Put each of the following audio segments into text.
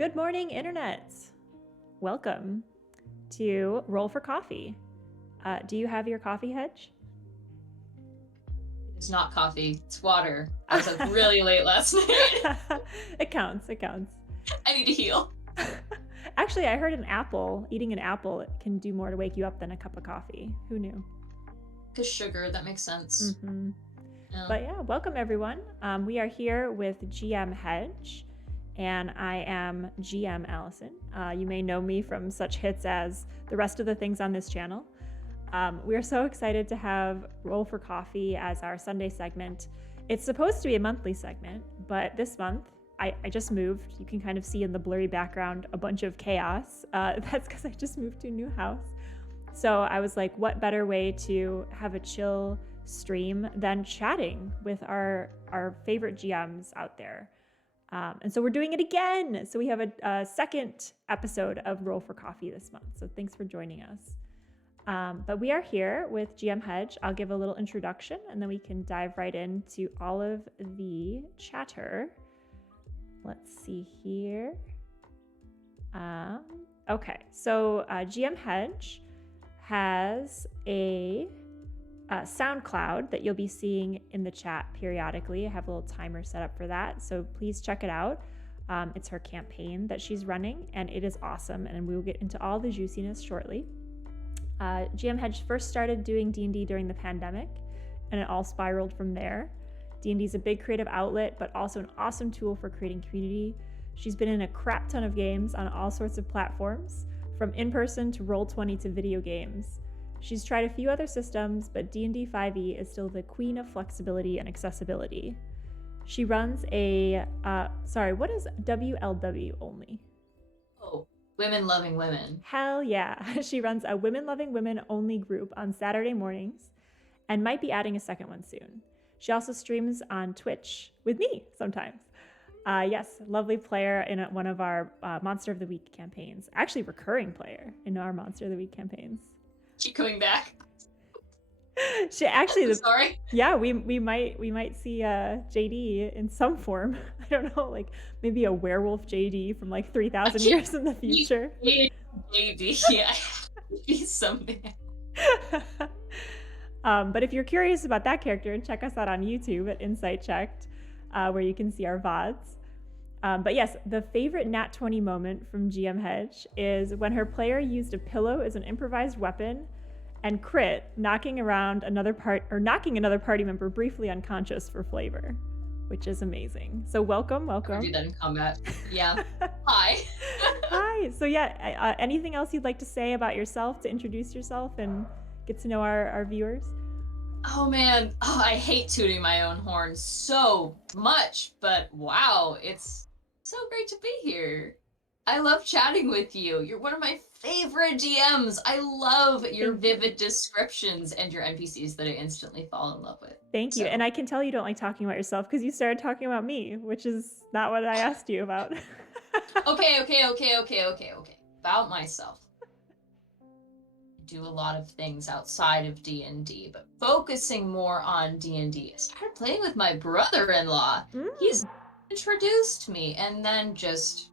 Good morning, Internet. Welcome to Roll for Coffee. Do you have your coffee, Hedge? It's not coffee, it's water. I was up really late last night. It counts. I need to heal. Actually, I heard eating an apple can do more to wake you up than a cup of coffee. Who knew? Because sugar, that makes sense. Mm-hmm. Yeah. But yeah, welcome everyone. We are here with GM Hedge, and I am GM Allison. You may know me from such hits as the rest of the things on this channel. We are so excited to have Roll for Coffee as our Sunday segment. It's supposed to be a monthly segment, but this month I just moved. You can kind of see in the blurry background a bunch of chaos. That's because I just moved to a new house. So I was like, what better way to have a chill stream than chatting with our favorite GMs out there. And so we're doing it again. So we have a second episode of Roll for Coffee this month. So thanks for joining us. But we are here with GM Hedge. I'll give a little introduction and then we can dive right into all of the chatter. Let's see here. Okay, so GM Hedge has a SoundCloud that you'll be seeing in the chat periodically. I have a little timer set up for that, so please check it out. It's her campaign that she's running, and it is awesome, and we will get into all the juiciness shortly. GM Hedge first started doing D&D during the pandemic, and it all spiraled from there. D&D is a big creative outlet, but also an awesome tool for creating community. She's been in a crap ton of games on all sorts of platforms, from in-person to Roll20 to video games. She's tried a few other systems, but D&D 5e is still the queen of flexibility and accessibility. She runs a, what is WLW only? Oh, Women Loving Women. Hell yeah. She runs a Women Loving Women only group on Saturday mornings and might be adding a second one soon. She also streams on Twitch with me sometimes. Yes, lovely player in one of our Monster of the Week campaigns. Actually, recurring player in our Monster of the Week campaigns. Keep coming back. She actually, sorry. Yeah, we might see JD in some form. I don't know, like maybe a werewolf JD from like 3,000 years in the future. JD, yeah, be something. But if you're curious about that character, check us out on YouTube at Insight Checked, where you can see our VODs. But yes, the favorite Nat 20 moment from GM Hedge is when her player used a pillow as an improvised weapon and crit, knocking another party member briefly unconscious for flavor, which is amazing. So welcome. I do that in combat. Yeah. Hi. Hi. So yeah, anything else you'd like to say about yourself to introduce yourself and get to know our viewers? Oh man, I hate tooting my own horn so much, but wow, it's so great to be here. I love chatting with you. You're one of my favorite GMs. I love your vivid descriptions and your NPCs that I instantly fall in love with. Thank you. And I can tell you don't like talking about yourself because you started talking about me, which is not what I asked you about. Okay. About myself. Do a lot of things outside of D&D, but focusing more on D&D. I started playing with my brother-in-law. He's introduced me, and then just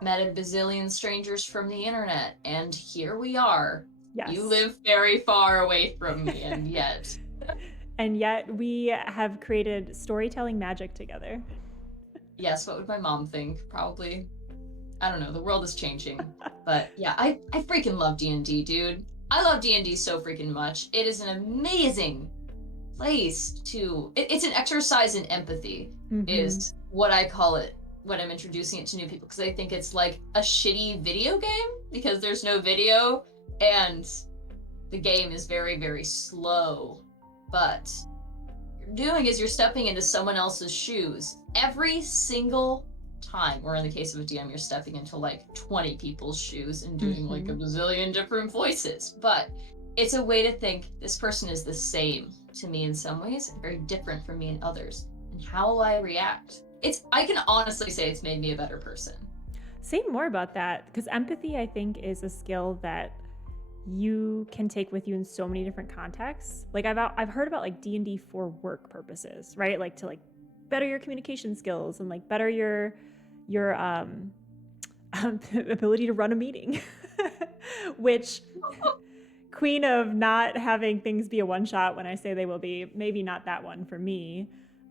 met a bazillion strangers from the internet, and here we are. Yes. You live very far away from me, and yet... And yet we have created storytelling magic together. Yes, what would my mom think? Probably... I don't know, the world is changing. But yeah, I freaking love D&D, dude. I love D&D so freaking much. It is an amazing place to... It's an exercise in empathy, is what I call it when I'm introducing it to new people, because I think it's like a shitty video game, because there's no video, and the game is very, very slow. But what you're doing is you're stepping into someone else's shoes every single time, or in the case of a DM, you're stepping into like 20 people's shoes and doing like a bazillion different voices. But it's a way to think this person is the same to me in some ways and very different from me in others. And how will I react? I can honestly say it's made me a better person. Say more about that, because empathy, I think, is a skill that you can take with you in so many different contexts. Like I've heard about like D&D for work purposes, right? Like to like better your communication skills and like better your your ability to run a meeting, which queen of not having things be a one-shot when I say they will be, maybe not that one for me.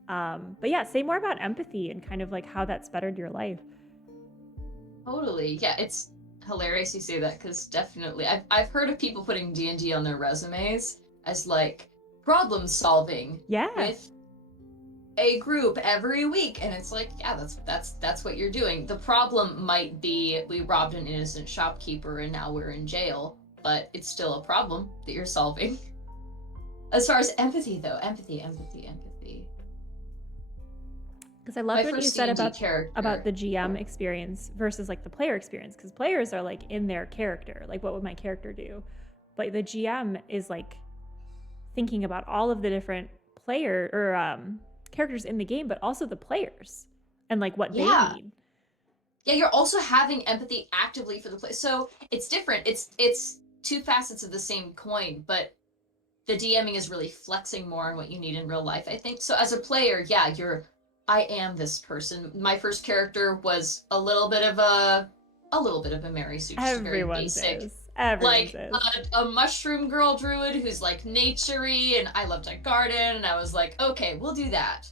But yeah, say more about empathy and kind of like how that's bettered your life. Totally. Yeah, it's hilarious you say that because definitely I've heard of people putting D&D on their resumes as like problem solving with a group every week, and it's like, yeah, that's what you're doing. The problem might be we robbed an innocent shopkeeper and now we're in jail, but it's still a problem that you're solving. As far as empathy though, empathy. Because I loved what you said about the GM experience versus like the player experience, because players are like in their character, like what would my character do? But the GM is like thinking about all of the different player or characters in the game, but also the players and like what they need. Yeah, you're also having empathy actively for the player. So it's different. It's two facets of the same coin, but the DMing is really flexing more on what you need in real life, I think. So as a player, yeah, I am this person. My first character was a little bit of a Mary Sue, just very basic. Like a mushroom girl druid who's like naturey, and I love to garden, and I was like, okay, we'll do that.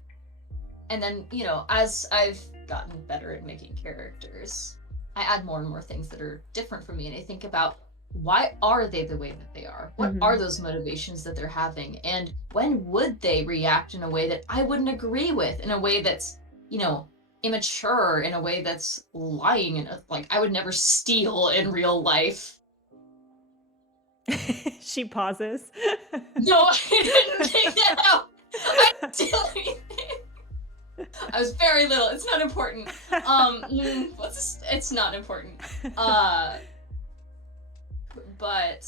And then, you know, as I've gotten better at making characters, I add more and more things that are different from me, and I think about why are they the way that they are? What are those motivations that they're having? And when would they react in a way that I wouldn't agree with, in a way that's, you know, immature, in a way that's lying, and like I would never steal in real life. She pauses. No, I didn't take that out. I didn't steal anything. I was very little. It's not important. It's not important. But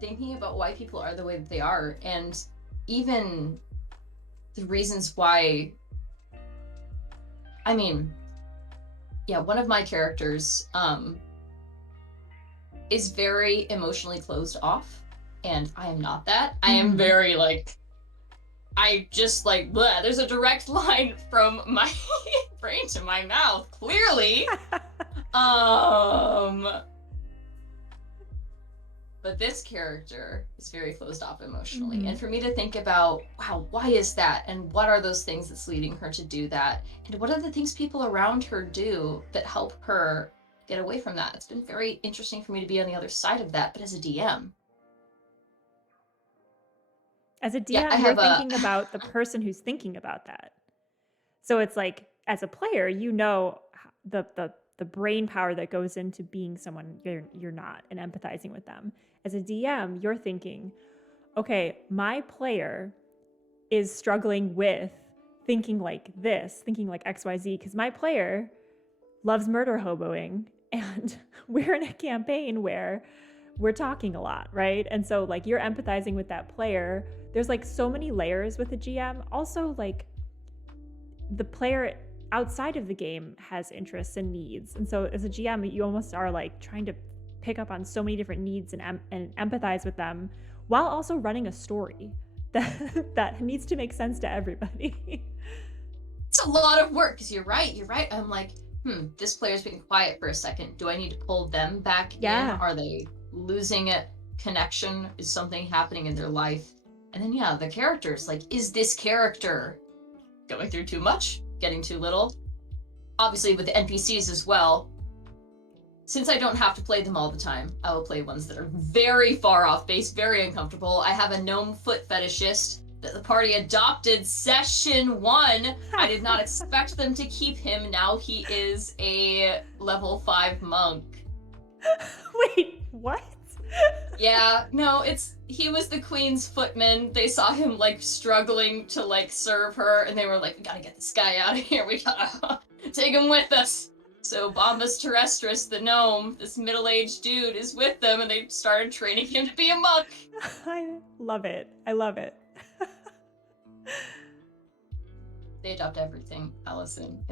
thinking about why people are the way that they are, and even the reasons why, I mean, yeah, one of my characters is very emotionally closed off, and I am not that. I am very like, I just like, bleh, there's a direct line from my brain to my mouth, clearly. But this character is very closed off emotionally. And for me to think about, wow, why is that? And what are those things that's leading her to do that? And what are the things people around her do that help her get away from that? It's been very interesting for me to be on the other side of that, but as a DM. As a DM, you're thinking about the person who's thinking about that. So it's like, as a player, you know the brain power that goes into being someone you're not and empathizing with them. As a DM, you're thinking, okay, my player is struggling with thinking like this, thinking like XYZ, because my player loves murder hoboing, and we're in a campaign where we're talking a lot, right? And so like you're empathizing with that player. There's like so many layers with a GM. Also, like the player outside of the game has interests and needs. And so as a GM, you almost are like trying to pick up on so many different needs and empathize with them while also running a story that needs to make sense to everybody. It's a lot of work, because you're right. I'm like, this player's being quiet for a second. Do I need to pull them back in? Are they losing a connection? Is something happening in their life? And then, the characters, like, is this character going through too much? Getting too little? Obviously with the NPCs as well. Since I don't have to play them all the time, I will play ones that are very far off base, very uncomfortable. I have a gnome foot fetishist that the party adopted session 1. I did not expect them to keep him. Now he is a level 5 monk. Wait, what? Yeah, no, he was the queen's footman. They saw him like struggling to like serve her, and they were like, we gotta get this guy out of here. We gotta take him with us. So Bombus Terrestris, the gnome, this middle-aged dude, is with them, and they started training him to be a monk. I love it. I love it. They adopt everything, Allison.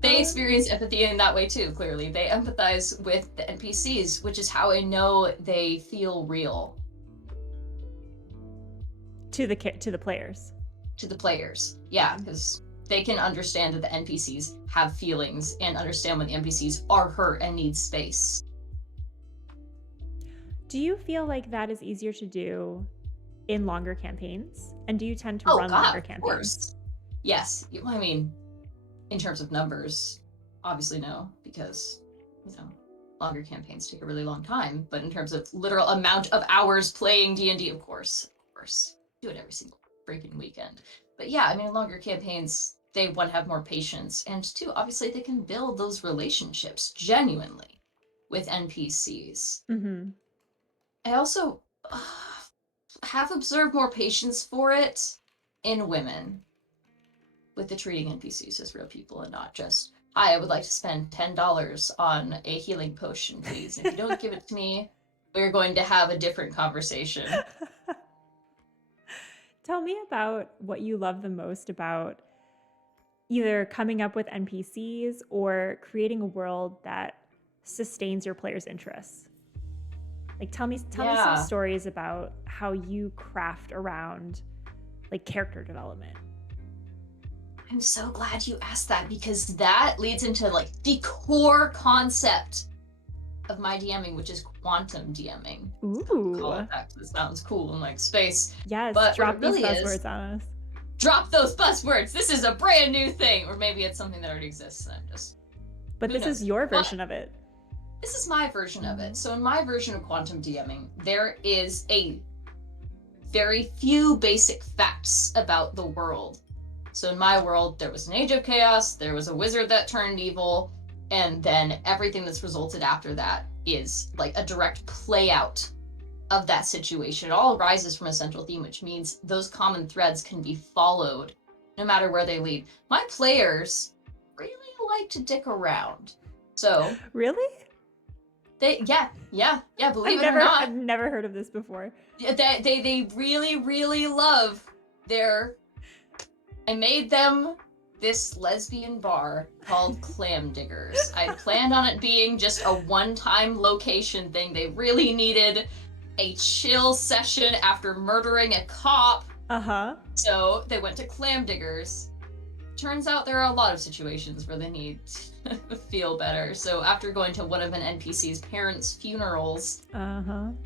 They experience empathy in that way too, clearly. They empathize with the NPCs, which is how I know they feel real. To the players. To the players, yeah, because they can understand that the NPCs have feelings and understand when the NPCs are hurt and need space. Do you feel like that is easier to do in longer campaigns? And do you tend to Oh run God, longer of campaigns? course. Yes. I mean, in terms of numbers, obviously no, because, longer campaigns take a really long time. But in terms of literal amount of hours playing D&D, of course. Do it every single freaking weekend. But yeah, I mean, longer campaigns, they, one, have more patience, and two, obviously they can build those relationships genuinely with NPCs. Mm-hmm. I also have observed more patience for it in women, with the treating NPCs as real people and not just, hi, I would like to spend $10 on a healing potion, please. If you don't give it to me, we're going to have a different conversation. Tell me about what you love the most about either coming up with NPCs or creating a world that sustains your players' interests. Like, tell me some stories about how you craft around like character development. I'm so glad you asked that, because that leads into like the core concept of my DMing, which is quantum DMing. Ooh. Call it that because it sounds cool in like space. Yes, but drop these buzzwords on us. Drop those buzzwords. This is a brand new thing, or maybe it's something that already exists and I'm just. But this is your version of it. This is my version of it. So in my version of quantum DMing, there is a very few basic facts about the world. So in my world, there was an age of chaos, there was a wizard that turned evil, and then everything that's resulted after that is like a direct play out of that situation. It all arises from a central theme, which means those common threads can be followed no matter where they lead. My players really like to dick around. So really? Believe it or not. I've never heard of this before. They really, really love their. I made them this lesbian bar called Clam Diggers. I planned on it being just a one-time location thing. They really needed a chill session after murdering a cop. Uh-huh. So they went to Clam Diggers. Turns out there are a lot of situations where they need to feel better. So after going to one of an NPC's parents' funerals,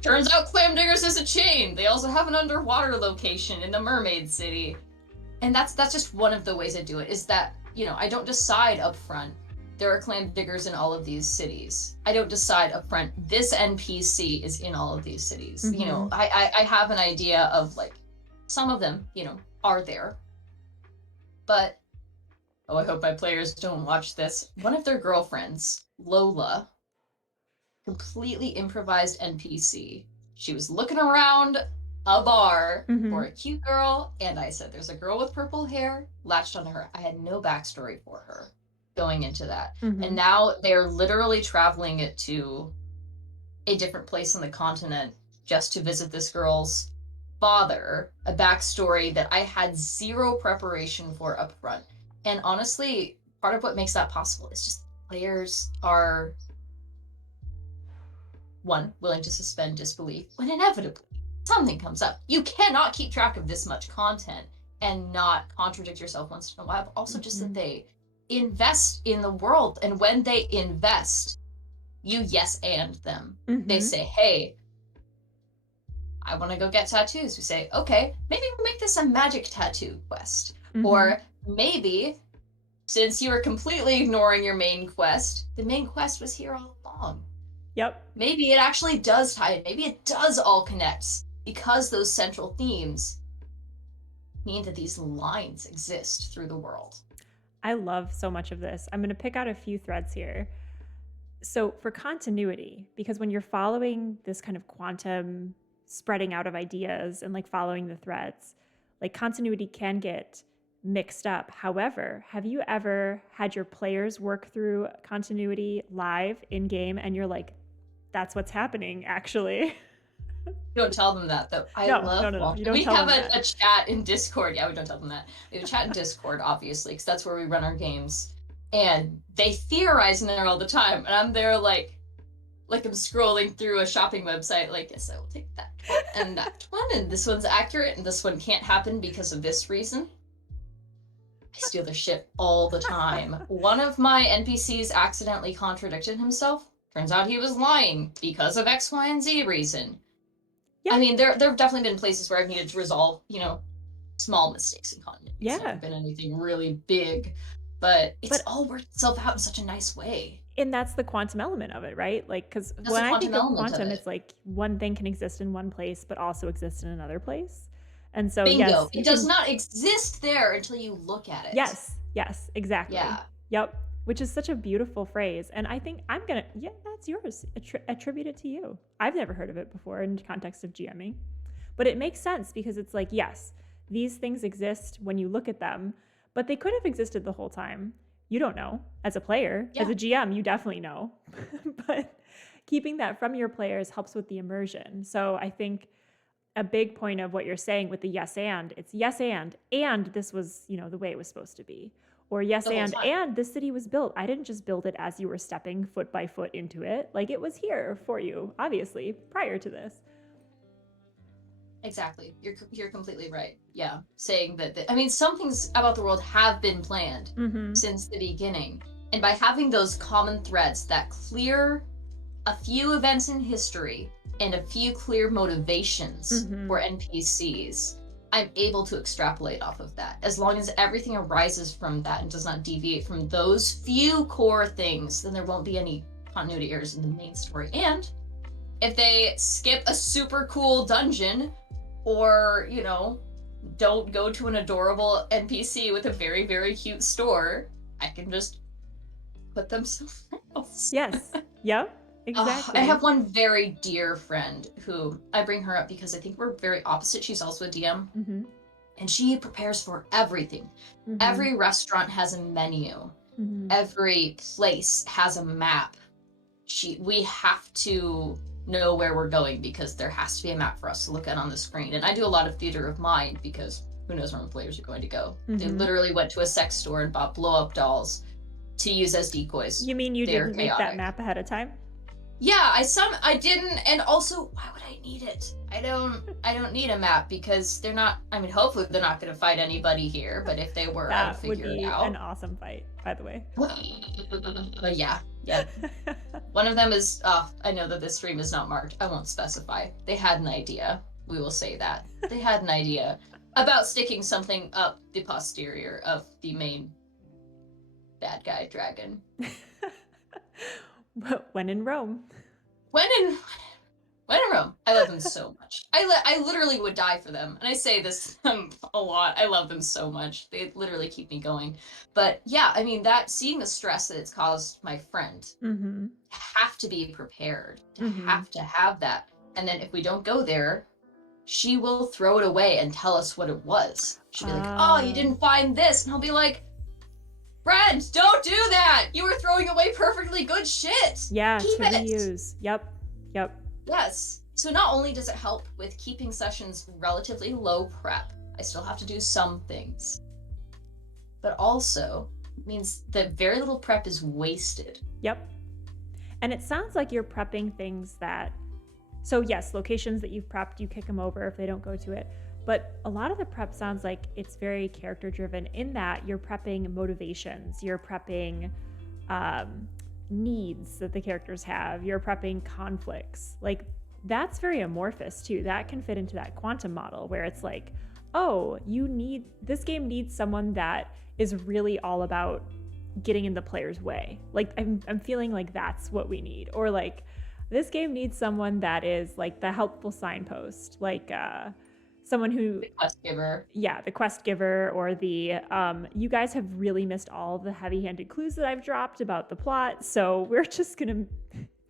turns out Clam Diggers is a chain. They also have an underwater location in the Mermaid City. And that's just one of the ways I do it, is that, I don't decide up front, there are Clam Diggers in all of these cities. I don't decide up front, this NPC is in all of these cities. Mm-hmm. I have an idea of, like, some of them, are there. But, I hope my players don't watch this. One of their girlfriends, Lola, completely improvised NPC. She was looking around a bar for a cute girl, and I said, there's a girl with purple hair, latched onto her. I had no backstory for her going into that. And now they're literally traveling it to a different place on the continent just to visit this girl's father, a backstory that I had zero preparation for up front. And honestly, part of what makes that possible is just players are, one, willing to suspend disbelief when inevitably something comes up. You cannot keep track of this much content and not contradict yourself once in a while, but also just that they invest in the world. And when they invest, you yes and them. They say, hey, I want to go get tattoos. We say, okay, maybe we'll make this a magic tattoo quest. Or maybe, since you were completely ignoring your main quest, the main quest was here all along. Yep. Maybe it actually does tie in. Maybe it does all connect, because those central themes mean that these lines exist through the world. I love so much of this. I'm going to pick out a few threads here. So for continuity, because when you're following this kind of quantum spreading out of ideas and like following the threads, like continuity can get mixed up. However, have you ever had your players work through continuity live in game and you're like, that's what's happening actually? Don't tell them that, though. No. You don't tell them that. A chat in Discord. Yeah, we don't tell them that. We have a chat in Discord, obviously, because that's where we run our games. And they theorize in there all the time. And I'm there like I'm scrolling through a shopping website, like, yes, I will take that one and that one. And this one's accurate and this one can't happen because of this reason. I steal their shit all the time. One of my NPCs accidentally contradicted himself. Turns out he was lying because of X, Y, and Z reason. Yeah. I mean, there have definitely been places where I've needed to resolve, small mistakes in continuity. Yeah. It's never been anything really big, but it's all worked itself out in such a nice way. And that's the quantum element of it, right? Like, because That's when the I think quantum of element quantum, of it's it. like one thing can exist in one place, but also exist in another place. And so, Bingo. yes, It does not exist there until you look at it. Yes, exactly. Yeah. Yep. Which is such a beautiful phrase. And I think I'm going to, that's yours. Attribute it to you. I've never heard of it before in the context of GMing. But it makes sense because it's like, yes, these things exist when you look at them, but they could have existed the whole time. You don't know. As a player, as a GM, you definitely know. But keeping that from your players helps with the immersion. So I think a big point of what you're saying with the it's yes and this was, the way it was supposed to be. Or yes and this city was built. I didn't just build it as you were stepping foot by foot into it. Like, it was here for you, obviously, prior to this. Exactly. You're completely right. Yeah. Saying that, some things about the world have been planned since the beginning. And by having those common threads that clear a few events in history and a few clear motivations for NPCs, I'm able to extrapolate off of that. As long as everything arises from that and does not deviate from those few core things, then there won't be any continuity errors in the main story. And if they skip a super cool dungeon, or, don't go to an adorable NPC with a very, very cute store, I can just put them somewhere else. Yes. Yep. Exactly. I have one very dear friend who I bring her up because I think we're very opposite. She's also a DM, and she prepares for everything. Every restaurant has a menu. Every place has a map. We have to know where we're going because there has to be a map for us to look at on the screen. And I do a lot of theater of mind because who knows where my players are going to go. They literally went to a sex store and bought blow-up dolls to use as decoys. You mean you didn't make that map ahead of time? Yeah, I didn't, and also, why would I need it? I don't need a map because they're not, hopefully they're not going to fight anybody here, but if they were, I'd figure it out. That would be an awesome fight, by the way. But yeah. One of them is, I know that this stream is not marked, I won't specify. They had an idea, we will say that. They had an idea about sticking something up the posterior of the main bad guy dragon. When in Rome. When in Rome. I love them so much. I literally would die for them. And I say this a lot. I love them so much. They literally keep me going. But yeah, that seeing the stress that it's caused my friend, have to be prepared. Have to have that. And then if we don't go there, she will throw it away and tell us what it was. She'll be like, oh, you didn't find this. And I'll be like, friend, don't do that! You were throwing away perfectly good shit! Yeah, keep to reuse. Yep. Yes. So not only does it help with keeping sessions relatively low prep, I still have to do some things, but also means that very little prep is wasted. Yep. And it sounds like you're prepping things that, so yes, locations that you've prepped, you kick them over if they don't go to it. But a lot of the prep sounds like it's very character driven in that you're prepping motivations, you're prepping needs that the characters have, you're prepping conflicts. Like, that's very amorphous too. That can fit into that quantum model where it's like, oh, this game needs someone that is really all about getting in the player's way. Like, I'm feeling like that's what we need. Or like, this game needs someone that is like the helpful signpost, like someone who the quest giver. Yeah, the quest giver, or the you guys have really missed all of the heavy-handed clues that I've dropped about the plot, so we're just gonna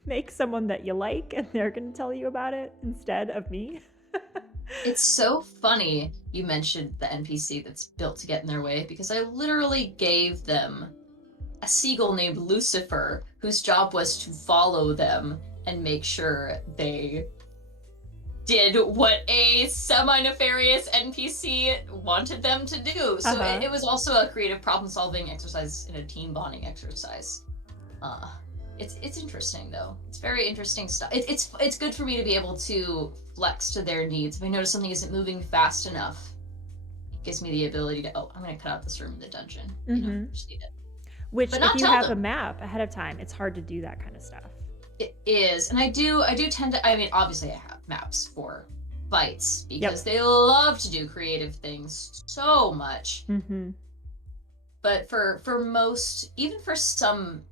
make someone that you like and they're gonna tell you about it instead of me. It's so funny you mentioned the NPC that's built to get in their way, because I literally gave them a seagull named Lucifer whose job was to follow them and make sure they did what a semi-nefarious NPC wanted them to do. So it was also a creative problem-solving exercise and a team bonding exercise. It's interesting though. It's very interesting stuff. It's good for me to be able to flex to their needs. If I notice something isn't moving fast enough, gives me the ability to, I'm going to cut out this room in the dungeon. Just need it. Which, But if not you tell have them. a map ahead of time, it's hard to do that kind of stuff. It is. And I do tend to, I mean, obviously I have maps for fights because they love to do creative things so much. But for most, even for some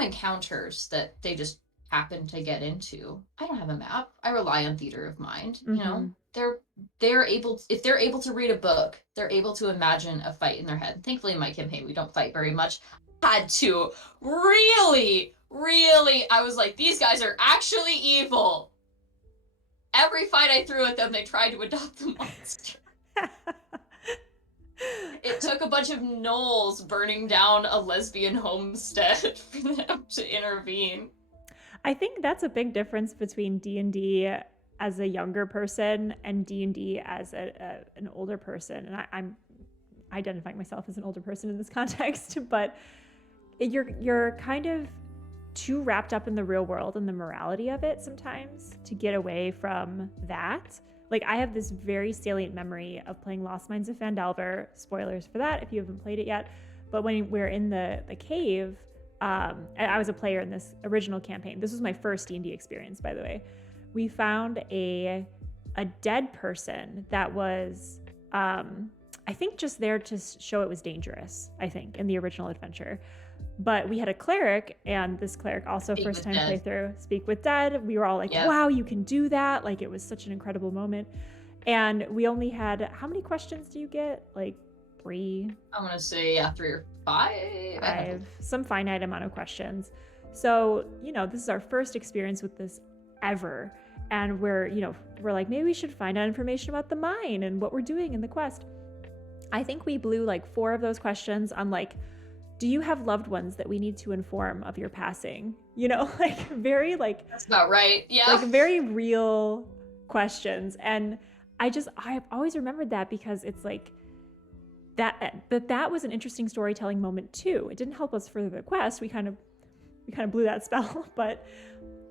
encounters that they just happen to get into, I don't have a map. I rely on theater of mind. You know, they're able, if they're able to read a book, they're able to imagine a fight in their head. Thankfully, in my campaign, we don't fight very much. Had to really, I was like, these guys are actually evil. Every fight I threw at them, they tried to adopt the monster. It took a bunch of gnolls burning down a lesbian homestead for them to intervene. I think that's a big difference between D&D as a younger person and D&D as an older person. And I'm identifying myself as an older person in this context, but you're kind of too wrapped up in the real world and the morality of it sometimes to get away from that. Like, I have this very salient memory of playing Lost Mines of Phandelver. Spoilers for that if you haven't played it yet. But when we're in the cave, I was a player in this original campaign. This was my first D&D experience, by the way. We found a dead person that was, I think, just there to show it was dangerous, I think, in the original adventure. But we had a cleric, and this cleric also first time playthrough, Speak with Dead. We were all like, wow, you can do that. Like, it was such an incredible moment. And we only had, how many questions do you get? Like 3? I'm going to say 3 or 5. 5, some finite amount of questions. So, this is our first experience with this ever. And we're like, maybe we should find out information about the mine and what we're doing in the quest. I think we blew like 4 of those questions on like, do you have loved ones that we need to inform of your passing? Like very like... That's about right, yeah. Like very real questions. And I've always remembered that because it's like, that was an interesting storytelling moment too. It didn't help us further the quest. We kind of blew that spell, but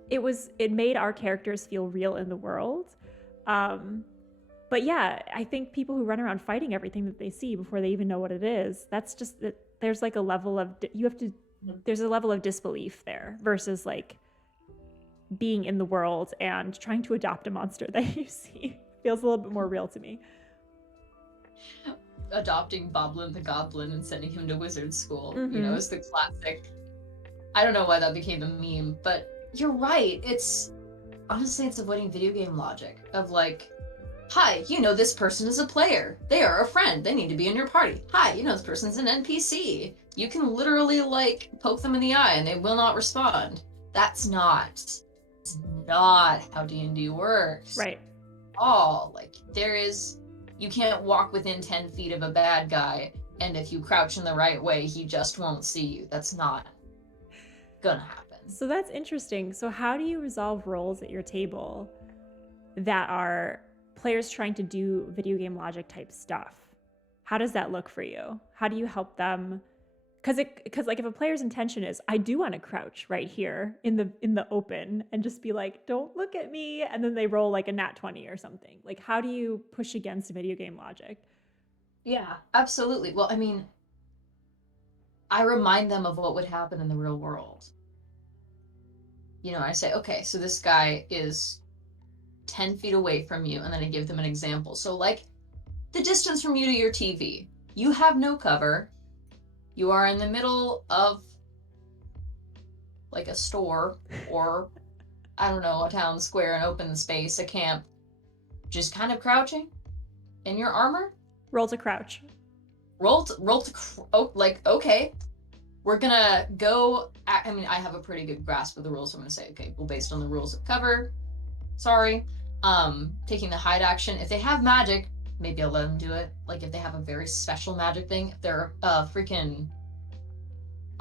it made our characters feel real in the world. But yeah, I think people who run around fighting everything that they see before they even know what it is, that's just that there's like a level of, there's a level of disbelief there versus like being in the world and trying to adopt a monster that you see. Feels a little bit more real to me. Adopting Boblin the Goblin and sending him to wizard school, is the classic. I don't know why that became a meme, but you're right. It's avoiding video game logic of like, hi, this person is a player. They are a friend. They need to be in your party. Hi, this person's an NPC. You can literally like poke them in the eye and they will not respond. It's not how D&D works. Right. All like you can't walk within 10 feet of a bad guy, and if you crouch in the right way, he just won't see you. That's not gonna happen. So that's interesting. So how do you resolve roles at your table that are players trying to do video game logic type stuff? How does that look for you? How do you help them? Because like if a player's intention is, I do want to crouch right here in the open and just be like, don't look at me, and then they roll like a nat 20 or something. Like, how do you push against video game logic? Yeah, absolutely. Well, I mean, I remind them of what would happen in the real world. I say, okay, so this guy is 10 feet away from you, and then I give them an example. So like the distance from you to your TV, you have no cover. You are in the middle of like a store or, I don't know, a town square, an open space, a camp, just kind of crouching in your armor. Roll to crouch. Okay. We're gonna go, I have a pretty good grasp of the rules, so I'm gonna say, okay, well, based on the rules of cover, sorry, taking the hide action. If they have magic, maybe I'll let them do it. Like if they have a very special magic thing, if they're a freaking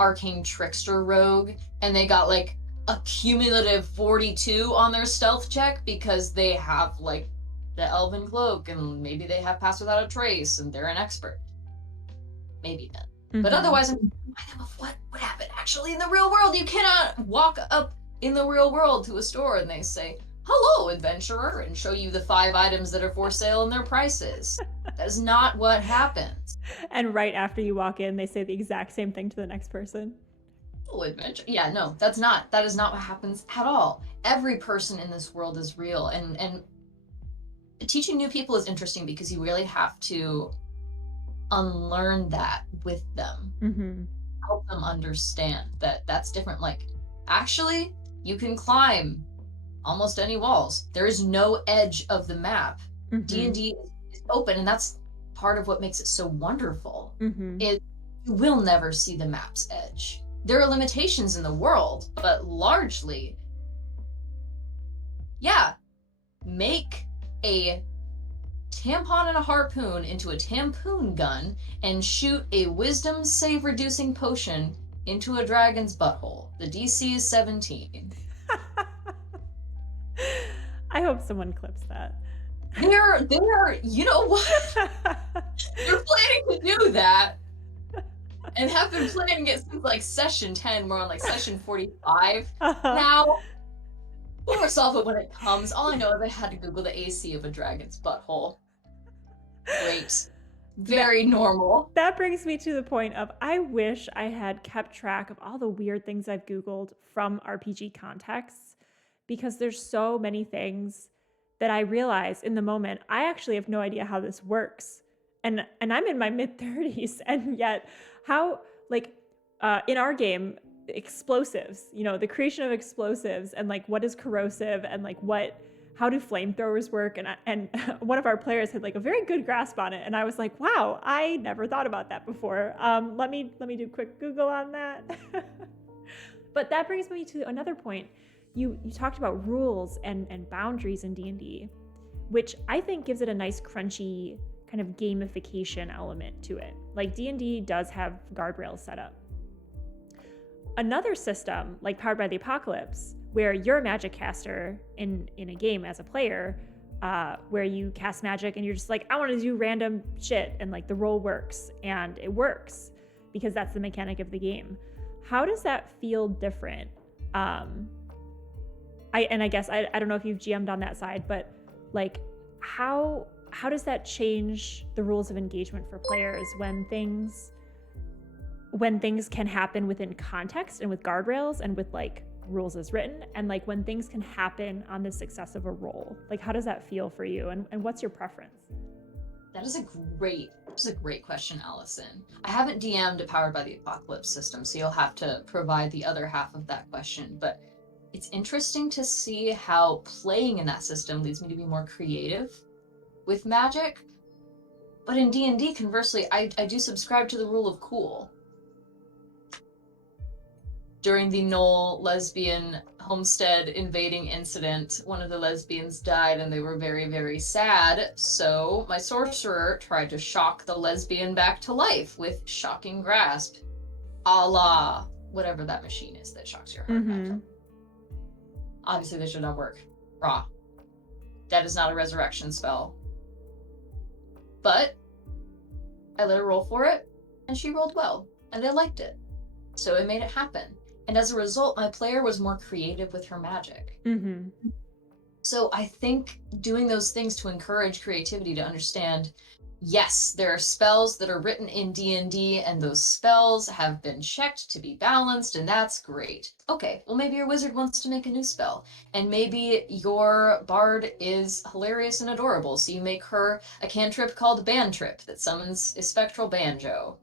arcane trickster rogue and they got like a cumulative 42 on their stealth check because they have like the elven cloak and maybe they have pass without a trace and they're an expert, maybe then. Mm-hmm. But otherwise, I'm reminding them of what would happen actually in the real world. You cannot walk up in the real world to a store and they say, hello, adventurer, and show you the 5 items that are for sale and their prices. That is not what happens. And right after you walk in, they say the exact same thing to the next person. Adventure. Yeah, no, that is not what happens at all. Every person in this world is real, and teaching new people is interesting because you really have to unlearn that with them. Mm-hmm. Help them understand that that's different. Like, actually, you can climb almost any walls. There is no edge of the map. Mm-hmm. D&D is open, and that's part of what makes it so wonderful. Mm-hmm. Is you will never see the map's edge. There are limitations in the world, but largely, yeah, make a tampon and a harpoon into a tampoon gun and shoot a wisdom save reducing potion into a dragon's butthole. The DC is 17. I hope someone clips that. They're, you know what? They're planning to do that and have been planning it since like session 10. We're on like session 45 now. We'll resolve it when it comes. All I know is I had to Google the AC of a dragon's butthole. Great. Very normal. That brings me to the point of I wish I had kept track of all the weird things I've Googled from RPG contexts, because there's so many things that I realize in the moment, I actually have no idea how this works. And I'm in my mid-30s, and yet how, like, in our game, explosives, the creation of explosives and like what is corrosive and like how do flamethrowers work, and one of our players had like a very good grasp on it, and I was like, wow, I never thought about that before. Let me do a quick Google on that. But that brings me to another point. You talked about rules and boundaries in D&D, which I think gives it a nice crunchy kind of gamification element to it. Like D&D does have guardrails set up. Another system, like Powered by the Apocalypse, where you're a magic caster in a game as a player, where you cast magic and you're just like, I want to do random shit, and like the roll works, and it works because that's the mechanic of the game. How does that feel different? I guess I don't know if you've GM'd on that side, but like how does that change the rules of engagement for players when things can happen within context and with guardrails and with like rules as written, and like when things can happen on the success of a roll? Like, how does that feel for you, and what's your preference? That is a great question, Allison. I haven't DM'd a Powered by the Apocalypse system, so you'll have to provide the other half of that question. But it's interesting to see how playing in that system leads me to be more creative with magic. But in D&D, conversely, I do subscribe to the rule of cool. During the Knoll lesbian homestead invading incident, one of the lesbians died and they were very, very sad. So my sorcerer tried to shock the lesbian back to life with shocking grasp, a la whatever that machine is that shocks your heart back to life. Obviously, this should not work. Raw. That is not a resurrection spell. But I let her roll for it, and she rolled well, and I liked it. So it made it happen. And as a result, my player was more creative with her magic. Mm-hmm. So I think doing those things to encourage creativity, to understand, yes, there are spells that are written in D&D, and those spells have been checked to be balanced, and that's great. Okay, well, maybe your wizard wants to make a new spell, and maybe your bard is hilarious and adorable, so you make her a cantrip called Band Trip that summons a spectral banjo.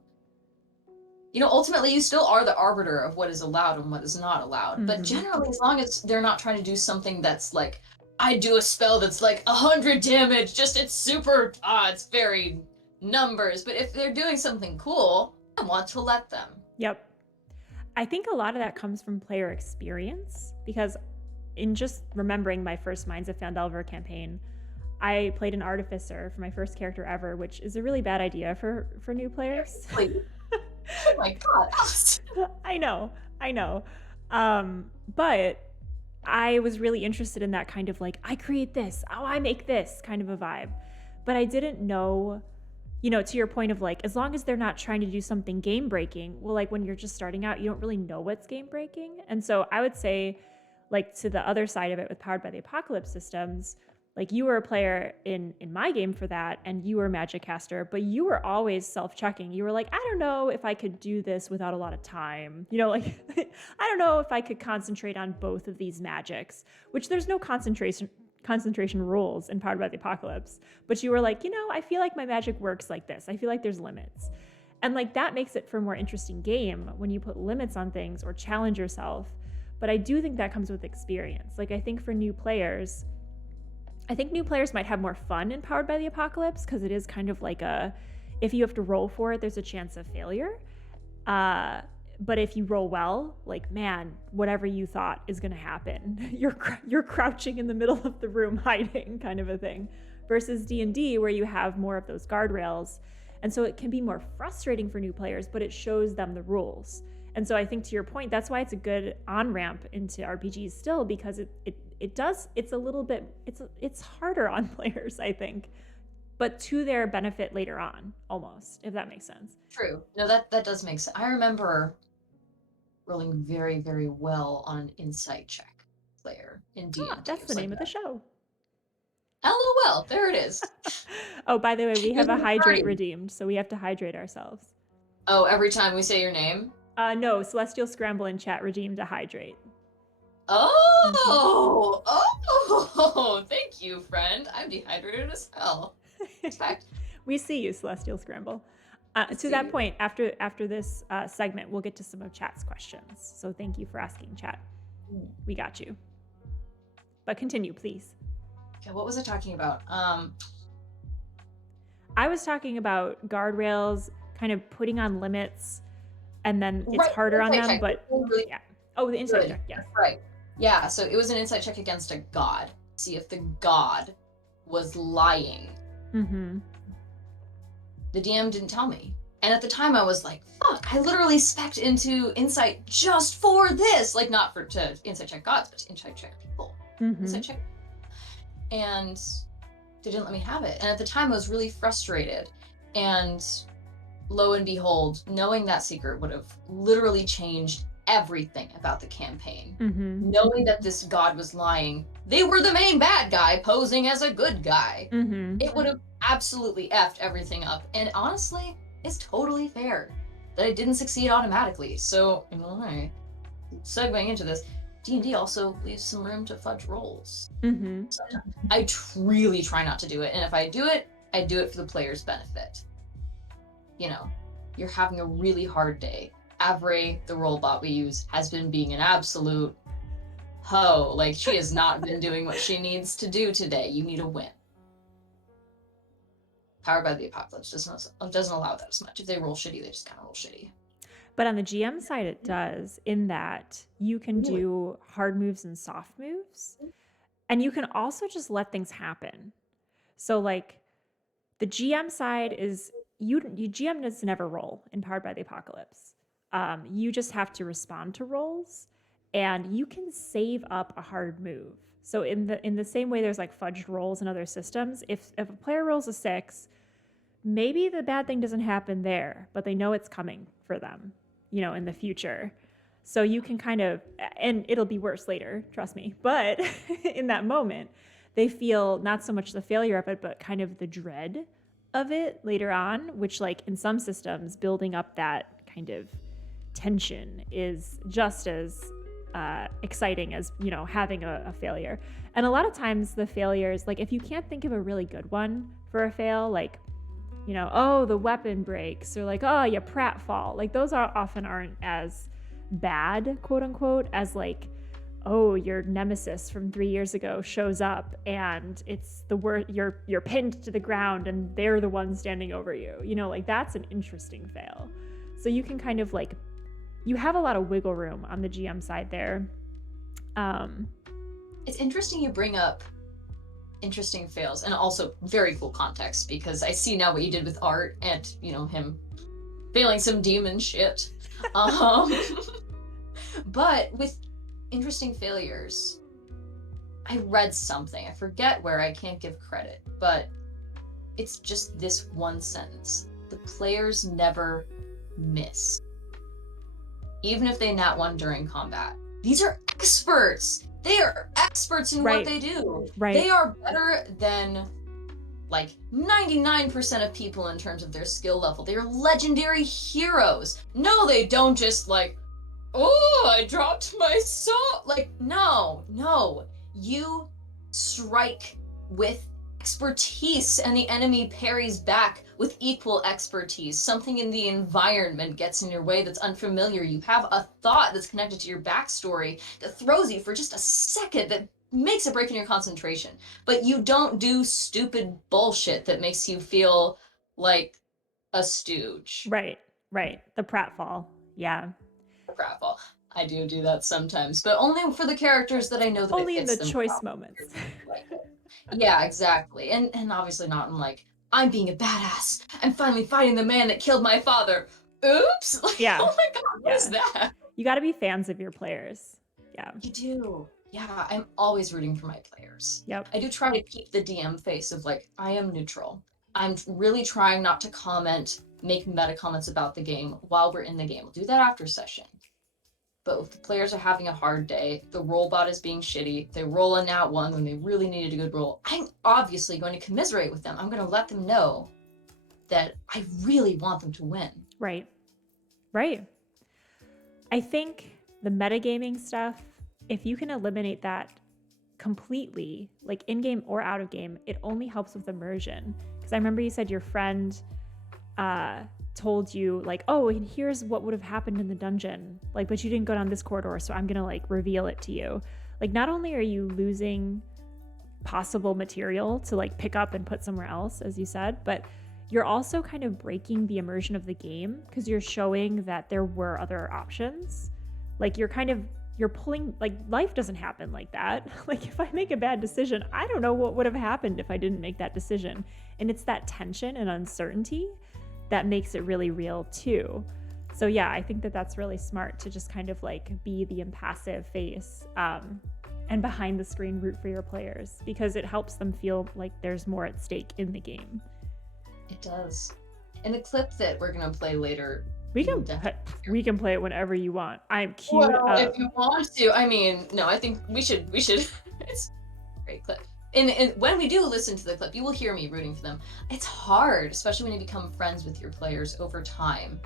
Ultimately, you still are the arbiter of what is allowed and what is not allowed. Mm-hmm. But generally, as long as they're not trying to do something that's like, I do a spell that's like 100 damage, it's super, it's very numbers. But if they're doing something cool, I want to let them. Yep. I think a lot of that comes from player experience, because in just remembering my first Minds of Phandelver campaign, I played an artificer for my first character ever, which is a really bad idea for new players. Oh my God. I know. But I was really interested in that kind of like, I create this, I make this kind of a vibe. But I didn't know, to your point of like, as long as they're not trying to do something game breaking, well, like when you're just starting out, you don't really know what's game breaking. And so I would say, like, to the other side of it with Powered by the Apocalypse systems, Like you were a player in my game for that, and you were a magic caster, but you were always self-checking. You were like, I don't know if I could do this without a lot of time. You know, like I don't know if I could concentrate on both of these magics, which there's no concentration rules in Powered by the Apocalypse. But you were like, you know, I feel like my magic works like this. I feel like there's limits. And like that makes it for a more interesting game when you put limits on things or challenge yourself. But I do think that comes with experience. Like I think for new players, might have more fun in Powered by the Apocalypse because it is kind of like if you have to roll for it, there's a chance of failure. But if you roll well, like, man, whatever you thought is going to happen, you're crouching in the middle of the room hiding, kind of a thing, versus D&D where you have more of those guardrails. And so it can be more frustrating for new players, but it shows them the rules. And so I think to your point, that's why it's a good on-ramp into RPGs still, because it's a little bit, it's harder on players, I think, but to their benefit later on, almost, if that makes sense. True. No, that does make sense. I remember rolling very, very well on an insight check player in D&D. That's the name of the show. LOL, there it is. Oh, by the way, we have a hydrate redeemed, so we have to hydrate ourselves. Oh, every time we say your name? No, Celestial Scramble in chat redeemed a hydrate. Oh, thank you, friend. I'm dehydrated as hell. We see you, Celestial Scramble. To that point, after this segment, we'll get to some of chat's questions. So thank you for asking, chat. We got you. But continue, please. Okay, what was I talking about? I was talking about guardrails, kind of putting on limits, and then it's harder on them. Check. But yeah. Oh, the insight check. Yes. Right. Yeah. So it was an insight check against a god. See if the god was lying. Mm-hmm. The DM didn't tell me. And at the time I was like, fuck, I literally spec'd into insight just for this. Like not to insight check gods, but to insight check people. Mm-hmm. Insight check. And they didn't let me have it. And at the time I was really frustrated. And lo and behold, knowing that secret would have literally changed everything about the campaign. Mm-hmm. Knowing that this god was lying, they were the main bad guy posing as a good guy. Mm-hmm. It would have absolutely effed everything up. And honestly, it's totally fair that I didn't succeed automatically. So, segueing into this, D&D also leaves some room to fudge rolls. Mm-hmm. So I really try not to do it. And if I do it for the player's benefit. You know, you're having a really hard day. Avery, the roll bot we use, has been being an absolute hoe. Like, she has not been doing what she needs to do today. You need a win. Powered by the Apocalypse doesn't allow that as much. If they roll shitty, they just kind of roll shitty. But on the GM side, it does, in that you can do hard moves and soft moves. And you can also just let things happen. So, like, the GM side is, GM does never roll in Powered by the Apocalypse. You just have to respond to rolls, and you can save up a hard move. So in the same way there's like fudged rolls in other systems, if a player rolls a 6, maybe the bad thing doesn't happen there, but they know it's coming for them, you know, in the future. So you can kind of, and it'll be worse later, trust me. But in that moment, they feel not so much the failure of it, but kind of the dread of it later on, which, like, in some systems, building up that kind of tension is just as exciting as, you know, having a failure. And a lot of times the failures, like, if you can't think of a really good one for a fail, like, you know, oh, the weapon breaks, or like, oh, you pratfall, like, those often aren't as bad, quote unquote, as like, oh, your nemesis from 3 years ago shows up and it's you're pinned to the ground and they're the one standing over you. You know, like, that's an interesting fail. So you can kind of, like, you have a lot of wiggle room on the GM side there. It's interesting you bring up interesting fails, and also very cool context, because I see now what you did with Art and, you know, him failing some demon shit. But with interesting failures, I read something, I forget where, I can't give credit, but it's just this one sentence: the players never miss, even if they nat one during combat. These are experts. They are experts in what they do. Right. They are better than like 99% of people in terms of their skill level. They are legendary heroes. No, they don't just like, oh, I dropped my sword. Like, no. You strike with expertise and the enemy parries back with equal expertise. Something in the environment gets in your way that's unfamiliar. You have a thought that's connected to your backstory that throws you for just a second, that makes a break in your concentration. But you don't do stupid bullshit that makes you feel like a stooge. Right. The pratfall. Yeah. Pratfall. I do that sometimes, but only for the characters that I know that only it in fits the them choice moments. Like yeah, exactly. And obviously not in like, I'm being a badass. I'm finally fighting the man that killed my father. Oops. Like, yeah. Oh my God, what is that? You got to be fans of your players. Yeah. You do. Yeah, I'm always rooting for my players. Yep. I do try to keep the DM face of like, I am neutral. I'm really trying not to make meta comments about the game while we're in the game. We'll do that after session. But if the players are having a hard day, the roll bot is being shitty, they roll a nat 1 when they really needed a good roll, I'm obviously going to commiserate with them. I'm going to let them know that I really want them to win. Right. I think the metagaming stuff, if you can eliminate that completely, like in-game or out of game, it only helps with immersion. Because I remember you said your friend told you like, oh, and here's what would have happened in the dungeon, like, but you didn't go down this corridor, so I'm gonna like reveal it to you. Like, not only are you losing possible material to like pick up and put somewhere else, as you said, but you're also kind of breaking the immersion of the game because you're showing that there were other options. Like, you're pulling, like, life doesn't happen like that. Like, if I make a bad decision, I don't know what would have happened if I didn't make that decision. And it's that tension and uncertainty that makes it really real too. So yeah, I think that that's really smart to just kind of like be the impassive face and behind the screen root for your players, because it helps them feel like there's more at stake in the game. It does. In the clip that we're gonna play later, we can play it whenever you want. I'm queued up. If you want to. I mean, no, I think we should. It's a great clip. And when we do listen to the clip, you will hear me rooting for them. It's hard, especially when you become friends with your players over time,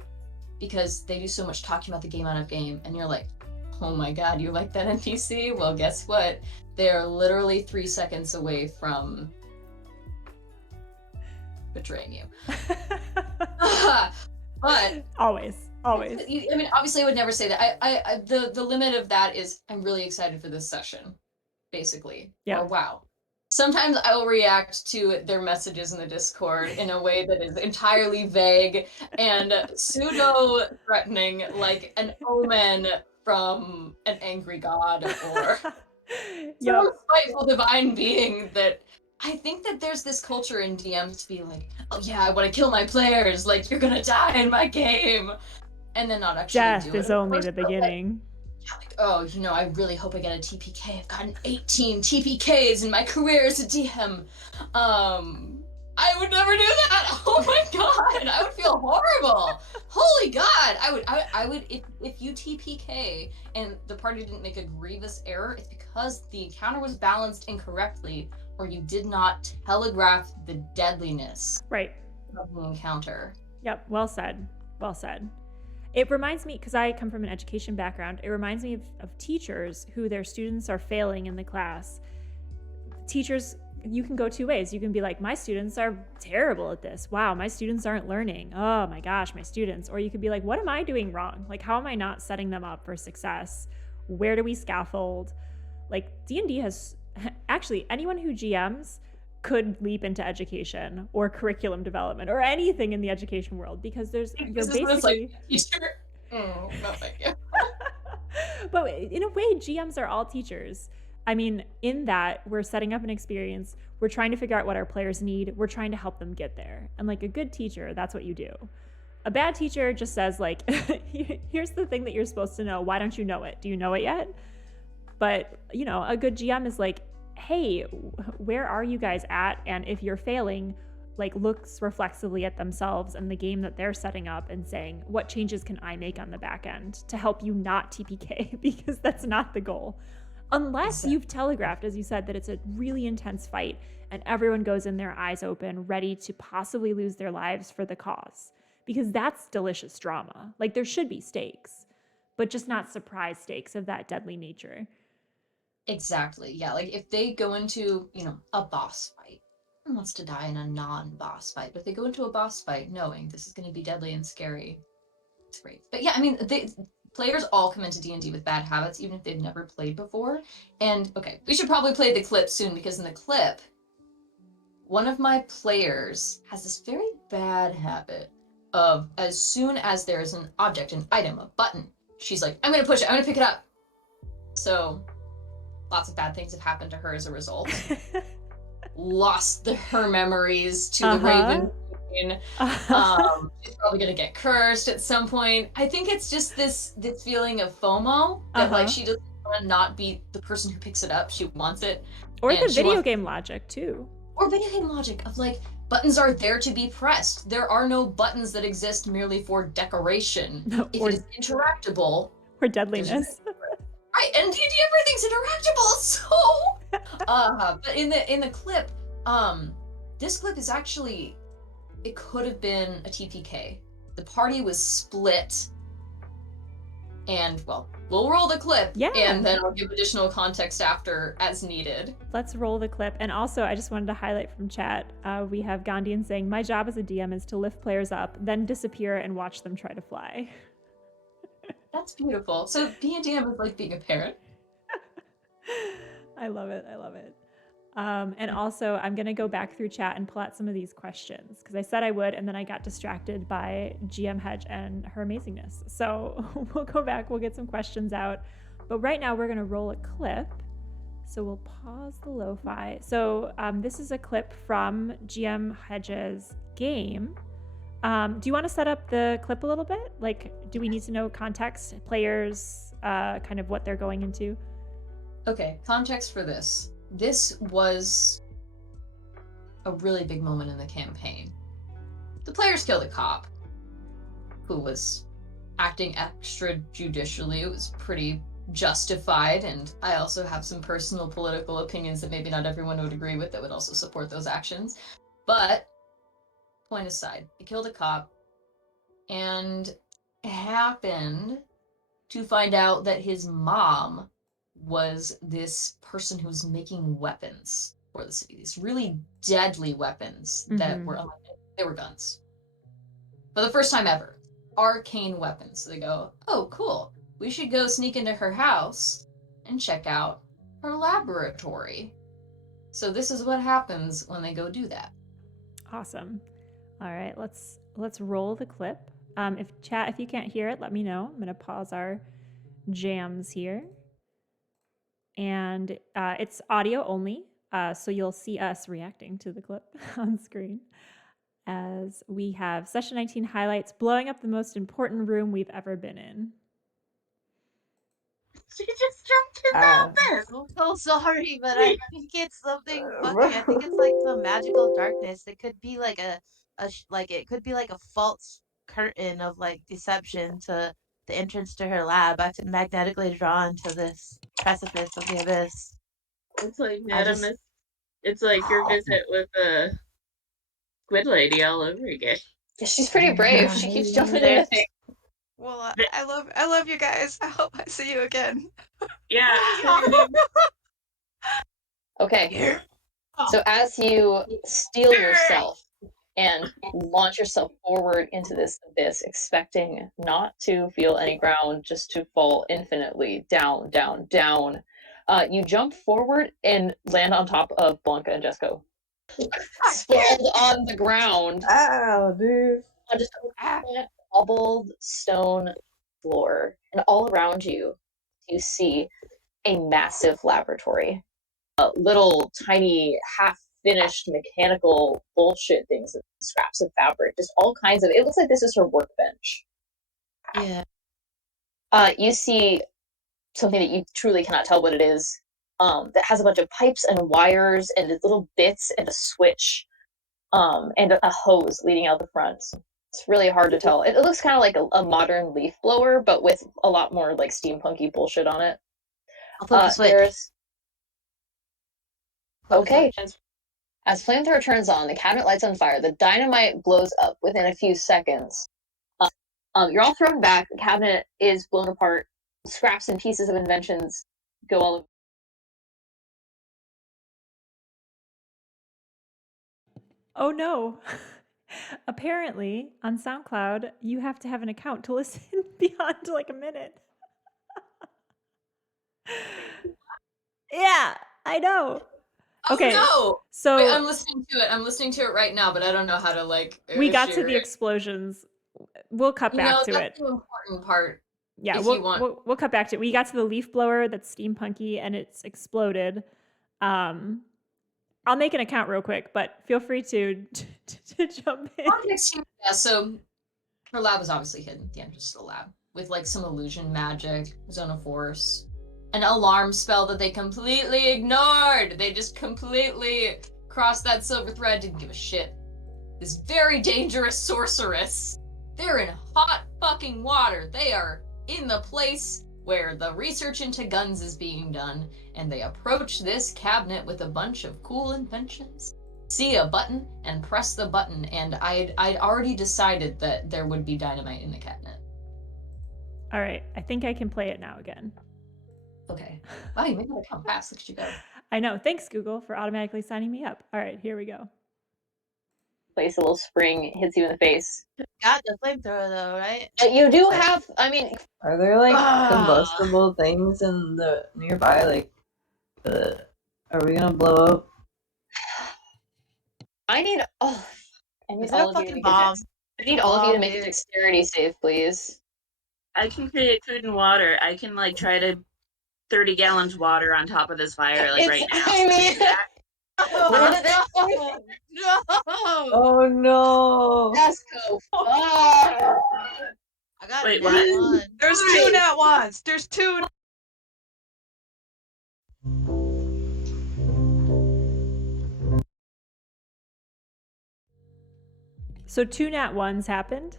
because they do so much talking about the game out of game, and you're like, oh my God, you like that NPC? Well, guess what? They're literally 3 seconds away from betraying you. But always. I mean, obviously, I would never say that. The limit of that is I'm really excited for this session, basically. Yeah. Or wow. Sometimes I will react to their messages in the Discord in a way that is entirely vague and pseudo-threatening, like an omen from an angry god or some spiteful divine being. That I think that there's this culture in DMs to be like, oh yeah, I want to kill my players, like, you're gonna die in my game, and then not actually Death do it. is only the beginning. Like, oh, I really hope I get a TPK. I've gotten 18 TPKs in my career as a DM. I would never do that. Oh my God, I would feel horrible. Holy God, I would if you TPK and the party didn't make a grievous error, it's because the encounter was balanced incorrectly, or you did not telegraph the deadliness of the encounter. Yep, well said. It reminds me, because I come from an education background, it reminds me of teachers who their students are failing in the class. Teachers, you can go two ways. You can be like, my students are terrible at this. Wow, my students aren't learning. Oh my gosh, my students. Or you could be like, what am I doing wrong? Like, how am I not setting them up for success? Where do we scaffold? Like, D&D has, actually, anyone who GMs could leap into education or curriculum development or anything in the education world, because you're basically teacher. No, thank you. But in a way, GMs are all teachers. I mean, in that we're setting up an experience, we're trying to figure out what our players need, we're trying to help them get there. And like a good teacher, that's what you do. A bad teacher just says like, here's the thing that you're supposed to know. Why don't you know it? Do you know it yet? But a good GM is like, hey, where are you guys at? And if you're failing, like, looks reflexively at themselves and the game that they're setting up and saying, what changes can I make on the back end to help you not TPK? Because that's not the goal. Unless you've telegraphed, as you said, that it's a really intense fight and everyone goes in there eyes open, ready to possibly lose their lives for the cause. Because that's delicious drama. Like, there should be stakes, but just not surprise stakes of that deadly nature. Exactly. Yeah. Like if they go into, a boss fight, no one wants to die in a non-boss fight, but if they go into a boss fight knowing this is going to be deadly and scary, it's great. But yeah, I mean, players all come into D&D with bad habits, even if they've never played before. And okay, we should probably play the clip soon, because in the clip, one of my players has this very bad habit of, as soon as there's an object, an item, a button, she's like, I'm going to push it, I'm going to pick it up. So lots of bad things have happened to her as a result. Lost her memories to the Raven. She's probably gonna get cursed at some point. I think it's just this feeling of FOMO that like she doesn't want to not be the person who picks it up. She wants it. Or the video game logic too. Or video game logic of like, buttons are there to be pressed. There are no buttons that exist merely for decoration. If it is interactable. Or deadliness. Right, and D&D everything's interactable, so but in the clip, this clip is actually, it could have been a TPK. The party was split, and well, we'll roll the clip, and then I'll give additional context after as needed. Let's roll the clip. And also, I just wanted to highlight from chat, we have Gandhian saying, my job as a DM is to lift players up, then disappear and watch them try to fly. That's beautiful. So being a DM is like being a parent. I love it. I love it. And also, I'm going to go back through chat and pull out some of these questions because I said I would, and then I got distracted by GM Hedge and her amazingness. So we'll go back. We'll get some questions out. But right now, we're going to roll a clip. So we'll pause the lo-fi. So this is a clip from GM Hedge's game. Do you want to set up the clip a little bit? Like, do we need to know context, players, kind of what they're going into? Okay, context for this. This was a really big moment in the campaign. The players killed a cop who was acting extrajudicially. It was pretty justified, and I also have some personal political opinions that maybe not everyone would agree with that would also support those actions. But point aside, he killed a cop and happened to find out that his mom was this person who was making weapons for the city, these really deadly weapons that were, they were guns. For the first time ever, arcane weapons. So they go, oh, cool. We should go sneak into her house and check out her laboratory. So this is what happens when they go do that. Awesome. All right, let's roll the clip. If you can't hear it, let me know. I'm going to pause our jams here. And it's audio only, so you'll see us reacting to the clip on screen. As we have Session 19 highlights, blowing up the most important room we've ever been in. She just jumped in the abyss. I'm so sorry, but I think it's something funky. I think it's like some magical darkness. It could be like it could be like a false curtain of like deception to the entrance to her lab. I've been magnetically drawn to this precipice of the abyss. It's like it's like your visit with the Squid Lady all over again. Yeah, she's pretty brave. She keeps jumping in. Well, I love you guys. I hope I see you again. Yeah. Okay. So as you steel yourself and launch yourself forward into this abyss, expecting not to feel any ground, just to fall infinitely down, down, down, you jump forward and land on top of Blanca and Jesco. Sprawled on the ground. Oh, dude. On just a cobbled stone floor. And all around you, you see a massive laboratory. Little tiny half-finished mechanical bullshit things, scraps of fabric, just all kinds of, it looks like this is her workbench. Yeah. You see something that you truly cannot tell what it is, that has a bunch of pipes and wires and little bits and a switch, and a hose leading out the front. It's really hard to tell. It looks kind of like a modern leaf blower, but with a lot more like steampunky bullshit on it. I'll flip the switch. Okay. As flamethrower turns on, the cabinet lights on fire. The dynamite blows up within a few seconds. You're all thrown back. The cabinet is blown apart. Scraps and pieces of inventions go all over. Oh no. Apparently, on SoundCloud, you have to have an account to listen beyond like a minute. Yeah, I know. Okay. Oh no! So Wait, I'm listening to it. I'm listening to it right now, but I don't know how to like. we got to share the it. explosions. We'll cut back to that's it. the important part. Yeah, if you want. we'll cut back to it. We got to the leaf blower that's steampunky and it's exploded. I'll make an account real quick, but feel free to jump in. Yeah, so her lab was obviously hidden at the entrance to the lab with like some illusion magic, zone of force, an alarm spell that they completely ignored. They just completely crossed that silver thread, didn't give a shit. This very dangerous sorceress. They're in hot fucking water. They are in the place where the research into guns is being done, and they approach this cabinet with a bunch of cool inventions. See a button and press the button, and I'd already decided that there would be dynamite in the cabinet. All right, I think I can play it now again. Okay. Wow, you made that count fast. Look at you go. I know. Thanks, Google, for automatically signing me up. All right, here we go. Place a little spring, hits you in the face. Got the flamethrower though, right? You do have, I mean... Are there like combustible things in the nearby? Like, are we gonna blow up? I need all of you to make a dexterity save, please. I can create food and water. I can like try to 30 gallons water on top of this fire right now. I mean, No! Oh no! Esco, fuck! I got Wait, a what? nat one. There's two nat ones. There's two. So 2 nat 1s happened.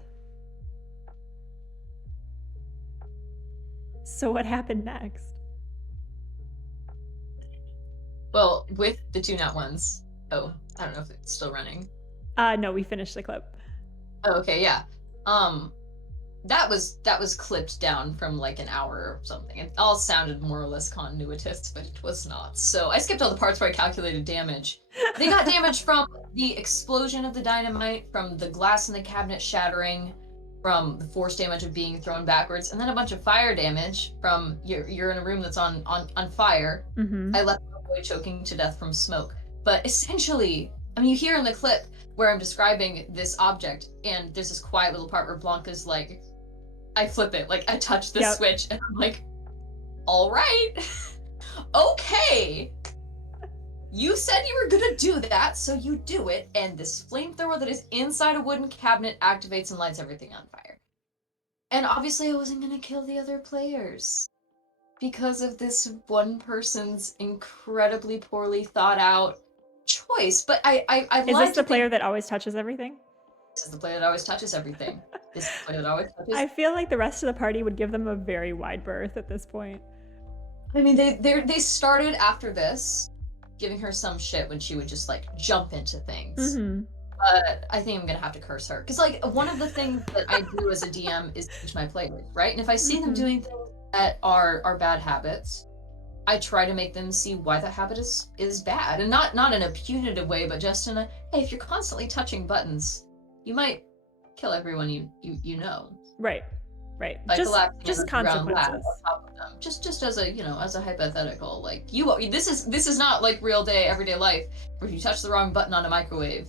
So what happened next? Well, with the two nat ones. Oh, I don't know if it's still running. No, we finished the clip. Oh, okay, yeah. That was clipped down from like an hour or something. It all sounded more or less continuitous, but it was not. So I skipped all the parts where I calculated damage. They got damage from the explosion of the dynamite, from the glass in the cabinet shattering, from the force damage of being thrown backwards, and then a bunch of fire damage from you're in a room that's on fire. Mm-hmm. I left my boy choking to death from smoke. But essentially, I mean, you hear in the clip where I'm describing this object, and there's this quiet little part where Blanca's like, I flip it, like I touch the switch, and I'm like, all right, okay. You said you were gonna do that, so you do it, and this flamethrower that is inside a wooden cabinet activates and lights everything on fire. And obviously I wasn't gonna kill the other players because of this one person's incredibly poorly thought out choice. But I Is this the player that always touches everything? This is the player that always touches everything. This is the player that always touches. I feel like the rest of the party would give them a very wide berth at this point. I mean, they started after this, giving her some shit when she would just like jump into things. Mm-hmm. But I think I'm gonna have to curse her because like one of the things that I do as a DM is teach my players, right? And if I see them doing things that are bad habits, I try to make them see why that habit is bad, and not in a punitive way, but just in a, hey, if you're constantly touching buttons, you might kill everyone you know. Right. Like just consequences. On top of them. Just as a as a hypothetical, like this is not like real day everyday life where if you touch the wrong button on a microwave,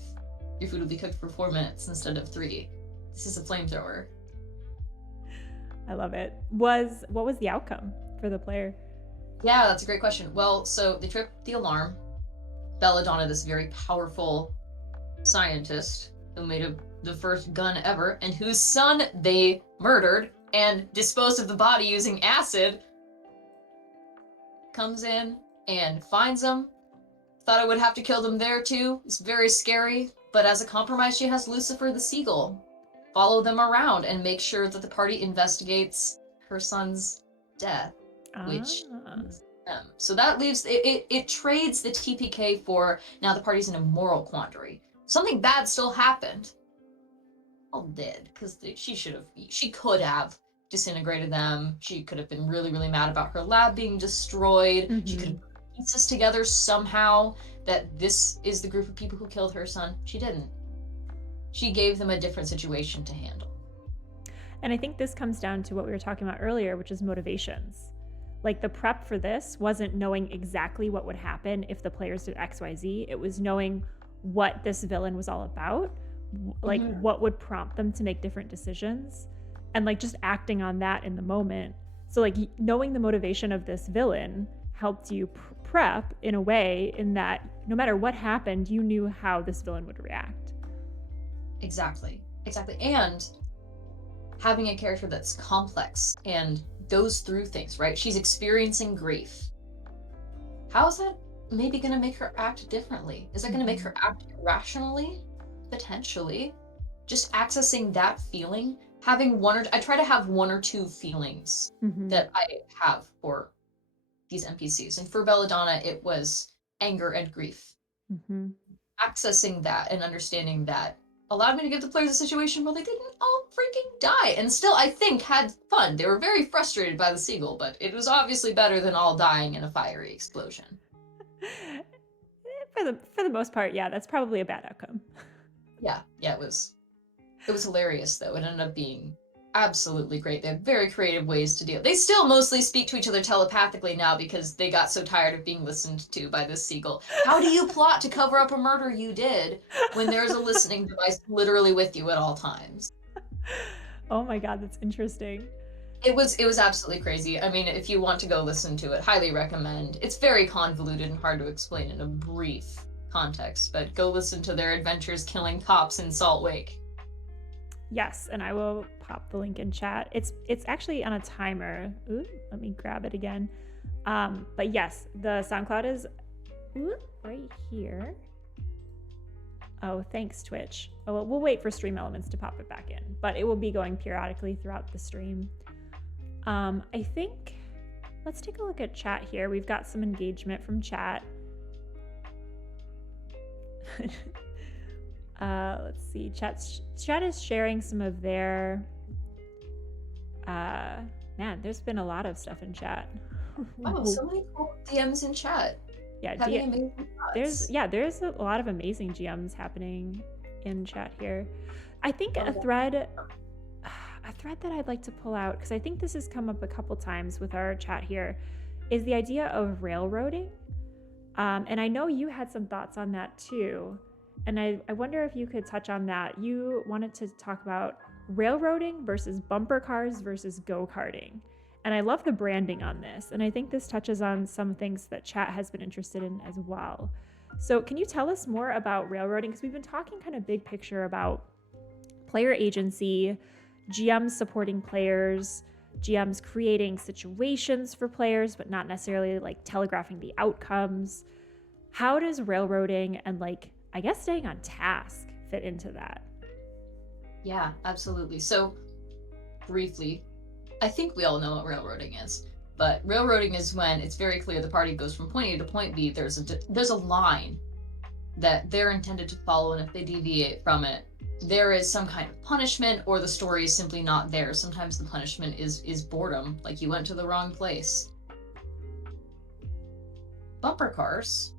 your food will be cooked for 4 minutes instead of 3. This is a flamethrower. I love it. What was the outcome for the player? Yeah, that's a great question. Well, so they tripped the alarm. Belladonna, this very powerful scientist who made the first gun ever, and whose son they murdered and disposed of the body using acid, comes in and finds them. Thought I would have to kill them there too. It's very scary, but as a compromise, she has Lucifer the Seagull follow them around and make sure that the party investigates her son's death, which is So that leaves it trades the TPK for now the party's in a moral quandary. Something bad still happened. Well, did because she could have disintegrated them. She could have been really, really mad about her lab being destroyed. Mm-hmm. She could have put pieces together somehow that this is the group of people who killed her son. She didn't. She gave them a different situation to handle. And I think this comes down to what we were talking about earlier, which is motivations. Like the prep for this wasn't knowing exactly what would happen if the players did XYZ. It was knowing what this villain was all about, like what would prompt them to make different decisions, and like just acting on that in the moment. So like knowing the motivation of this villain helped you prep in a way in that no matter what happened, you knew how this villain would react. Exactly. And having a character that's complex and goes through things, right? She's experiencing grief. How is that maybe going to make her act differently? Is that going to make her act irrationally? Potentially. Just accessing that feeling, I try to have one or two feelings that I have for these NPCs. And for Belladonna, it was anger and grief. Accessing that and understanding that allowed me to give the players a situation where they didn't all freaking die and still, I think, had fun. They were very frustrated by the seagull, but it was obviously better than all dying in a fiery explosion. For the most part, yeah, that's probably a bad outcome. Yeah, it was hilarious, though. It ended up being absolutely great. They have very creative ways to deal. They still mostly speak to each other telepathically now because they got so tired of being listened to by this seagull. How do you plot to cover up a murder you did when there's a listening device literally with you at all times? Oh my god, that's interesting. It was absolutely crazy. I mean, if you want to go listen to it, highly recommend. It's very convoluted and hard to explain in a brief context, but go listen to their adventures killing cops in Salt Lake. Yes, and I will pop the link in chat. It's actually on a timer. Ooh, let me grab it again. But yes, the SoundCloud is right here. Oh, thanks, Twitch. Oh, well, we'll wait for Stream Elements to pop it back in, but it will be going periodically throughout the stream. I think, let's take a look at chat here. We've got some engagement from chat. Let's see. Chat is sharing some of their. Man, there's been a lot of stuff in chat. Wow, so many cool DMs in chat. Yeah, there's a lot of amazing GMs happening in chat here. I think a thread that I'd like to pull out, because I think this has come up a couple times with our chat here, is the idea of railroading. And I know you had some thoughts on that too. And I wonder if you could touch on that. You wanted to talk about railroading versus bumper cars versus go-karting. And I love the branding on this. And I think this touches on some things that chat has been interested in as well. So can you tell us more about railroading? Because we've been talking kind of big picture about player agency, GMs supporting players, GMs creating situations for players, but not necessarily like telegraphing the outcomes. How does railroading and like, I guess staying on task fit into that? Yeah, absolutely. So briefly, I think we all know what railroading is, but railroading is when it's very clear the party goes from point A to point B. There's a line that they're intended to follow, and if they deviate from it, there is some kind of punishment, or the story is simply not there. Sometimes the punishment is boredom, like you went to the wrong place. Bumper cars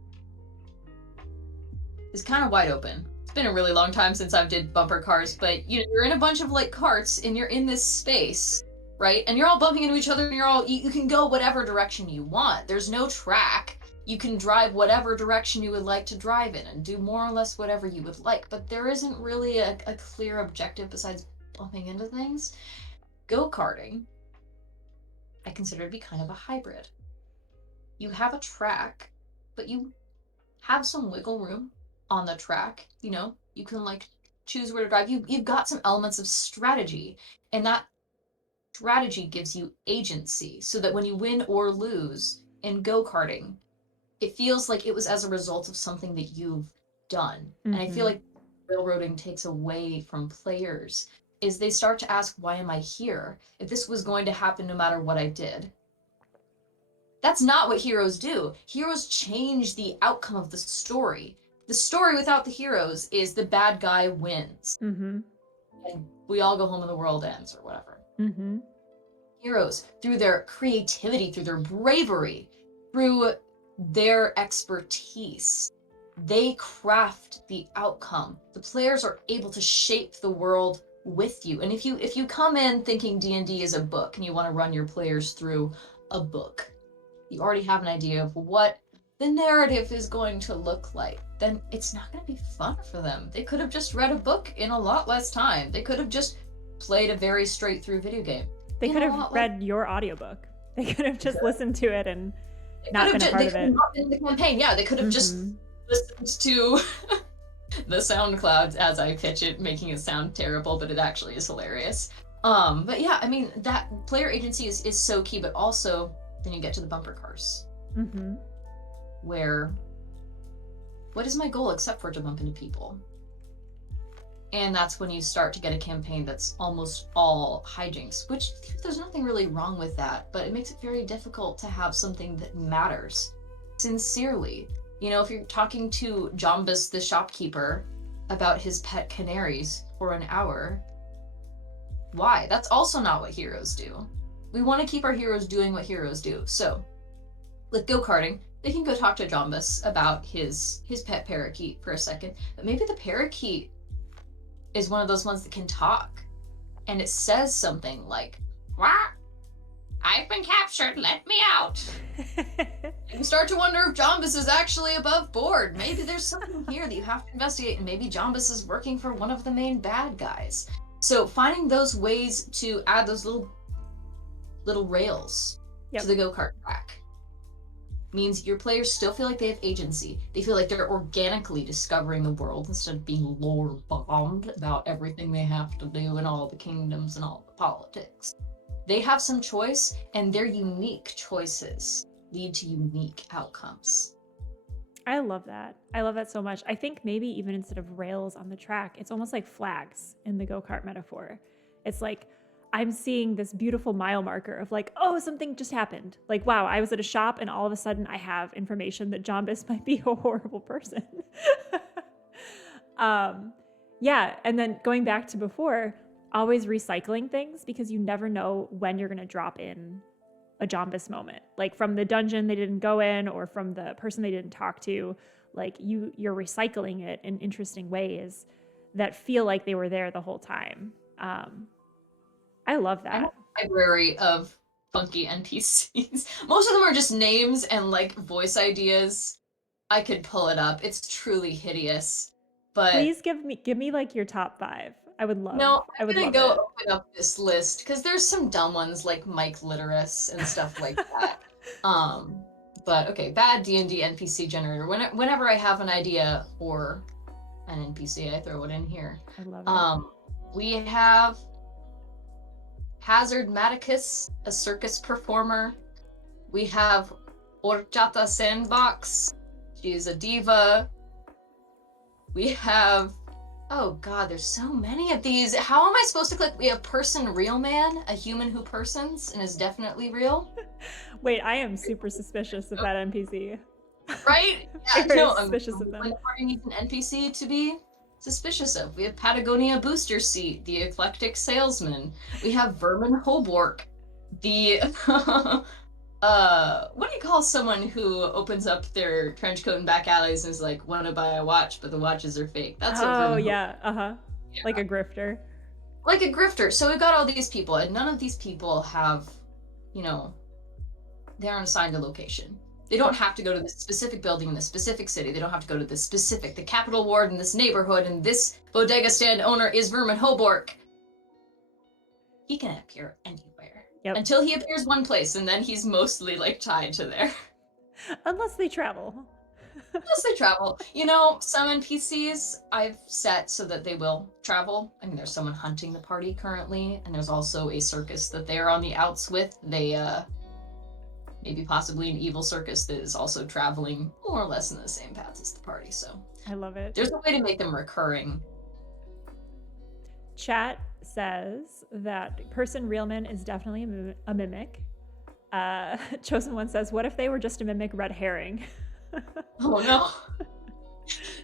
is kind of wide open. It's been a really long time since I've did bumper cars, but you're in a bunch of like carts and you're in this space, right? And you're all bumping into each other, and you can go whatever direction you want. There's no track. You can drive whatever direction you would like to drive in and do more or less whatever you would like, but there isn't really a clear objective besides bumping into things. Go-karting, I consider to be kind of a hybrid. You have a track, but you have some wiggle room on the track. You can like choose where to drive. You've got some elements of strategy, and that strategy gives you agency, so that when you win or lose in go-karting, it feels like it was as a result of something that you've done. Mm-hmm. And I feel like railroading takes away from players, is they start to ask, why am I here? If this was going to happen no matter what I did, That's not what heroes do. Heroes change the outcome of the story. The story without the heroes is the bad guy wins. Mm-hmm. And we all go home and the world ends or whatever. Mm-hmm. Heroes, through their creativity, through their bravery, through their expertise, they craft the outcome. The players are able to shape the world with you. And if you come in thinking D&D is a book and you want to run your players through a book, you already have an idea of what the narrative is going to look like, then it's not going to be fun for them. They could have just read a book in a lot less time. They could have just played a very straight through video game. They could have read your audiobook. They could have just listened to it and not been a part of it. They could have not been in the campaign. Yeah, they could have just listened to the SoundClouds as I pitch it, making it sound terrible, but it actually is hilarious. But yeah, I mean, that player agency is so key, but also then you get to the bumper cars. Mm-hmm. Where, what is my goal except for to bump into people? And that's when you start to get a campaign that's almost all hijinks, which there's nothing really wrong with that, but it makes it very difficult to have something that matters sincerely. You know, if you're talking to Jombus the shopkeeper about his pet canaries for an hour, why? That's also not what heroes do. We want to keep our heroes doing what heroes do. So, with go-karting, they can go talk to Jombus about his pet parakeet for a second, but maybe the parakeet is one of those ones that can talk, and it says something like, "Wah, I've been captured, let me out." You start to wonder if Jombus is actually above board. Maybe there's something here that you have to investigate, and maybe Jombus is working for one of the main bad guys. So finding those ways to add those little rails to the go-kart track means your players still feel like they have agency. They feel like they're organically discovering the world instead of being lore bombed about everything they have to do and all the kingdoms and all the politics. They have some choice, and their unique choices lead to unique outcomes. I love that. I love that so much. I think maybe even instead of rails on the track, it's almost like flags in the go-kart metaphor. It's like, I'm seeing this beautiful mile marker of like, oh, something just happened. Like, wow, I was at a shop and all of a sudden I have information that Jombus might be a horrible person. Yeah, and then going back to before, always recycling things because you never know when you're going to drop in a Jombus moment. Like from the dungeon they didn't go in or from the person they didn't talk to. Like you're recycling it in interesting ways that feel like they were there the whole time. I love that. I have a library of funky NPCs. Most of them are just names and like voice ideas. I could pull it up. It's truly hideous. But please give me like your top 5. I would love. No, I'm gonna go it. open up this list because there's some dumb ones like Mike Litterus and stuff like that. But okay, bad D&D NPC generator. Whenever I have an idea or an NPC, I throw it in here. I love it. We have Hazard Maticus, a circus performer. We have Horchata Sandbox. She's a diva. We have, oh god, there's so many of these. How am I supposed to click? We have Person Real Man, a human who persons and is definitely real. Wait, I am super suspicious of that NPC. Right? Yeah, no, suspicious of them. When the party needs an NPC to be suspicious of. We have Patagonia Booster Seat, the eclectic salesman. We have Vermin Hobork, the what do you call someone who opens up their trench coat in back alleys and is like, wanna buy a watch, but the watches are fake? That's what Vermin yeah, yeah. Like a grifter. Like a grifter. So we've got all these people, and none of these people have, you know, they aren't assigned a location. They don't have to go to this specific building in this specific city. They don't have to go to this specific, the Capitol Ward in this neighborhood, and this bodega stand owner is Vermin Hobork. He can appear anywhere. Yep. Until he appears one place, and then he's mostly, like, tied to there. Unless they travel. Unless they travel. You know, some NPCs I've set so that they will travel. I mean, there's someone hunting the party currently, and there's also a circus that they're on the outs with. They, maybe possibly an evil circus that is also traveling more or less in the same paths as the party, so. I love it. There's a way to make them recurring. Chat says that Person Realman is definitely a mimic. Chosen One says, what if they were just a mimic red herring? Oh no.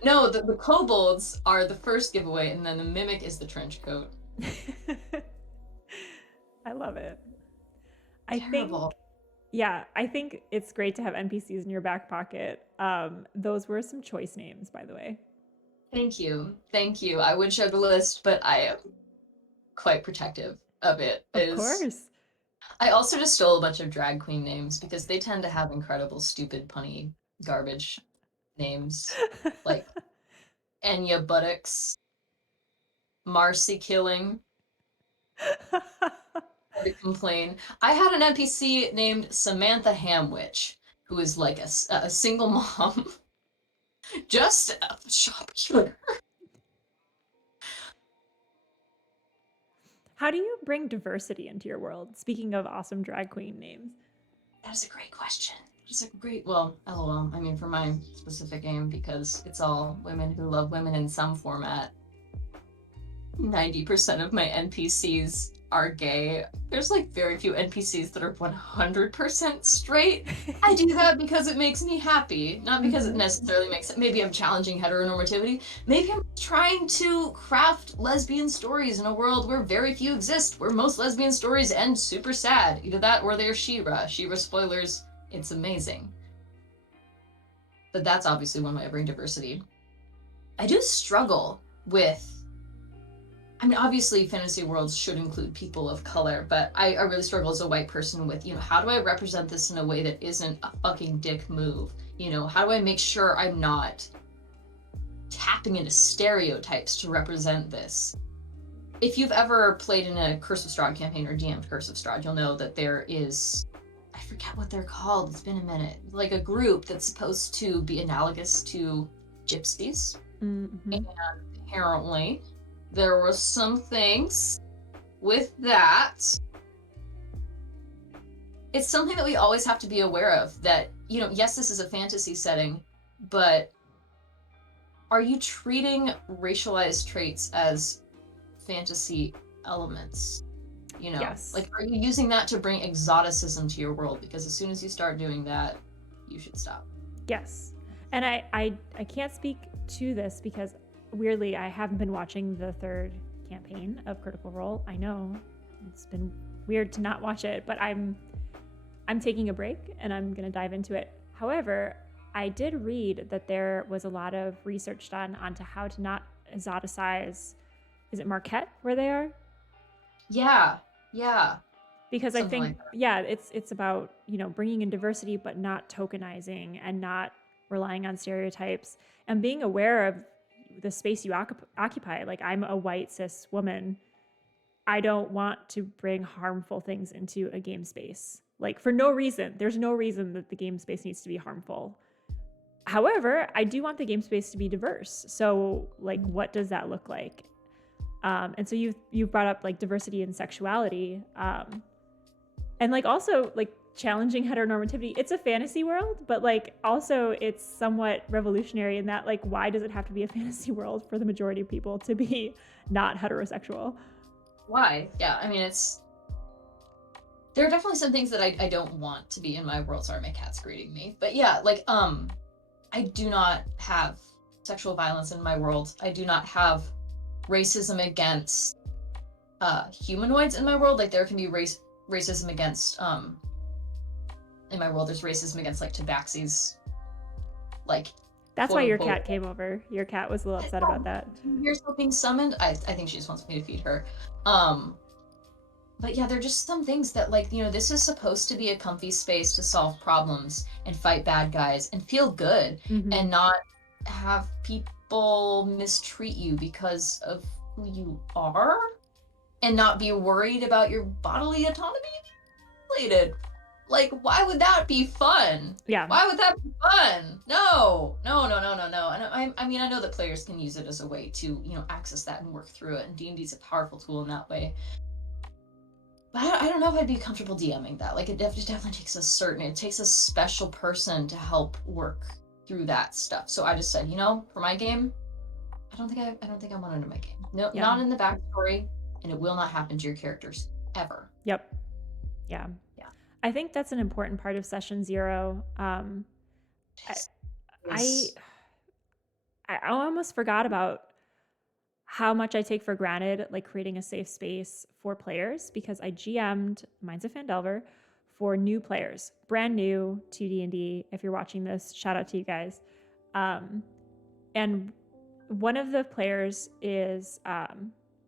No, the kobolds are the first giveaway, and then the mimic is the trench coat. I love it. Terrible. I think it's great to have NPCs in your back pocket. Those were some choice names, by the way. Thank you. I would share the list, but I am quite protective of it. Of course. I also just stole a bunch of drag queen names because they tend to have incredible, stupid, punny, garbage names. Like Enya Buttocks, Marcy Killing. To complain. I had an NPC named Samantha Hamwich, who is like a single mom. Just a shopkeeper. How do you bring diversity into your world? Speaking of awesome drag queen names. That is a great question. Well, LOL. I mean, for my specific game, because it's all women who love women in some format. 90% of my NPCs are gay. There's like very few NPCs that are 100% straight. I do that because it makes me happy, not because it necessarily makes it. Maybe I'm challenging heteronormativity. Maybe I'm trying to craft lesbian stories in a world where very few exist, where most lesbian stories end super sad. Either that or they're She-Ra. She-Ra spoilers, it's amazing. But that's obviously one way I bring diversity. I do struggle with, I mean, obviously fantasy worlds should include people of color, but I really struggle as a white person with, how do I represent this in a way that isn't a fucking dick move? How do I make sure I'm not tapping into stereotypes to represent this? If you've ever played in a Curse of Strahd campaign or DM'd Curse of Strahd, you'll know that there is, I forget what they're called, it's been a minute, like a group that's supposed to be analogous to gypsies. Mm-hmm. And apparently there were some things with that. It's something that we always have to be aware of, that, yes, this is a fantasy setting, but are you treating racialized traits as fantasy elements? Yes. Like, are you using that to bring exoticism to your world? Because as soon as you start doing that, you should stop. Yes. And I can't speak to this because weirdly, I haven't been watching the third campaign of Critical Role. I know it's been weird to not watch it, but I'm taking a break and I'm going to dive into it. However, I did read that there was a lot of research done onto how to not exoticize. Is it Marquette where they are? Yeah. Because something I think, it's about, bringing in diversity, but not tokenizing and not relying on stereotypes and being aware of the space you occupy. Like, I'm a white cis woman. I don't want to bring harmful things into a game space. Like, for no reason. There's no reason that the game space needs to be harmful. However, I do want the game space to be diverse. So, like, what does that look like? And so you've brought up like diversity and sexuality, and like also like challenging heteronormativity. It's a fantasy world, but like also it's somewhat revolutionary in that, like, why does it have to be a fantasy world for the majority of people to be not heterosexual? Why? Yeah, I mean, there are definitely some things that I don't want to be in my world. Sorry, my cat's greeting me. But yeah, like, I do not have sexual violence in my world. I do not have racism against humanoids in my world. Like, there can be racism against in my world there's racism against like tabaxis. Like, that's why your cat came over. Your cat was a little upset about that. Here's being summoned. I think she just wants me to feed her. But yeah, there are just some things that, like, this is supposed to be a comfy space to solve problems and fight bad guys and feel good, and not have people mistreat you because of who you are, and not be worried about your bodily autonomy being violated. Like, why would that be fun? Yeah. Why would that be fun? No. And I mean, I know that players can use it as a way to, access that and work through it, and D&D is a powerful tool in that way. But I don't know if I'd be comfortable DMing that. Like, it definitely takes a special person to help work through that stuff. So I just said, for my game, I don't think I want it in my game. No, not in the backstory, and it will not happen to your characters ever. Yep. Yeah. I think that's an important part of session 0. I almost forgot about how much I take for granted, like creating a safe space for players, because I GM'd Minds of Phandelver for new players, brand new to D&D. If you're watching this, shout out to you guys. And one of the players is,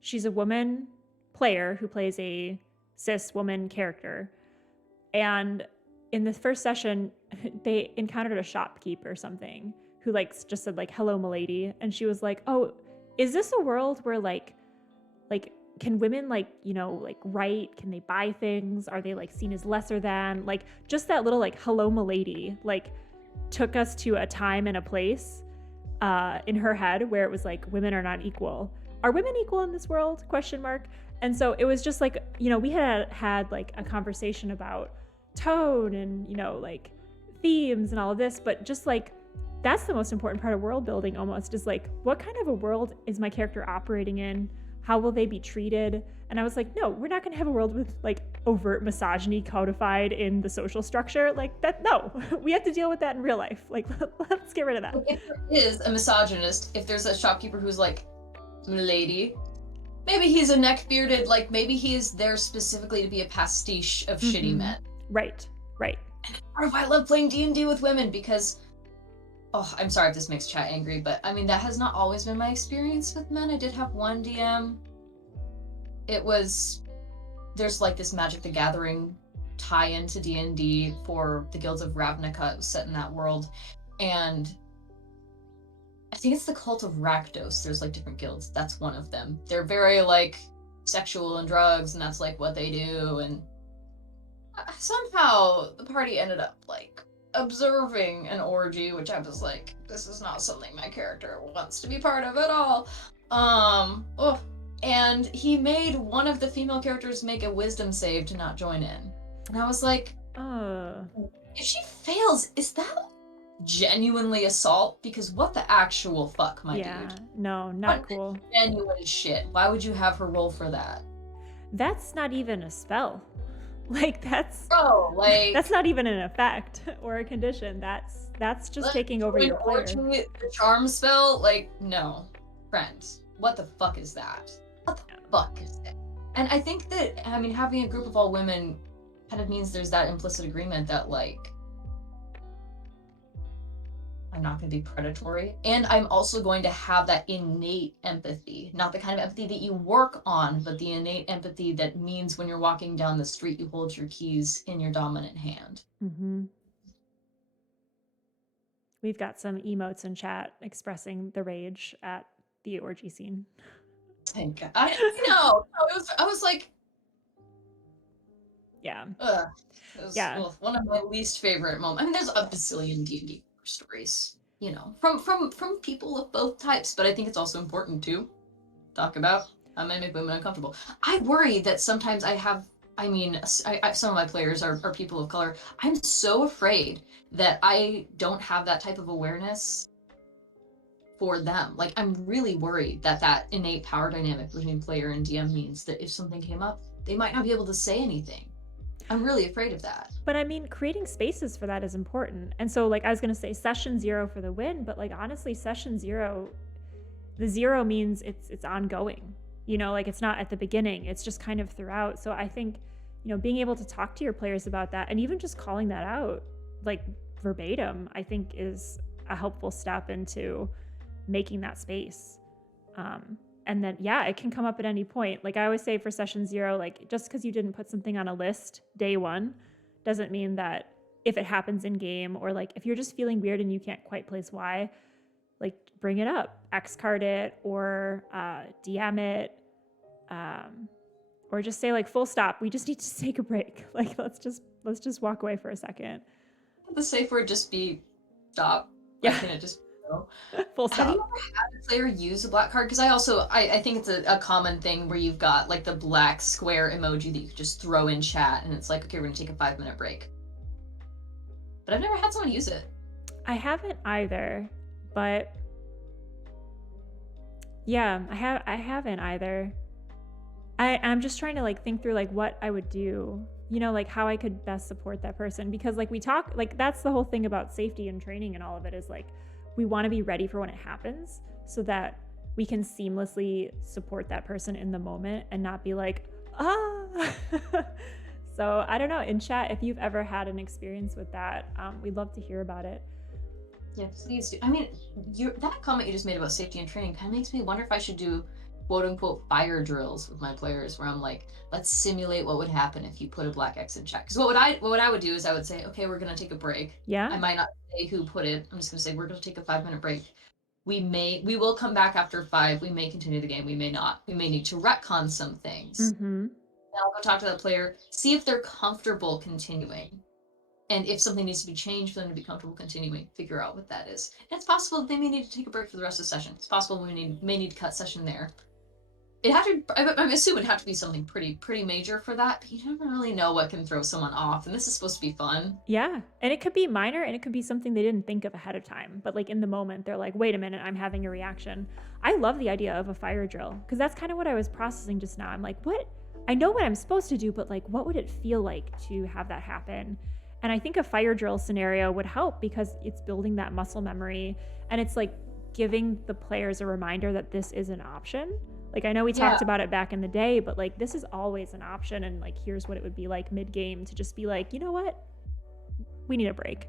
she's a woman player who plays a cis woman character. And in the first session, they encountered a shopkeeper or something who like just said like, "Hello, milady." And she was like, "Oh, is this a world where like can women like, like write? Can they buy things? Are they like seen as lesser than?" Like just that little like, "Hello, milady," like took us to a time and a place in her head where it was like, women are not equal. Are women equal in this world? ? And so it was just like, we had like a conversation about tone and, like themes and all of this, but just like, that's the most important part of world building almost, is like, what kind of a world is my character operating in? How will they be treated? And I was like, no, we're not going to have a world with like overt misogyny codified in the social structure. Like that, no, we have to deal with that in real life. Like, let's get rid of that. If there is a misogynist, if there's a shopkeeper who's like, "Lady," maybe he's a neck-bearded, like maybe he is there specifically to be a pastiche of shitty men. Right. Or if I love playing D&D with women because, I'm sorry if this makes chat angry, but I mean, that has not always been my experience with men. I did have one DM. There's like this Magic the Gathering tie-in to D&D for the Guilds of Ravnica. It was set in that world. And I think it's the Cult of Rakdos. There's like different guilds. That's one of them. They're very like sexual and drugs, and that's like what they do. And somehow the party ended up like observing an orgy, which I was like, this is not something my character wants to be part of at all. And he made one of the female characters make a wisdom save to not join in. And I was like, if she fails, is that genuinely assault? Because what the actual fuck, my dude? No, not cool. Genuine shit. Why would you have her roll for that? That's not even a spell. Like that's not even an effect or a condition. That's just taking over your player. The charm spell, like, no, friends. What the fuck is that? What the fuck is that? And I think that, I mean, having a group of all women kind of means there's that implicit agreement that, like, I'm not going to be predatory, and I'm also going to have that innate empathy, not the kind of empathy that you work on, but the innate empathy that means when you're walking down the street, you hold your keys in your dominant hand. We've got some emotes in chat expressing the rage at the orgy scene. Thank God. I was like, yeah. It was one of my least favorite moments. I mean, there's a bazillion D&D stories, from people of both types, but I think it's also important to talk about how men make women uncomfortable. I worry that sometimes some of my players are people of color. I'm so afraid that I don't have that type of awareness for them. Like, I'm really worried that innate power dynamic between player and DM means that if something came up, they might not be able to say anything. I'm really afraid of that. But I mean, creating spaces for that is important. And so, like, I was going to say session 0 for the win, but like, honestly, session 0, the 0 means it's ongoing, like it's not at the beginning, it's just kind of throughout. So I think, being able to talk to your players about that and even just calling that out, like verbatim, I think is a helpful step into making that space. And then, it can come up at any point. Like I always say for session 0, like just because you didn't put something on a list day 1 doesn't mean that if it happens in game, or like if you're just feeling weird and you can't quite place why, like bring it up, X card it, or DM it, or just say like full stop. We just need to take a break. Like let's just walk away for a second. The safe word just be stop. Yeah. Can it just go? Full stop. Have you ever had a player use a black card? Because I think it's a common thing where you've got like the black square emoji that you could just throw in chat, and it's like, okay, we're gonna take a 5-minute break. But I've never had someone use it. I haven't either, but yeah, I haven't either. I'm just trying to like think through like what I would do. you know, like how I could best support that person, because like we talk, like that's the whole thing about safety and training and all of it is like we want to be ready for when it happens so that we can seamlessly support that person in the moment and not be like, ah. So I don't know, in chat, if you've ever had an experience with that, we'd love to hear about it. Yeah, please do. I mean, that comment you just made about safety and training kind of makes me wonder if I should do quote unquote fire drills with my players, where I'm like, let's simulate what would happen if you put a black X in chat. Because what I would do is I would say, okay, we're gonna take a break. Yeah. I might not say who put it. I'm just gonna say we're gonna take a 5-minute break. We will come back after 5. We may continue the game. We may not. We may need to retcon some things. Mm-hmm. I'll go talk to that player, see if they're comfortable continuing. And if something needs to be changed for them to be comfortable continuing, figure out what that is. And it's possible that they may need to take a break for the rest of the session. It's possible we may need to cut session there. I assume it'd have to be something pretty major for that, but you never really know what can throw someone off, and this is supposed to be fun. Yeah, and it could be minor, and it could be something they didn't think of ahead of time, but like in the moment, they're like, wait a minute, I'm having a reaction. I love the idea of a fire drill, because that's kind of what I was processing just now. I'm like, what? I know what I'm supposed to do, but like, what would it feel like to have that happen? And I think a fire drill scenario would help because it's building that muscle memory, and it's like giving the players a reminder that this is an option. Like, I know we talked about it back in the day, but like, this is always an option. And like, here's what it would be like mid-game to just be like, you know what? We need a break.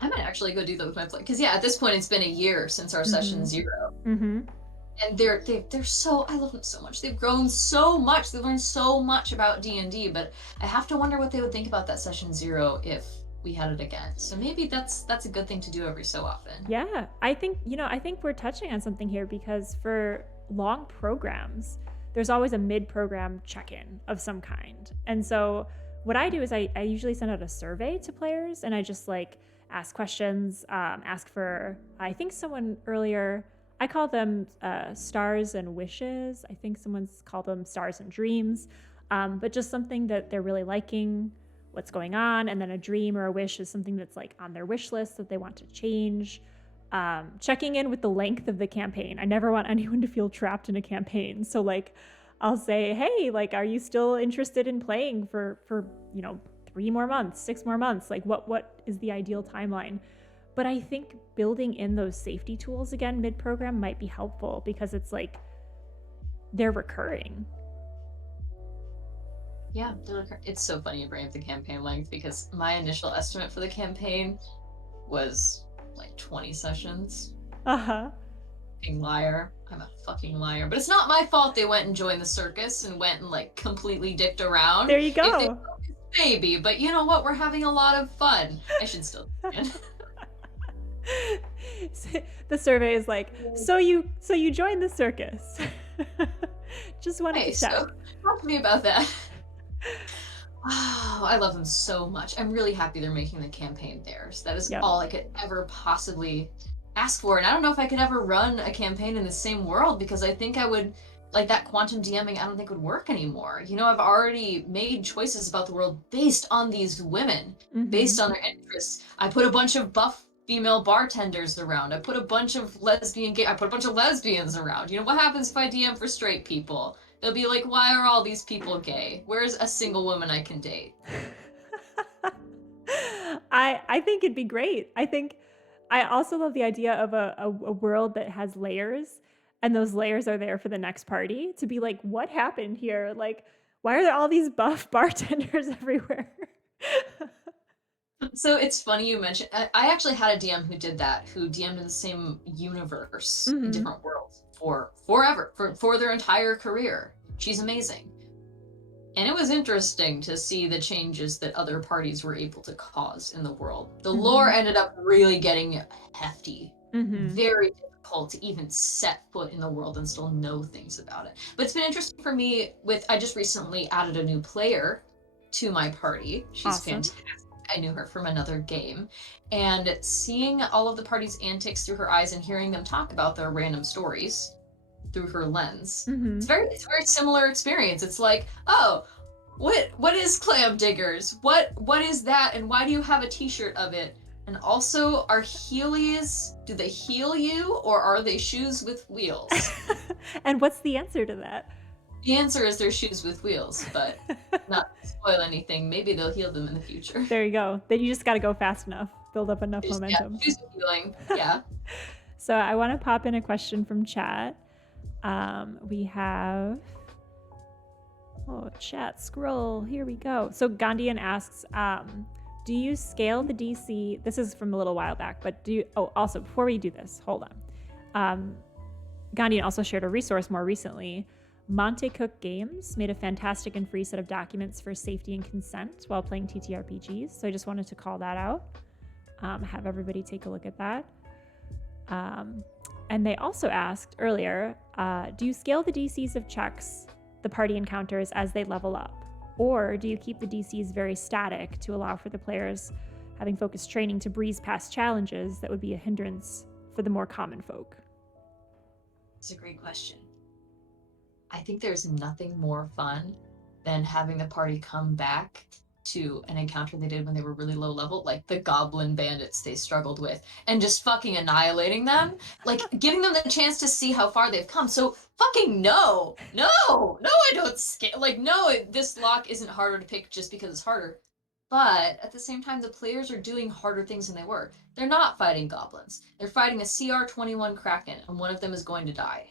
I might actually go do that with my play. Because at this point, it's been a year since our session 0. Mm-hmm. And they're so, I love them so much. They've grown so much. They've learned so much about D&D, but I have to wonder what they would think about that session 0 if we had it again. So maybe that's a good thing to do every so often. Yeah, I think we're touching on something here, because for long programs, there's always a mid-program check-in of some kind. And so what I do is I usually send out a survey to players, and I just like ask questions, ask for, I think someone earlier, I call them stars and wishes. I think someone's called them stars and dreams, but just something that they're really liking, what's going on. And then a dream or a wish is something that's like on their wish list that they want to change. Checking in with the length of the campaign. I never want anyone to feel trapped in a campaign. So like, I'll say, hey, like, are you still interested in playing for 3 more months, 6 more months? Like what is the ideal timeline? But I think building in those safety tools again mid-program might be helpful, because it's like they're recurring. Yeah, it's so funny you bring up the campaign length, because my initial estimate for the campaign was like 20 sessions. Uh-huh. Fucking liar. I'm a fucking liar. But it's not my fault they went and joined the circus and went and like completely dicked around. There you go. Maybe, but you know what? We're having a lot of fun. I should still do it. The survey is like, so you joined the circus. Just wanted to check. So talk to me about that. Oh, I love them so much. I'm really happy they're making the campaign theirs. That is all I could ever possibly ask for. And I don't know if I could ever run a campaign in the same world, because I think I would, like, that quantum DMing, I don't think would work anymore. You know, I've already made choices about the world based on these women, based on their interests. I put a bunch of buff female bartenders around. I put a bunch of I put a bunch of lesbians around. You know, what happens if I DM for straight people? They'll be like, why are all these people gay? Where's a single woman I can date? I think it'd be great. I also love the idea of a world that has layers, and those layers are there for the next party to be like, what happened here? Like, why are there all these buff bartenders everywhere? So it's funny you mentioned, I actually had a DM who did that, who DM'd in the same universe in different worlds for forever, for their entire career. She's amazing. And it was interesting to see the changes that other parties were able to cause in the world. The lore ended up really getting hefty. Very difficult to even set foot in the world and still know things about it. But it's been interesting for me I just recently added a new player to my party. She's fantastic. I knew her from another game, and seeing all of the party's antics through her eyes and hearing them talk about their random stories through her lens, it's a very similar experience. It's like, oh, what is clam diggers? What is that, and why do you have a t-shirt of it? And also, are heelys, do they heal you, or are they shoes with wheels? And what's the answer to that? The answer is their shoes with wheels, but not to spoil anything. Maybe they'll heal them in the future. There you go. Then you just got to go fast enough, build up enough momentum. Yeah, shoes with healing. Yeah. So I want to pop in a question from chat. We have... Oh, chat, scroll. Here we go. So Gandhian asks, do you scale the DC? This is from a little while back, but do you... Oh, also, before we do this, hold on. Gandhian also shared a resource more recently. Monte Cook Games made a fantastic and free set of documents for safety and consent while playing TTRPGs. So I just wanted to call that out. Have everybody take a look at that. And they also asked earlier, do you scale the DCs of checks the party encounters as they level up? Or do you keep the DCs very static to allow for the players having focused training to breeze past challenges that would be a hindrance for the more common folk? It's a great question. I think there's nothing more fun than having the party come back to an encounter they did when they were really low level, like the goblin bandits they struggled with, and just fucking annihilating them, like giving them the chance to see how far they've come. So fucking no, I don't scale. Like, no, this lock isn't harder to pick just because it's harder. But at the same time, the players are doing harder things than they were. They're not fighting goblins. They're fighting a CR-21 Kraken, and one of them is going to die.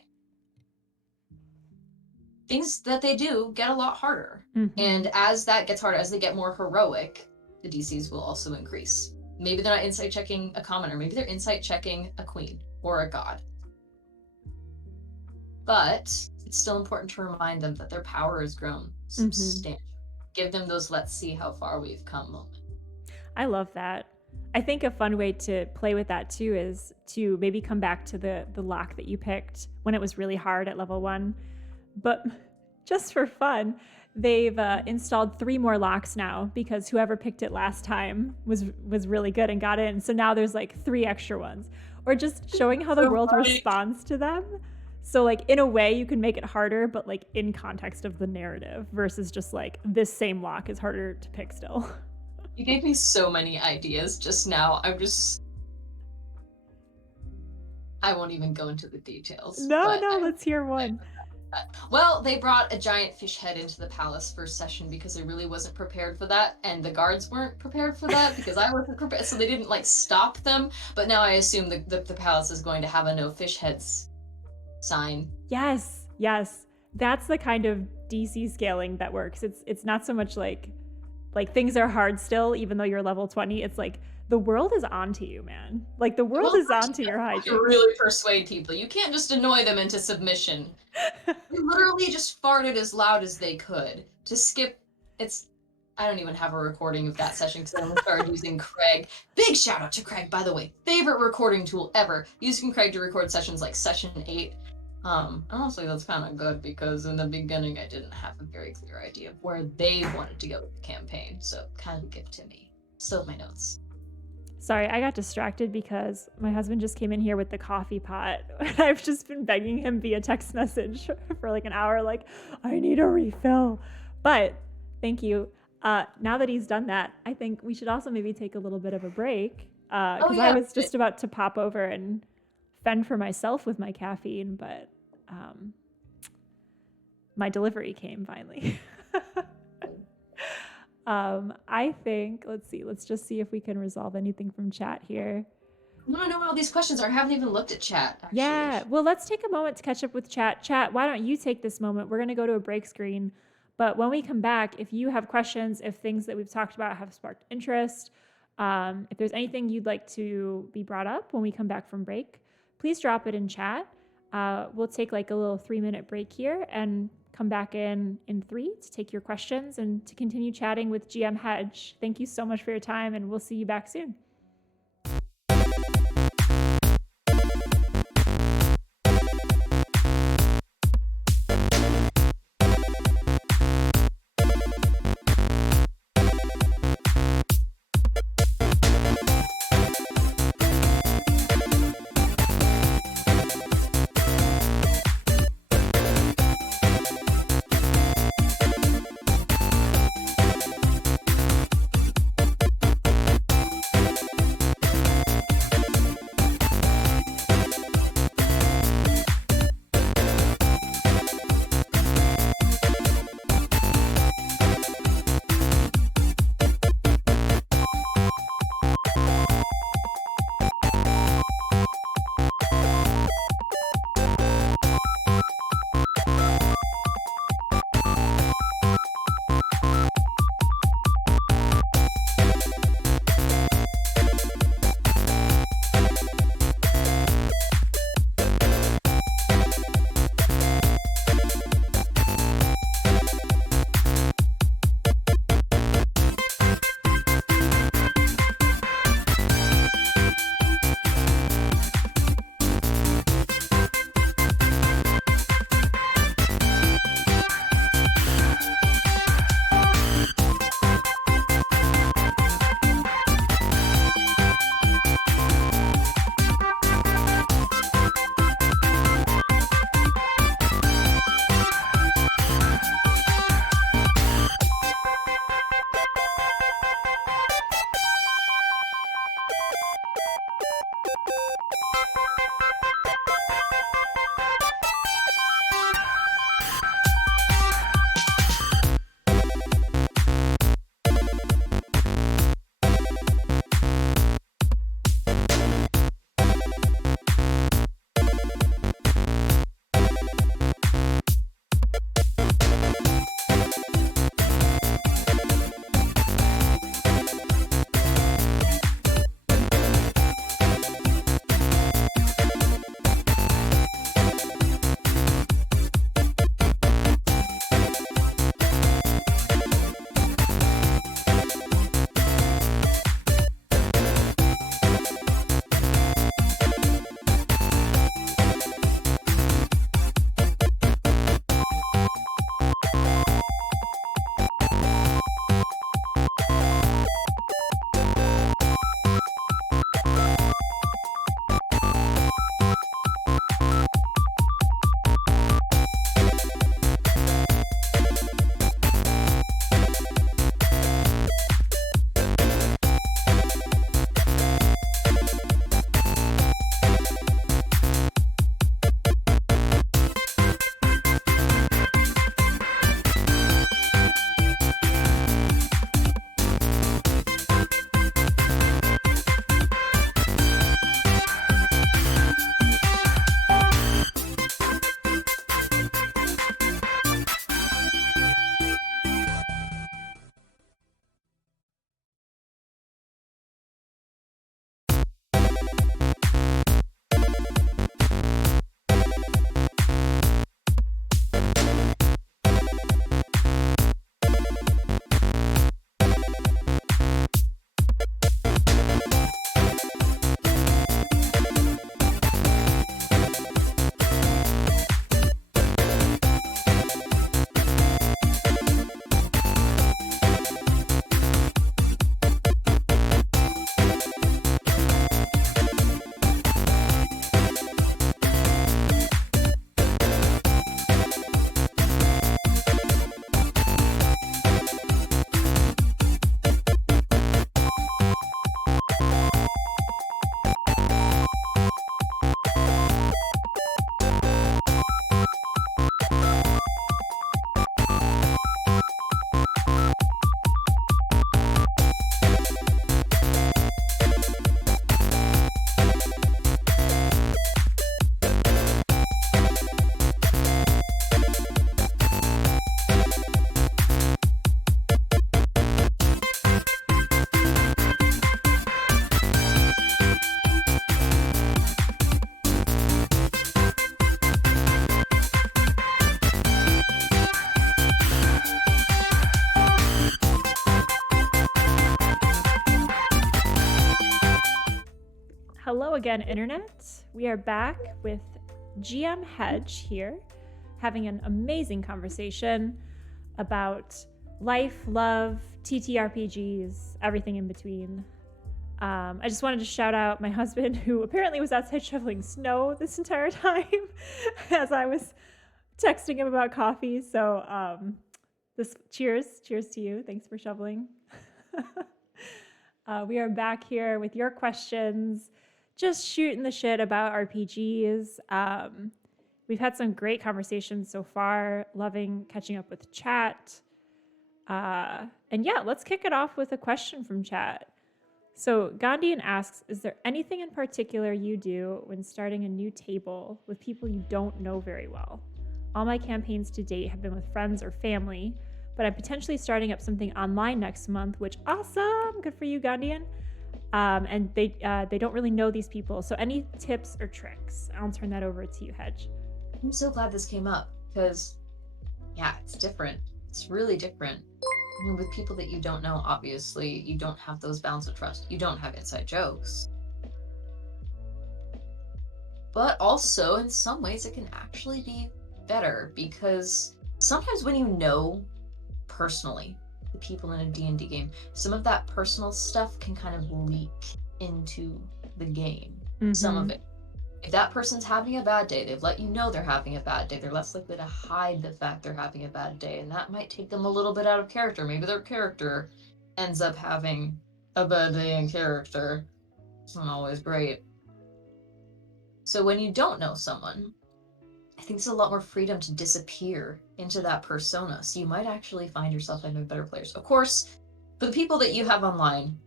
Things that they do get a lot harder. Mm-hmm. And as that gets harder, as they get more heroic, the DCs will also increase. Maybe they're not insight checking a commoner, maybe they're insight checking a queen or a god. But it's still important to remind them that their power has grown substantially. Give them those let's see how far we've come moment. I love that. I think a fun way to play with that too is to maybe come back to the lock that you picked when it was really hard at level 1. But just for fun, they've installed 3 more locks now because whoever picked it last time was really good and got in. So now there's like 3 extra ones. Or just showing how the world responds to them. So like in a way you can make it harder, but like in context of the narrative versus just like this same lock is harder to pick still. You gave me so many ideas just now. I won't even go into the details. No, let's hear one. Well, they brought a giant fish head into the palace first session because they really wasn't prepared for that, and the guards weren't prepared for that because I wasn't prepared, so they didn't like stop them. But now I assume the palace is going to have a no fish heads sign. Yes, that's the kind of DC scaling that works. It's not so much like things are hard still, even though you're level 20. It's like the world is onto you, man. Like the world is onto your hijinks. You really persuade people. You can't just annoy them into submission. They literally just farted as loud as they could to skip. I don't even have a recording of that session because I started using Craig. Big shout out to Craig, by the way. Favorite recording tool ever. Using Craig to record sessions like session 8. Honestly, that's kind of good because in the beginning I didn't have a very clear idea of where they wanted to go with the campaign. So kind of a gift to me. Still my notes. Sorry, I got distracted because my husband just came in here with the coffee pot. And I've just been begging him via text message for like an hour, like, I need a refill. But thank you. Now that he's done that, I think we should also maybe take a little bit of a break. Because I was just about to pop over and fend for myself with my caffeine, but my delivery came finally. I think, let's just see if we can resolve anything from chat here. I want to know what all these questions are. I haven't even looked at chat, actually. Yeah, well, let's take a moment to catch up with chat. Chat, why don't you take this moment? We're going to go to a break screen. But when we come back, if you have questions, if things that we've talked about have sparked interest, if there's anything you'd like to be brought up when we come back from break, please drop it in chat. We'll take like a little 3-minute break here and come back in 3 to take your questions and to continue chatting with GM Hedge. Thank you so much for your time, and we'll see you back soon. Hello again, Internet. We are back with GM Hedge here, having an amazing conversation about life, love, TTRPGs, everything in between. I just wanted to shout out my husband, who apparently was outside shoveling snow this entire time as I was texting him about coffee. So cheers to you. Thanks for shoveling. We are back here with your questions, just shooting the shit about RPGs. We've had some great conversations so far, loving catching up with chat. And yeah, let's kick it off with a question from chat. So Gandhian asks, is there anything in particular you do when starting a new table with people you don't know very well? All my campaigns to date have been with friends or family, but I'm potentially starting up something online next month, which awesome, good for you, Gandhian. And they don't really know these people. So any tips or tricks? I'll turn that over to you, Hedge. I'm so glad this came up because, yeah, it's different. It's really different. I mean, with people that you don't know, obviously, you don't have those bounds of trust. You don't have inside jokes. But also, in some ways, it can actually be better because sometimes when you know personally the people in a D&D game, some of that personal stuff can kind of leak into the game. Some of it. If that person's having a bad day, they've let you know they're having a bad day, they're less likely to hide the fact they're having a bad day, and that might take them a little bit out of character. Maybe their character ends up having a bad day in character. It's not always great. So when you don't know someone, I think there's a lot more freedom to disappear into that persona, so you might actually find yourself having better players. Of course, for the people that you have online,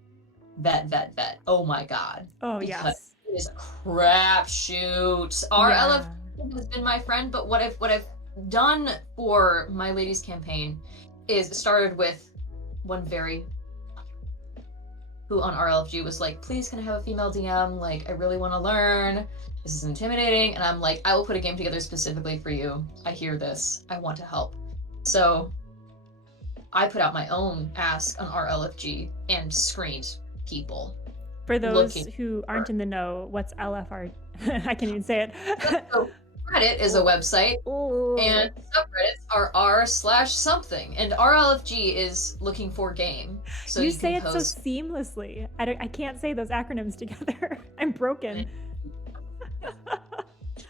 vet. Oh my god. Oh, yes. It is a crapshoot. Our LF has been my friend, but what I've done for my ladies campaign is started with one who on RLFG was like, please can I have a female DM? Like, I really want to learn. This is intimidating. And I'm like, I will put a game together specifically for you. I hear this. I want to help. So I put out my own ask on RLFG and screened people. For those who aren't in the know, what's LFR? I can't even say it. So Reddit is a website, and subreddits are r/something, and RLFG is looking for game. So you say can it post... so seamlessly. I can't say those acronyms together. I'm broken.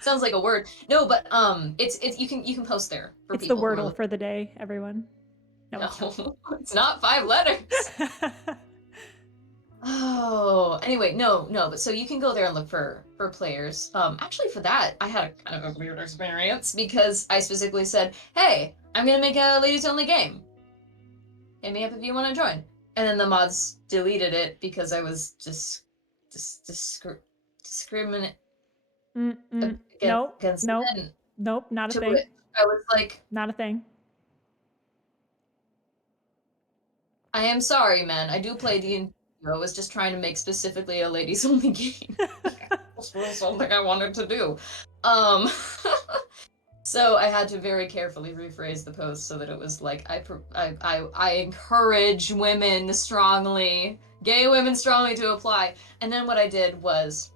Sounds like a word. No, but it's you can post there. For it's people the Wordle for the day, everyone. No, it's not 5 letters. Oh, anyway, no, but so you can go there and look for players. Actually for that, I had a kind of a weird experience because I specifically said, hey, I'm gonna make a ladies only game. Hit me up if you want to join. And then the mods deleted it because I was just discriminate against men. Nope, not a thing. I was like, not a thing. I am sorry, man. I do play D&D. I was just trying to make specifically a ladies only game. This was something I wanted to do. So I had to very carefully rephrase the post so that it was like I encourage women strongly, gay women strongly to apply. And then what I did was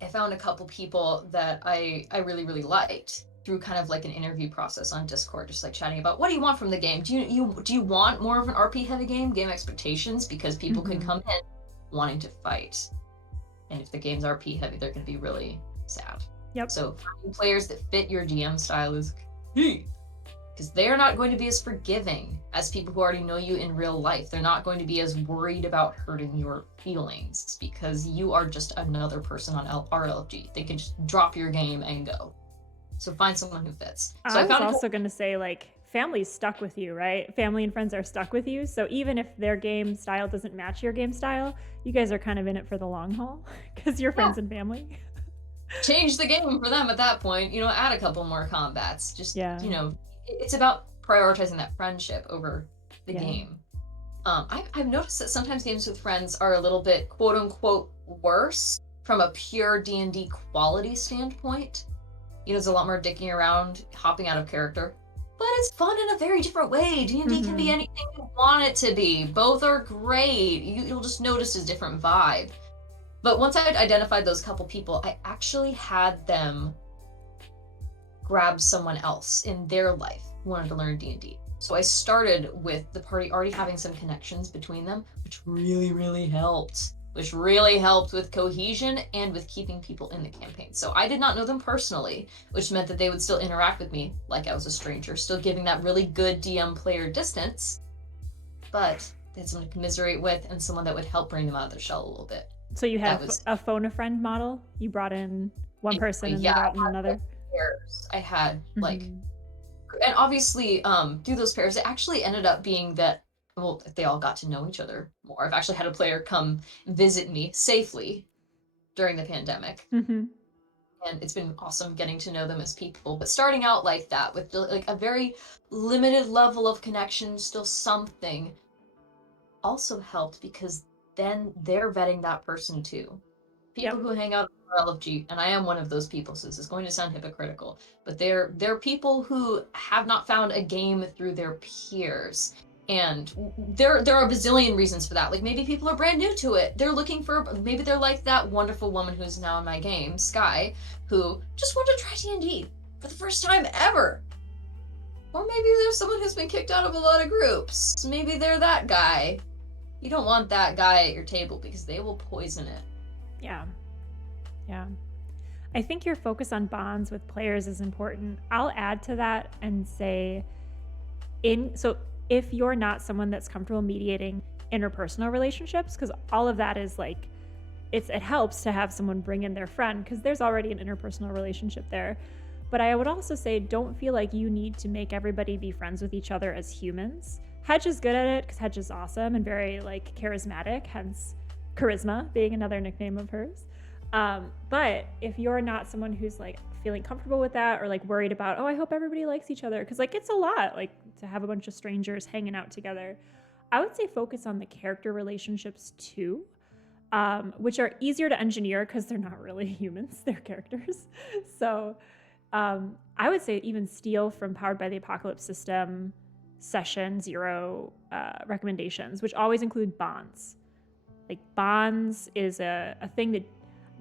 I found a couple people that I really, really liked through kind of like an interview process on Discord, just like chatting about what do you want from the game? Do you want more of an RP heavy game expectations? Because people can come in wanting to fight. And if the game's RP heavy, they're gonna be really sad. Yep. So finding players that fit your DM style is key. Because they're not going to be as forgiving as people who already know you in real life. They're not going to be as worried about hurting your feelings because you are just another person on RLFG. They can just drop your game and go. So find someone who fits. So I was also going to say, like, family's stuck with you, right? Family and friends are stuck with you. So even if their game style doesn't match your game style, you guys are kind of in it for the long haul because you're friends and family. Change the game for them at that point. Add a couple more combats. Just, it's about prioritizing that friendship over the game. I've noticed that sometimes games with friends are a little bit quote unquote worse from a pure D&D quality standpoint. There's a lot more dicking around, hopping out of character. But it's fun in a very different way. D&D can be anything you want it to be. Both are great. You'll just notice a different vibe. But once I had identified those couple people, I actually had them grab someone else in their life who wanted to learn D&D. So I started with the party already having some connections between them, which really helped. Which really helped with cohesion and with keeping people in the campaign. So I did not know them personally, which meant that they would still interact with me like I was a stranger, still giving that really good DM player distance, but they had someone to commiserate with and someone that would help bring them out of their shell a little bit. So you had a phone a friend model? You brought in one person and they brought in another? Pairs. I had like, and obviously through those pairs, it actually ended up being that, well, they all got to know each other more. I've actually had a player come visit me safely during the pandemic. And it's been awesome getting to know them as people. But starting out like that with like a very limited level of connection, still something, also helped because then they're vetting that person too. People who hang out at LFG, and I am one of those people, so this is going to sound hypocritical, but they're people who have not found a game through their peers. And there are a bazillion reasons for that. Like maybe people are brand new to it. They're looking for, maybe they're like that wonderful woman who's now in my game, Sky, who just wanted to try D&D for the first time ever. Or maybe there's someone who's been kicked out of a lot of groups. Maybe they're that guy. You don't want that guy at your table because they will poison it. Yeah. I think your focus on bonds with players is important. I'll add to that and say, so if you're not someone that's comfortable mediating interpersonal relationships, because all of that is like, it helps to have someone bring in their friend because there's already an interpersonal relationship there. But I would also say, don't feel like you need to make everybody be friends with each other as humans. Hedge is good at it because Hedge is awesome and very like charismatic, hence charisma being another nickname of hers. But if you're not someone who's like feeling comfortable with that or like worried about, oh, I hope everybody likes each other, because like it's a lot like to have a bunch of strangers hanging out together, I would say focus on the character relationships too, which are easier to engineer because they're not really humans, they're characters. So I would say even steal from Powered by the Apocalypse system session 0 recommendations, which always include bonds. Like bonds is a thing that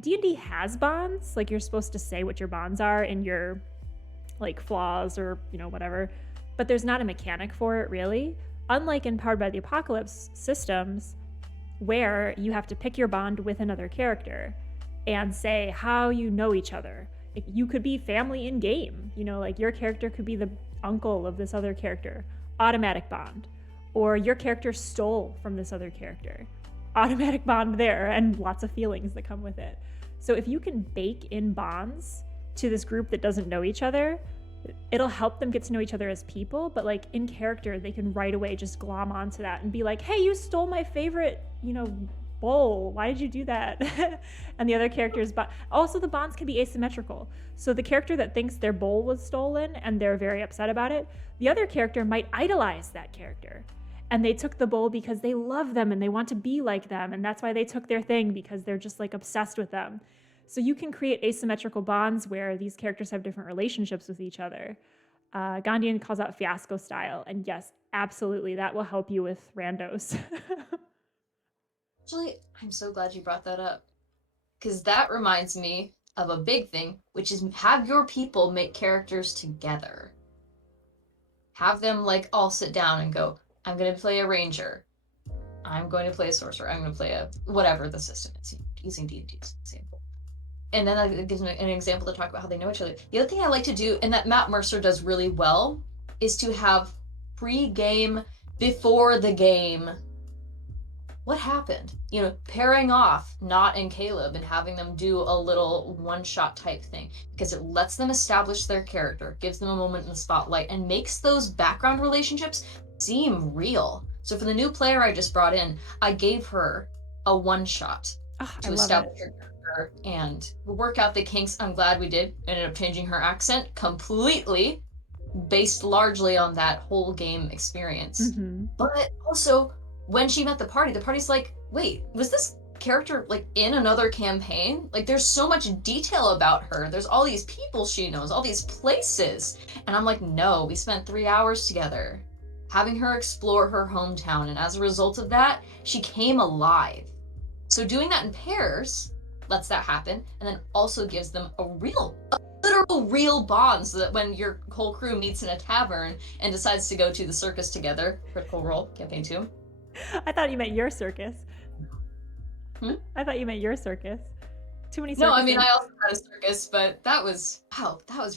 D&D has bonds. Like you're supposed to say what your bonds are in your like flaws or, you know, whatever, but there's not a mechanic for it really. Unlike in Powered by the Apocalypse systems where you have to pick your bond with another character and say how you know each other. You could be family in game, you know, like your character could be the uncle of this other character, automatic bond, or your character stole from this other character, automatic bond there, and lots of feelings that come with it. So if you can bake in bonds to this group that doesn't know each other, it'll help them get to know each other as people, but like in character, they can right away just glom onto that and be like, hey, you stole my favorite, you know, bowl. Why did you do that? And the other characters, but also the bonds can be asymmetrical. So the character that thinks their bowl was stolen and they're very upset about it, the other character might idolize that character. And they took the bowl because they love them and they want to be like them. And that's why they took their thing, because they're just like obsessed with them. So you can create asymmetrical bonds where these characters have different relationships with each other. Gandhian calls out fiasco style. And yes, absolutely, that will help you with randos. Actually, I'm so glad you brought that up, because that reminds me of a big thing, which is have your people make characters together. Have them like all sit down and go, I'm going to play a ranger. I'm going to play a sorcerer. I'm going to play a whatever the system is, using D&D as an example. And then that gives me an example to talk about how they know each other. The other thing I like to do, and that Matt Mercer does really well, is to have pre-game, before the game, what happened? You know, pairing off Nott and Caleb and having them do a little one-shot type thing, because it lets them establish their character, gives them a moment in the spotlight, and makes those background relationships seem real. So for the new player I just brought in, I gave her a one-shot to establish her character and work out the kinks. I'm glad we did. Ended up changing her accent completely, based largely on that whole game experience. But also, when she met the party's like, wait, was this character like in another campaign? Like there's so much detail about her. There's all these people she knows, all these places. And I'm like, no, we spent 3 hours together having her explore her hometown. And as a result of that, she came alive. So doing that in pairs lets that happen, and then also gives them a literal real bond, so that when your whole crew meets in a tavern and decides to go to the circus together, Critical Role, Campaign 2. I thought you meant your circus. I thought you meant your circus. Too many circuses. No, I mean, I also had a circus, but that was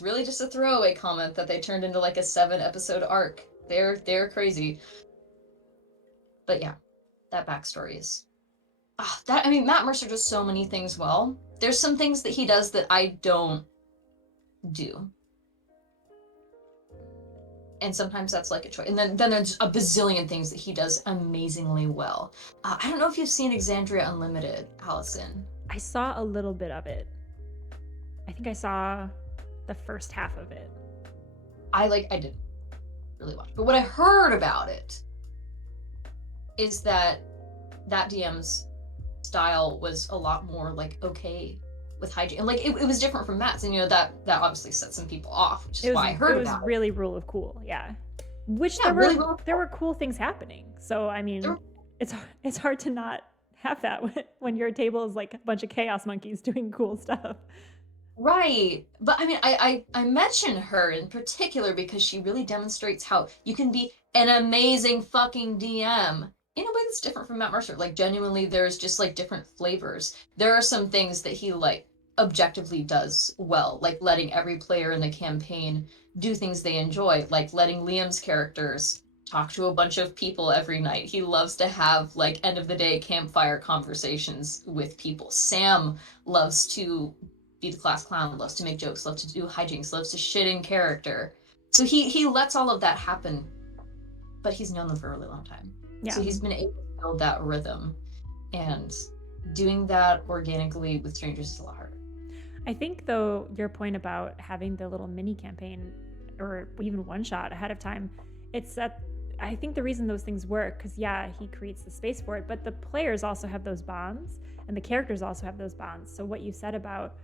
really just a throwaway comment that they turned into like a 7-episode arc. They're crazy. But yeah, that backstory is... Matt Mercer does so many things well. There's some things that he does that I don't do. And sometimes that's like a choice. And then there's a bazillion things that he does amazingly well. I don't know if you've seen Exandria Unlimited, Allison. I saw a little bit of it. I think I saw the first half of it. I didn't really watch. But what I heard about it is that DM's style was a lot more like okay with hygiene, and like it was different from Matt's, and you know that obviously set some people off, which is why I heard about it. It was really rule of cool, yeah. Which there were cool things happening. So I mean, it's hard to not have that when your table is like a bunch of chaos monkeys doing cool stuff. Right, but I mean, I mention her in particular because she really demonstrates how you can be an amazing fucking DM in a way that's different from Matt Mercer. Like, genuinely, there's just like different flavors. There are some things that he like objectively does well, like letting every player in the campaign do things they enjoy, like letting Liam's characters talk to a bunch of people every night. He loves to have like end of the day campfire conversations with people. Sam loves to be the class clown, loves to make jokes, loves to do hijinks, loves to shit in character. So he lets all of that happen, but he's known them for a really long time. Yeah. So he's been able to build that rhythm, and doing that organically with strangers is a lot harder. I think, though, your point about having the little mini campaign or even one shot ahead of time, it's that I think the reason those things work, because yeah, he creates the space for it, but the players also have those bonds and the characters also have those bonds. So what you said about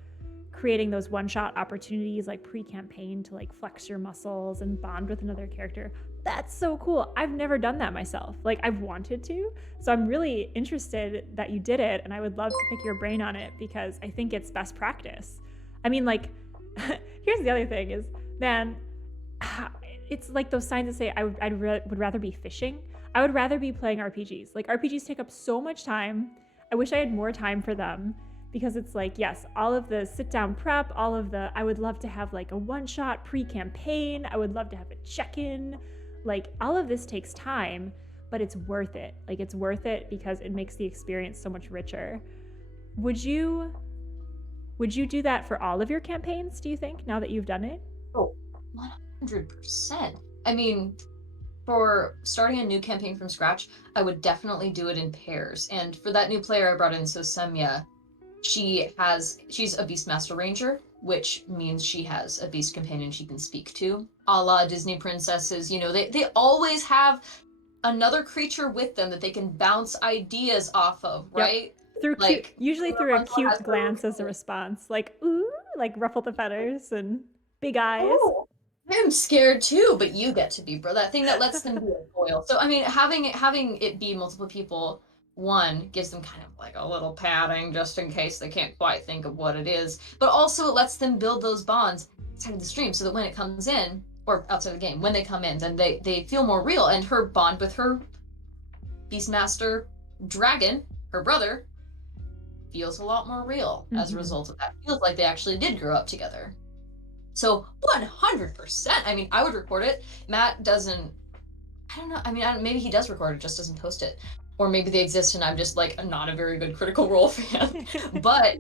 creating those one-shot opportunities like pre-campaign to like flex your muscles and bond with another character, that's so cool. I've never done that myself. Like, I've wanted to, so I'm really interested that you did it, and I would love to pick your brain on it because I think it's best practice. I mean, like, here's the other thing is, man, it's like those signs that say I would rather be fishing. I would rather be playing RPGs. Like, RPGs take up so much time. I wish I had more time for them. Because it's like, yes, all of the sit-down prep, I would love to have like a one-shot pre-campaign. I would love to have a check-in. Like, all of this takes time, but it's worth it. Like, it's worth it because it makes the experience so much richer. Would you do that for all of your campaigns, do you think, now that you've done it? Oh, 100%. I mean, for starting a new campaign from scratch, I would definitely do it in pairs. And for that new player I brought in, so Semya, she's a Beastmaster Ranger, which means she has a beast companion she can speak to. A la Disney princesses, you know, they always have another creature with them that they can bounce ideas off of, right? Yep. Usually through a cute glance as a response, like, ooh, like ruffle the feathers and big eyes. Oh, I'm scared too, but you get to be that thing that lets them be a foil. So I mean, having it be multiple people, one, gives them kind of like a little padding just in case they can't quite think of what it is, but also it lets them build those bonds outside of the stream so that when it comes in, or outside of the game, when they come in, then they feel more real, and her bond with her Beastmaster dragon, her brother, feels a lot more real as a result of that. Feels like they actually did grow up together. So 100%, I mean, I would record it. Matt doesn't, I don't know, I mean, maybe he does record it, just doesn't post it. Or maybe they exist and I'm just like not a very good Critical Role fan. But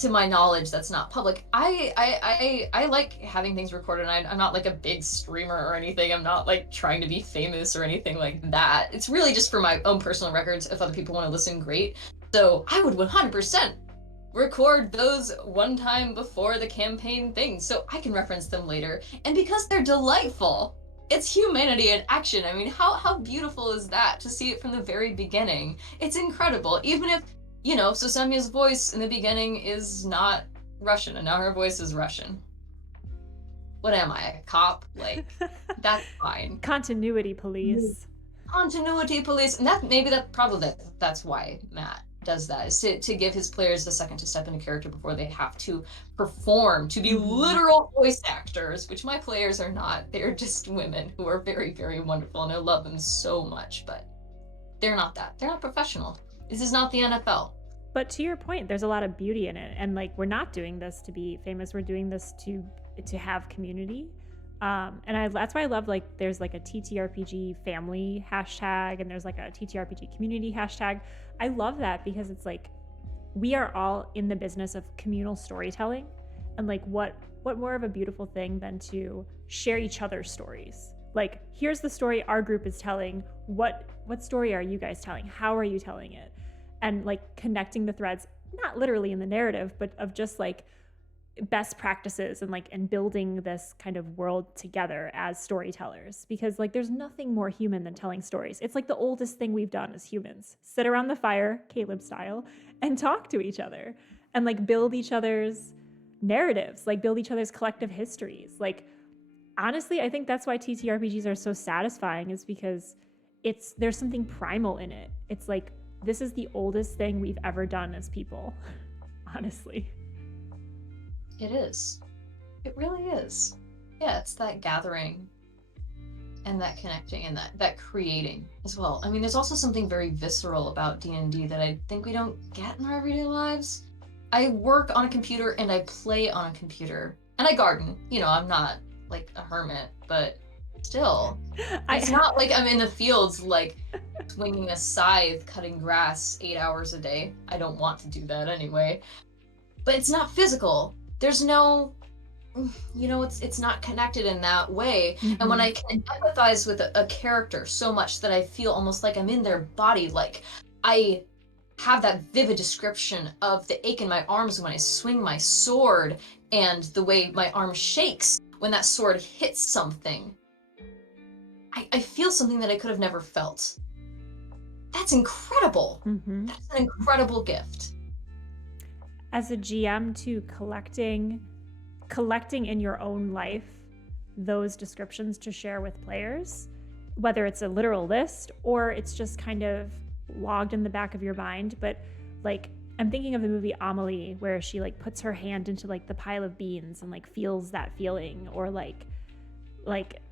to my knowledge, that's not public. I like having things recorded. I'm not like a big streamer or anything. I'm not like trying to be famous or anything like that. It's really just for my own personal records. If other people want to listen, great. So I would 100% record those one time before the campaign things so I can reference them later. And because they're delightful, it's humanity in action. I mean, how beautiful is that to see it from the very beginning? It's incredible. Even if, you know, so Semya's voice in the beginning is not Russian and now her voice is Russian. What am I, a cop? Like, that's fine. Continuity police. Continuity police. And that's why Matt does that, is to give his players a second to step into character before they have to perform, to be literal voice actors, which my players are not. They're just women who are very, very wonderful, and I love them so much, but they're not that. They're not professional. This is not the NFL. But to your point, there's a lot of beauty in it, and like we're not doing this to be famous. We're doing this to have community. That's why I love like there's like a TTRPG family hashtag and there's like a TTRPG community hashtag. I love that because it's like we are all in the business of communal storytelling, and like what more of a beautiful thing than to share each other's stories. Like here's the story our group is telling. What story are you guys telling? How are you telling it? And like connecting the threads, not literally in the narrative, but of just like best practices and building this kind of world together as storytellers, because like there's nothing more human than telling stories. It's like the oldest thing we've done as humans. Sit around the fire, Caleb style, and talk to each other and like build each other's narratives, like build each other's collective histories. Like honestly, I think that's why TTRPGs are so satisfying, is because there's something primal in it. It's like this is the oldest thing we've ever done as people. Honestly. It is. It really is. Yeah, it's that gathering and that connecting and that creating as well. I mean, there's also something very visceral about D&D that I think we don't get in our everyday lives. I work on a computer and I play on a computer and I garden. You know, I'm not like a hermit, but still. It's not like I'm in the fields like swinging a scythe, cutting grass 8 hours a day. I don't want to do that anyway. But it's not physical. There's no, it's not connected in that way. Mm-hmm. And when I can empathize with a character so much that I feel almost like I'm in their body, like I have that vivid description of the ache in my arms when I swing my sword and the way my arm shakes when that sword hits something. I feel something that I could have never felt. That's incredible. Mm-hmm. That's an incredible gift. As a GM too, collecting in your own life those descriptions to share with players, whether it's a literal list or it's just kind of logged in the back of your mind. But like I'm thinking of the movie Amelie, where she like puts her hand into like the pile of beans and like feels that feeling, or like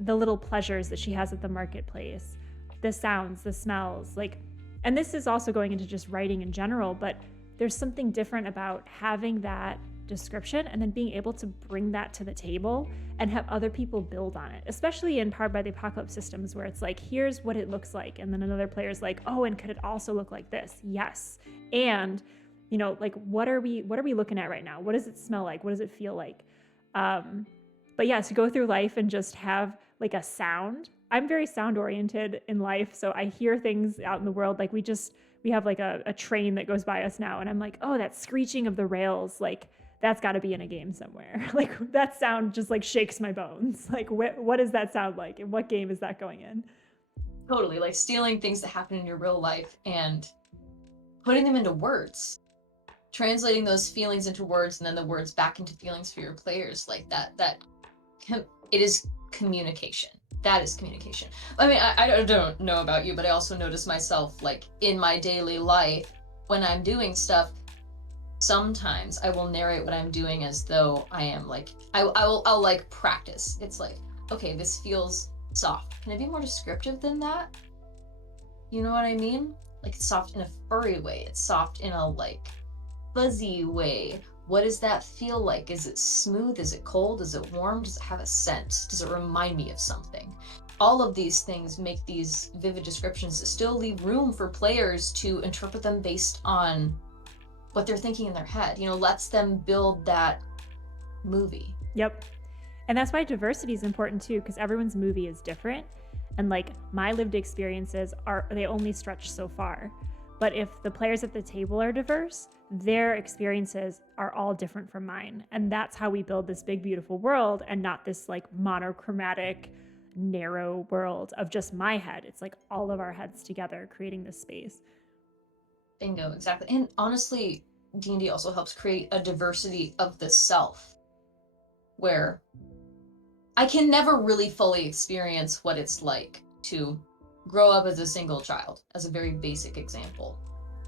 the little pleasures that she has at the marketplace, the sounds, the smells, like, and this is also going into just writing in general, but there's something different about having that description and then being able to bring that to the table and have other people build on it, especially in Powered by the Apocalypse systems, where it's like, here's what it looks like. And then another player's like, oh, and could it also look like this? Yes. And, like, what are we looking at right now? What does it smell like? What does it feel like? But yeah, to go through life and just have like a sound. I'm very sound oriented in life. So I hear things out in the world. Like we have like a train that goes by us now. And I'm like, oh, that screeching of the rails. Like that's gotta be in a game somewhere. Like that sound just like shakes my bones. Like what does that sound like? And what game is that going in? Totally, like stealing things that happen in your real life and putting them into words. Translating those feelings into words and then the words back into feelings for your players. Like it is communication. That is communication. I mean, I don't know about you, but I also notice myself, like, in my daily life, when I'm doing stuff, sometimes I will narrate what I'm doing as though I am, like, I'll like, practice. It's like, okay, this feels soft. Can I be more descriptive than that? You know what I mean? Like, it's soft in a furry way. It's soft in a, like, fuzzy way. What does that feel like? Is it smooth? Is it cold? Is it warm? Does it have a scent? Does it remind me of something? All of these things make these vivid descriptions that still leave room for players to interpret them based on what they're thinking in their head. Lets them build that movie. Yep. And that's why diversity is important too, because everyone's movie is different. And like my lived experiences they only stretch so far. But if the players at the table are diverse, their experiences are all different from mine. And that's how we build this big, beautiful world, and not this like monochromatic, narrow world of just my head. It's like all of our heads together creating this space. Bingo, exactly. And honestly, D&D also helps create a diversity of the self, where I can never really fully experience what it's like to grow up as a single child, as a very basic example.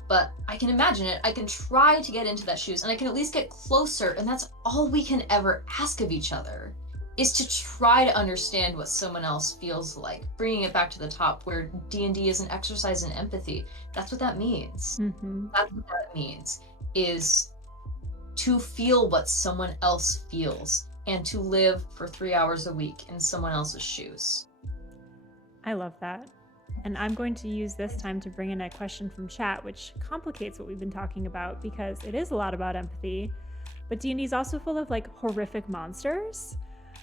but I can imagine it. I can try to get into that shoes, and I can at least get closer, and that's all we can ever ask of each other, is to try to understand what someone else feels like. Bringing it back to the top, where D&D is an exercise in empathy. That's what that means. That's what that means, is to feel what someone else feels and to live for 3 hours a week in someone else's shoes. I love that. And I'm going to use this time to bring in a question from chat, which complicates what we've been talking about because it is a lot about empathy, but D&D is also full of like horrific monsters.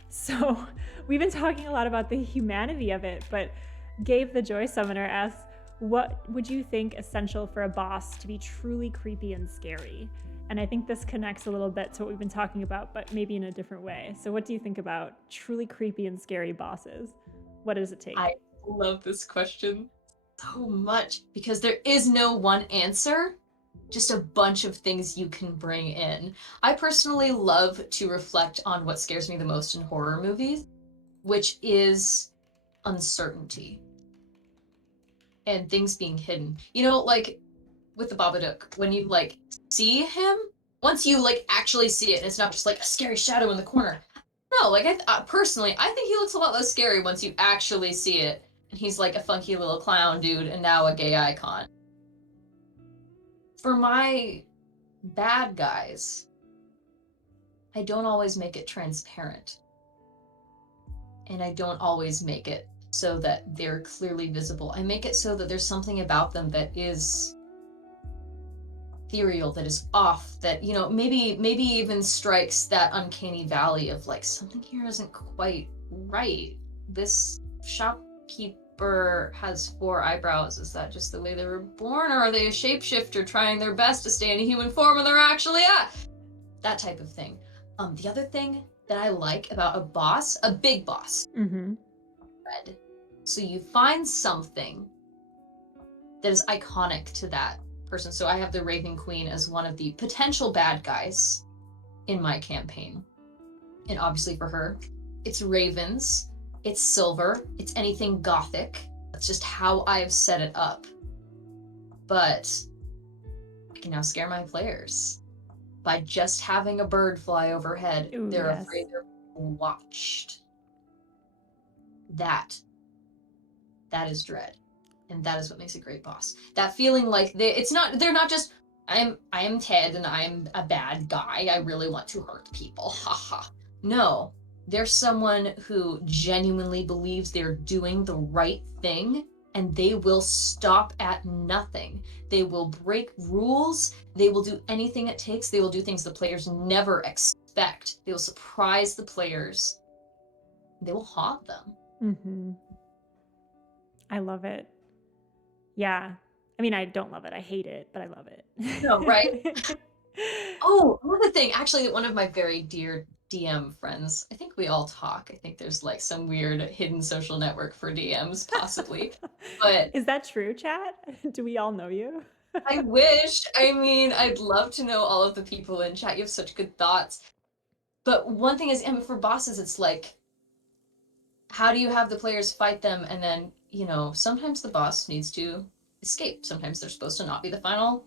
So we've been talking a lot about the humanity of it, but Gabe the Joy Summoner asks, what would you think essential for a boss to be truly creepy and scary? And I think this connects a little bit to what we've been talking about, but maybe in a different way. So what do you think about truly creepy and scary bosses? What does it take? I love this question so much because there is no one answer, just a bunch of things you can bring in. I personally love to reflect on what scares me the most in horror movies, which is uncertainty and things being hidden. You know, like with the Babadook, when you like see him, once you like actually see it, and it's not just like a scary shadow in the corner. No, like personally, I think he looks a lot less scary once you actually see it. And he's like a funky little clown dude and now a gay icon. For my bad guys, I don't always make it transparent. And I don't always make it so that they're clearly visible. I make it so that there's something about them that is ethereal, that is off, that, you know, maybe even strikes that uncanny valley of like, something here isn't quite right. This shopkeeper has 4 eyebrows. Is that just the way they were born, or are they a shapeshifter trying their best to stay in a human form and they're actually that type of thing. The other thing that I like about a boss, a big boss, red. So you find something that is iconic to that person. So I have the Raven Queen as one of the potential bad guys in my campaign. And obviously for her, it's ravens, it's silver, it's anything gothic. That's just how I've set it up. But I can now scare my players by just having a bird fly overhead. Ooh, they're yes. afraid they're watched. That is dread. And that is what makes a great boss. That feeling like they're not just, I am Ted and I'm a bad guy. I really want to hurt people. Haha. No, they're someone who genuinely believes they're doing the right thing, and they will stop at nothing. They will break rules. They will do anything it takes. They will do things the players never expect. They will surprise the players. They will haunt them. I love it. Yeah. I mean, I don't love it. I hate it, but I love it. No, right? Oh, another thing, actually, one of my very dear DM friends, I think we all talk. I think there's like some weird hidden social network for DMs, possibly. But is that true, chat? Do we all know you? I wish. I mean, I'd love to know all of the people in chat. You have such good thoughts. But one thing is, I mean, for bosses, it's like, how do you have the players fight them? And then, you know, sometimes the boss needs to escape. Sometimes they're supposed to not be the final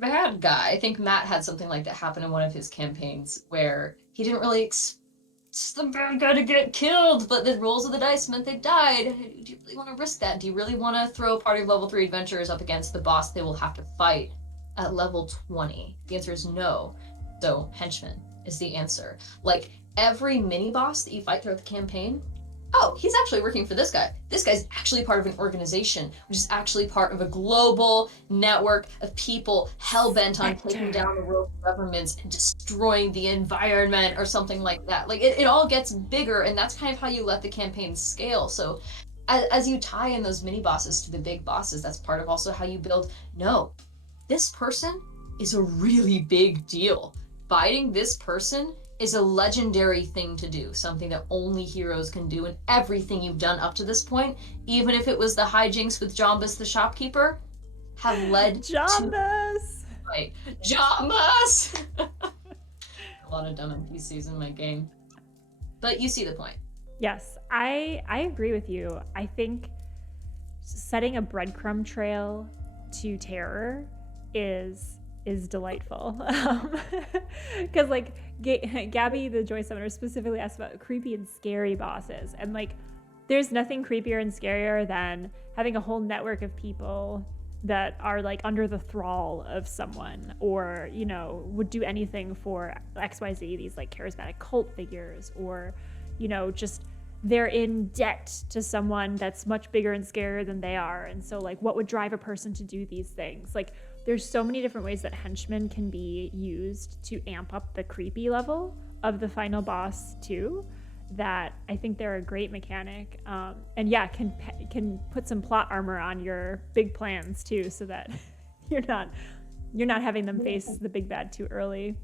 bad guy. I think Matt had something like that happen in one of his campaigns where he didn't really expect the bad guy to get killed, but the rolls of the dice meant they died. Do you really want to risk that? Do you really want to throw a party of level 3 adventurers up against the boss they will have to fight at level 20? The answer is no. So henchman is the answer. Like every mini boss that you fight throughout the campaign, oh, he's actually working for this guy. This guy's actually part of an organization, which is actually part of a global network of people hell-bent on taking down the world governments and destroying the environment or something like that. Like, it all gets bigger, and that's kind of how you let the campaign scale. So as you tie in those mini-bosses to the big bosses, that's part of also how you build, no, this person is a really big deal. Fighting this person is a legendary thing to do, something that only heroes can do, and everything you've done up to this point, even if it was the hijinks with Jombus the shopkeeper, have led Jombus! Right. Jombus! A lot of dumb NPCs in my game. But you see the point. Yes, I agree with you. I think setting a breadcrumb trail to terror is delightful. Because like Gabby, the Joy Summoner, specifically asked about creepy and scary bosses, and like there's nothing creepier and scarier than having a whole network of people that are like under the thrall of someone, or you know, would do anything for XYZ, these like charismatic cult figures, or you know, just they're in debt to someone that's much bigger and scarier than they are. And so like what would drive a person to do these things? Like there's so many different ways that henchmen can be used to amp up the creepy level of the final boss too, that I think they're a great mechanic. And yeah, can put some plot armor on your big plans too, so that you're not having them face the big bad too early.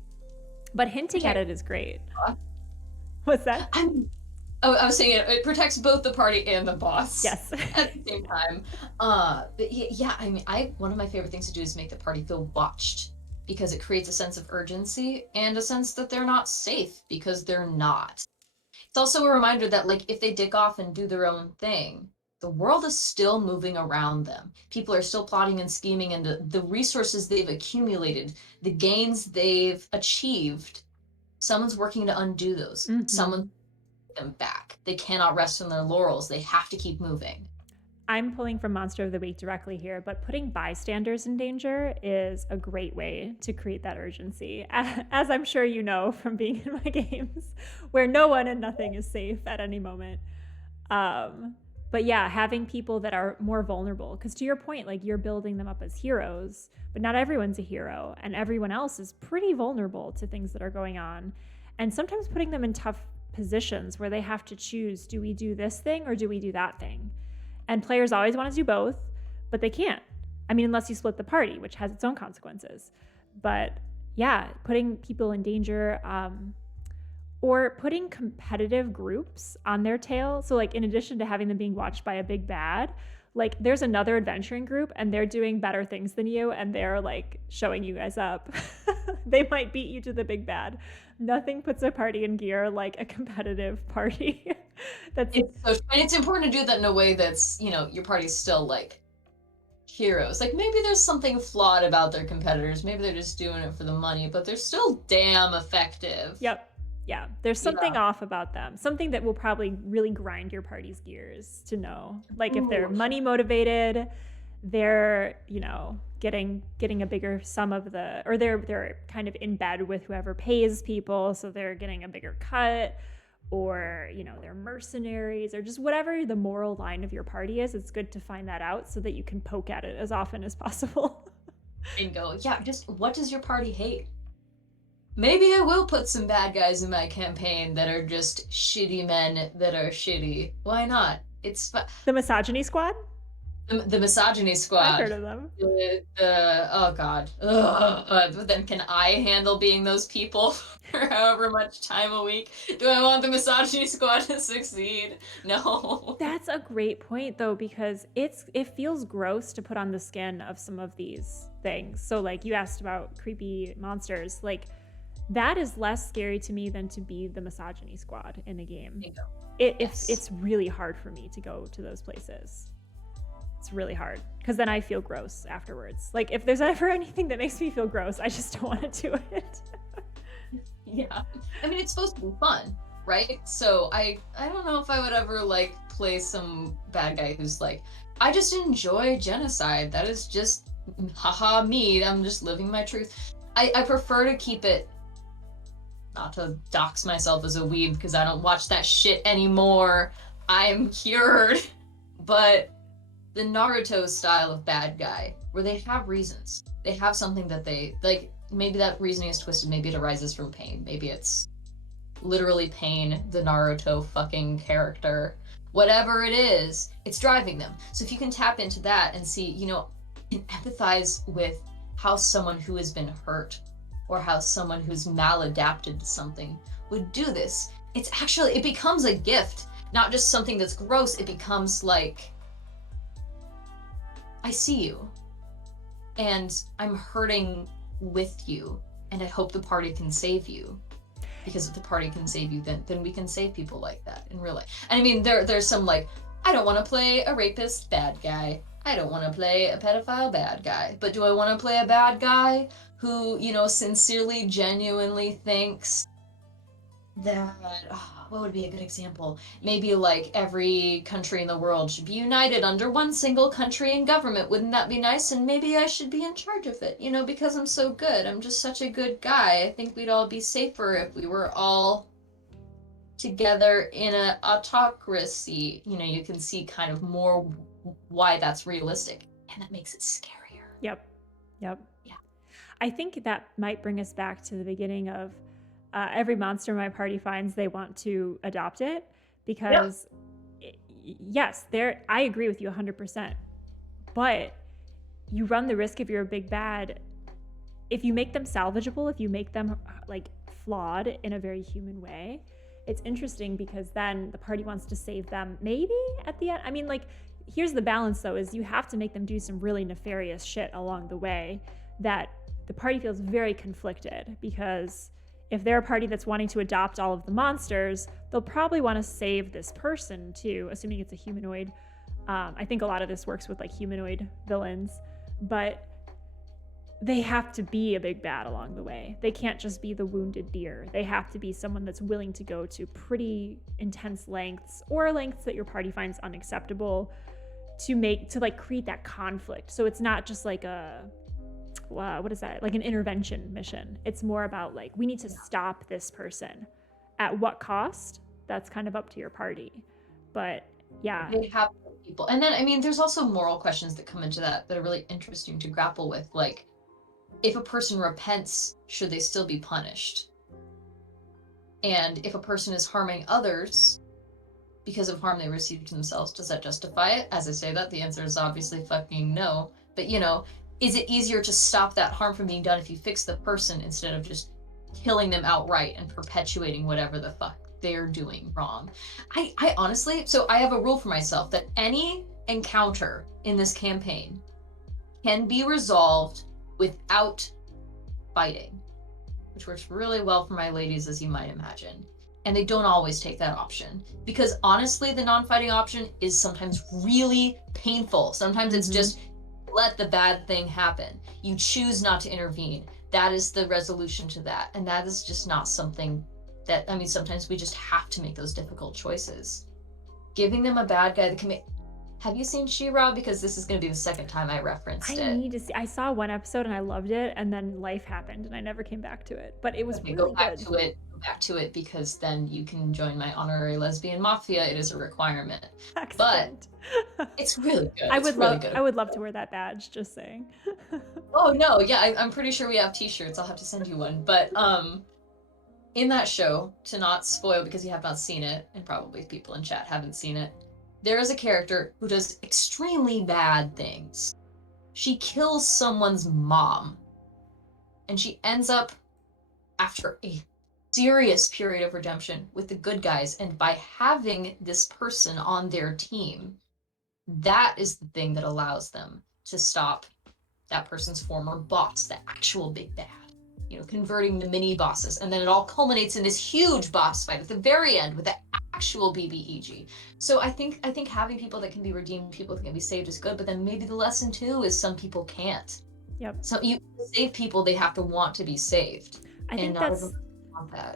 But hinting at it is great. What's that? I was saying it protects both the party and the boss. Yes. At the same time. But yeah, I mean, one of my favorite things to do is make the party feel watched, because it creates a sense of urgency and a sense that they're not safe, because they're not. It's also a reminder that like if they dick off and do their own thing, the world is still moving around them. People are still plotting and scheming, and the resources they've accumulated, the gains they've achieved, someone's working to undo those. Mm-hmm. Someone them back. They cannot rest on their laurels. They have to keep moving. I'm pulling from Monster of the Week directly here, but putting bystanders in danger is a great way to create that urgency, as I'm sure you know from being in my games, where no one and nothing is safe at any moment. But yeah, having people that are more vulnerable, because to your point, like you're building them up as heroes, but not everyone's a hero, and everyone else is pretty vulnerable to things that are going on. And sometimes putting them in tough positions where they have to choose, do we do this thing or do we do that thing? And players always want to do both, but they can't. I mean, unless you split the party, which has its own consequences. But yeah, putting people in danger, or putting competitive groups on their tail. So like in addition to having them being watched by a big bad, like there's another adventuring group and they're doing better things than you, and they're like showing you guys up. They might beat you to the big bad. Nothing puts a party in gear like a competitive party. It's important to do that in a way that's, you know, your party's still like heroes. Like maybe there's something flawed about their competitors. Maybe they're just doing it for the money, but they're still damn effective. Yep. Yeah, there's something off about them. Something that will probably really grind your party's gears to know. Like if they're money motivated, they're, you know, getting a bigger sum of the, or they're kind of in bed with whoever pays people, so they're getting a bigger cut, or, you know, they're mercenaries, or just whatever the moral line of your party is. It's good to find that out so that you can poke at it as often as possible. And go, yeah, just what does your party hate? Maybe I will put some bad guys in my campaign that are just shitty men that are shitty. Why not? It's the misogyny squad? The misogyny squad. I've heard of them. Oh god. But then can I handle being those people for however much time a week? Do I want the misogyny squad to succeed? No. That's a great point though, because it feels gross to put on the skin of some of these things. So like you asked about creepy monsters, like that is less scary to me than to be the misogyny squad in a game. It's really hard for me to go to those places. It's really hard because then I feel gross afterwards. Like if there's ever anything that makes me feel gross, I just don't want to do it. Yeah. I mean, it's supposed to be fun, right? So I don't know if I would ever like play some bad guy who's like, I just enjoy genocide. That is just haha me. I'm just living my truth. I prefer to keep it, not to dox myself as a weeb because I don't watch that shit anymore. I'm cured. But the Naruto style of bad guy, where they have reasons. They have something that they, like, maybe that reasoning is twisted, maybe it arises from pain. Maybe it's literally pain, the Naruto fucking character. Whatever it is, it's driving them. So if you can tap into that and see, you know, and empathize with how someone who has been hurt or how someone who's maladapted to something would do this, it becomes a gift, not just something that's gross. It becomes like, I see you and I'm hurting with you and I hope the party can save you, because if the party can save you, then we can save people like that in real life. And I mean, there's some like, I don't want to play a rapist bad guy. I don't want to play a pedophile bad guy, but do I want to play a bad guy who, sincerely, genuinely thinks that, what would be a good example? Maybe like every country in the world should be united under one single country and government. Wouldn't that be nice? And maybe I should be in charge of it, because I'm so good. I'm just such a good guy. I think we'd all be safer if we were all together in an autocracy. You can see kind of more why that's realistic, and that makes it scarier. Yep. Yeah. I think that might bring us back to the beginning of every monster my party finds, they want to adopt it because, yes, I agree with you 100%. But you run the risk if you're a big bad, if you make them salvageable, if you make them like flawed in a very human way, it's interesting because then the party wants to save them maybe at the end. I mean, like, here's the balance though, is you have to make them do some really nefarious shit along the way that the party feels very conflicted, because if they're a party that's wanting to adopt all of the monsters, they'll probably want to save this person too, assuming it's a humanoid. I think a lot of this works with like humanoid villains, but they have to be a big bad along the way. They can't just be the wounded deer. They have to be someone that's willing to go to pretty intense lengths, or lengths that your party finds unacceptable, to like create that conflict. So it's not just like what is that? Like an intervention mission. It's more about like, we need to stop this person. At what cost? That's kind of up to your party. But yeah. They have people. And then, I mean, there's also moral questions that come into that are really interesting to grapple with. Like, if a person repents, should they still be punished? And if a person is harming others because of harm they received to themselves, does that justify it? As I say that, the answer is obviously fucking no. But, is it easier to stop that harm from being done if you fix the person instead of just killing them outright and perpetuating whatever the fuck they're doing wrong? I honestly, so I have a rule for myself that any encounter in this campaign can be resolved without fighting, which works really well for my ladies, as you might imagine. And they don't always take that option, because honestly, the non-fighting option is sometimes really painful. Sometimes it's just let the bad thing happen. You choose not to intervene. That is the resolution to that. And that is just not something that, I mean, sometimes we just have to make those difficult choices. Giving them a bad guy that can make... Have you seen She-Ra? Because this is going to be the second time I referenced it. I need to see. I saw one episode and I loved it, and then life happened and I never came back to it. But it was really go back good. Go back to it, because then you can join my honorary lesbian mafia. It is a requirement. Excellent. But it's really good. I would love to wear that badge, just saying. Oh no, yeah, I'm pretty sure we have t-shirts. I'll have to send you one. But in that show, to not spoil because you have not seen it, and probably people in chat haven't seen it, there is a character who does extremely bad things. She kills someone's mom, and she ends up, after a serious period of redemption, with the good guys. And by having this person on their team, that is the thing that allows them to stop that person's former boss, the actual big bad, converting the mini bosses. And then it all culminates in this huge boss fight at the very end with the actual BBEG. So I think having people that can be redeemed, people that can be saved is good, but then maybe the lesson too is some people can't. Yep. So you save people, they have to want to be saved. I think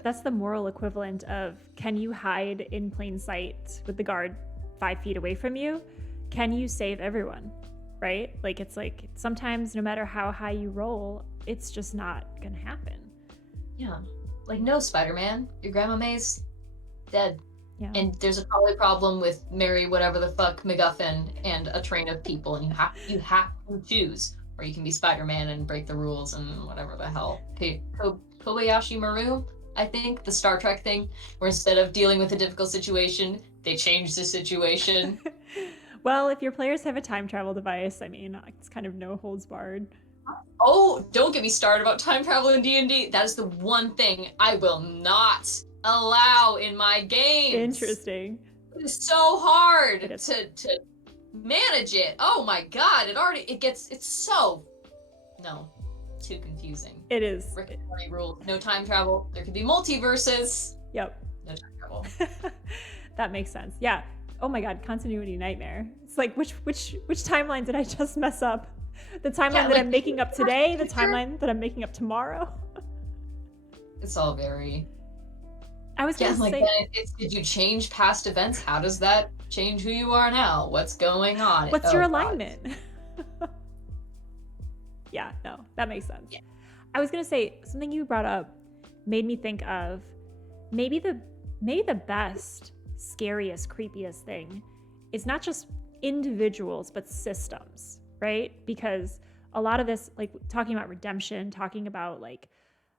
that's the moral equivalent of, can you hide in plain sight with the guard 5 feet away from you? Can you save everyone? Right? Like, it's like, sometimes no matter how high you roll, it's just not gonna happen. Yeah. Like, no, Spider-Man, your Grandma May's dead. Yeah. And there's a probably problem with Mary whatever the fuck MacGuffin and a train of people, and you have to choose. Or you can be Spider-Man and break the rules and whatever the hell. Kobayashi Maru, I think, the Star Trek thing, where instead of dealing with a difficult situation, they change the situation. Well, if your players have a time travel device, I mean, it's kind of no holds barred. Oh, don't get me started about time travel in D&D. That is the one thing I will not allow in my games. Interesting. It's so hard to manage it. Oh my god, it's so too confusing. It is. Rick and Morty rule. No time travel. There could be multiverses. Yep. No time travel. That makes sense. Yeah. oh my god, continuity nightmare. It's like which timeline did I just mess up? The timeline that I'm making up today, the timeline that I'm making up tomorrow. It's all very. I was gonna say, did you change past events? How does that change who you are now? What's going on? What's your alignment? Yeah, no, that makes sense. Yeah. I was gonna say something you brought up made me think of maybe the best, scariest, creepiest thing is not just individuals but systems, right? Because a lot of this, like talking about redemption, talking about like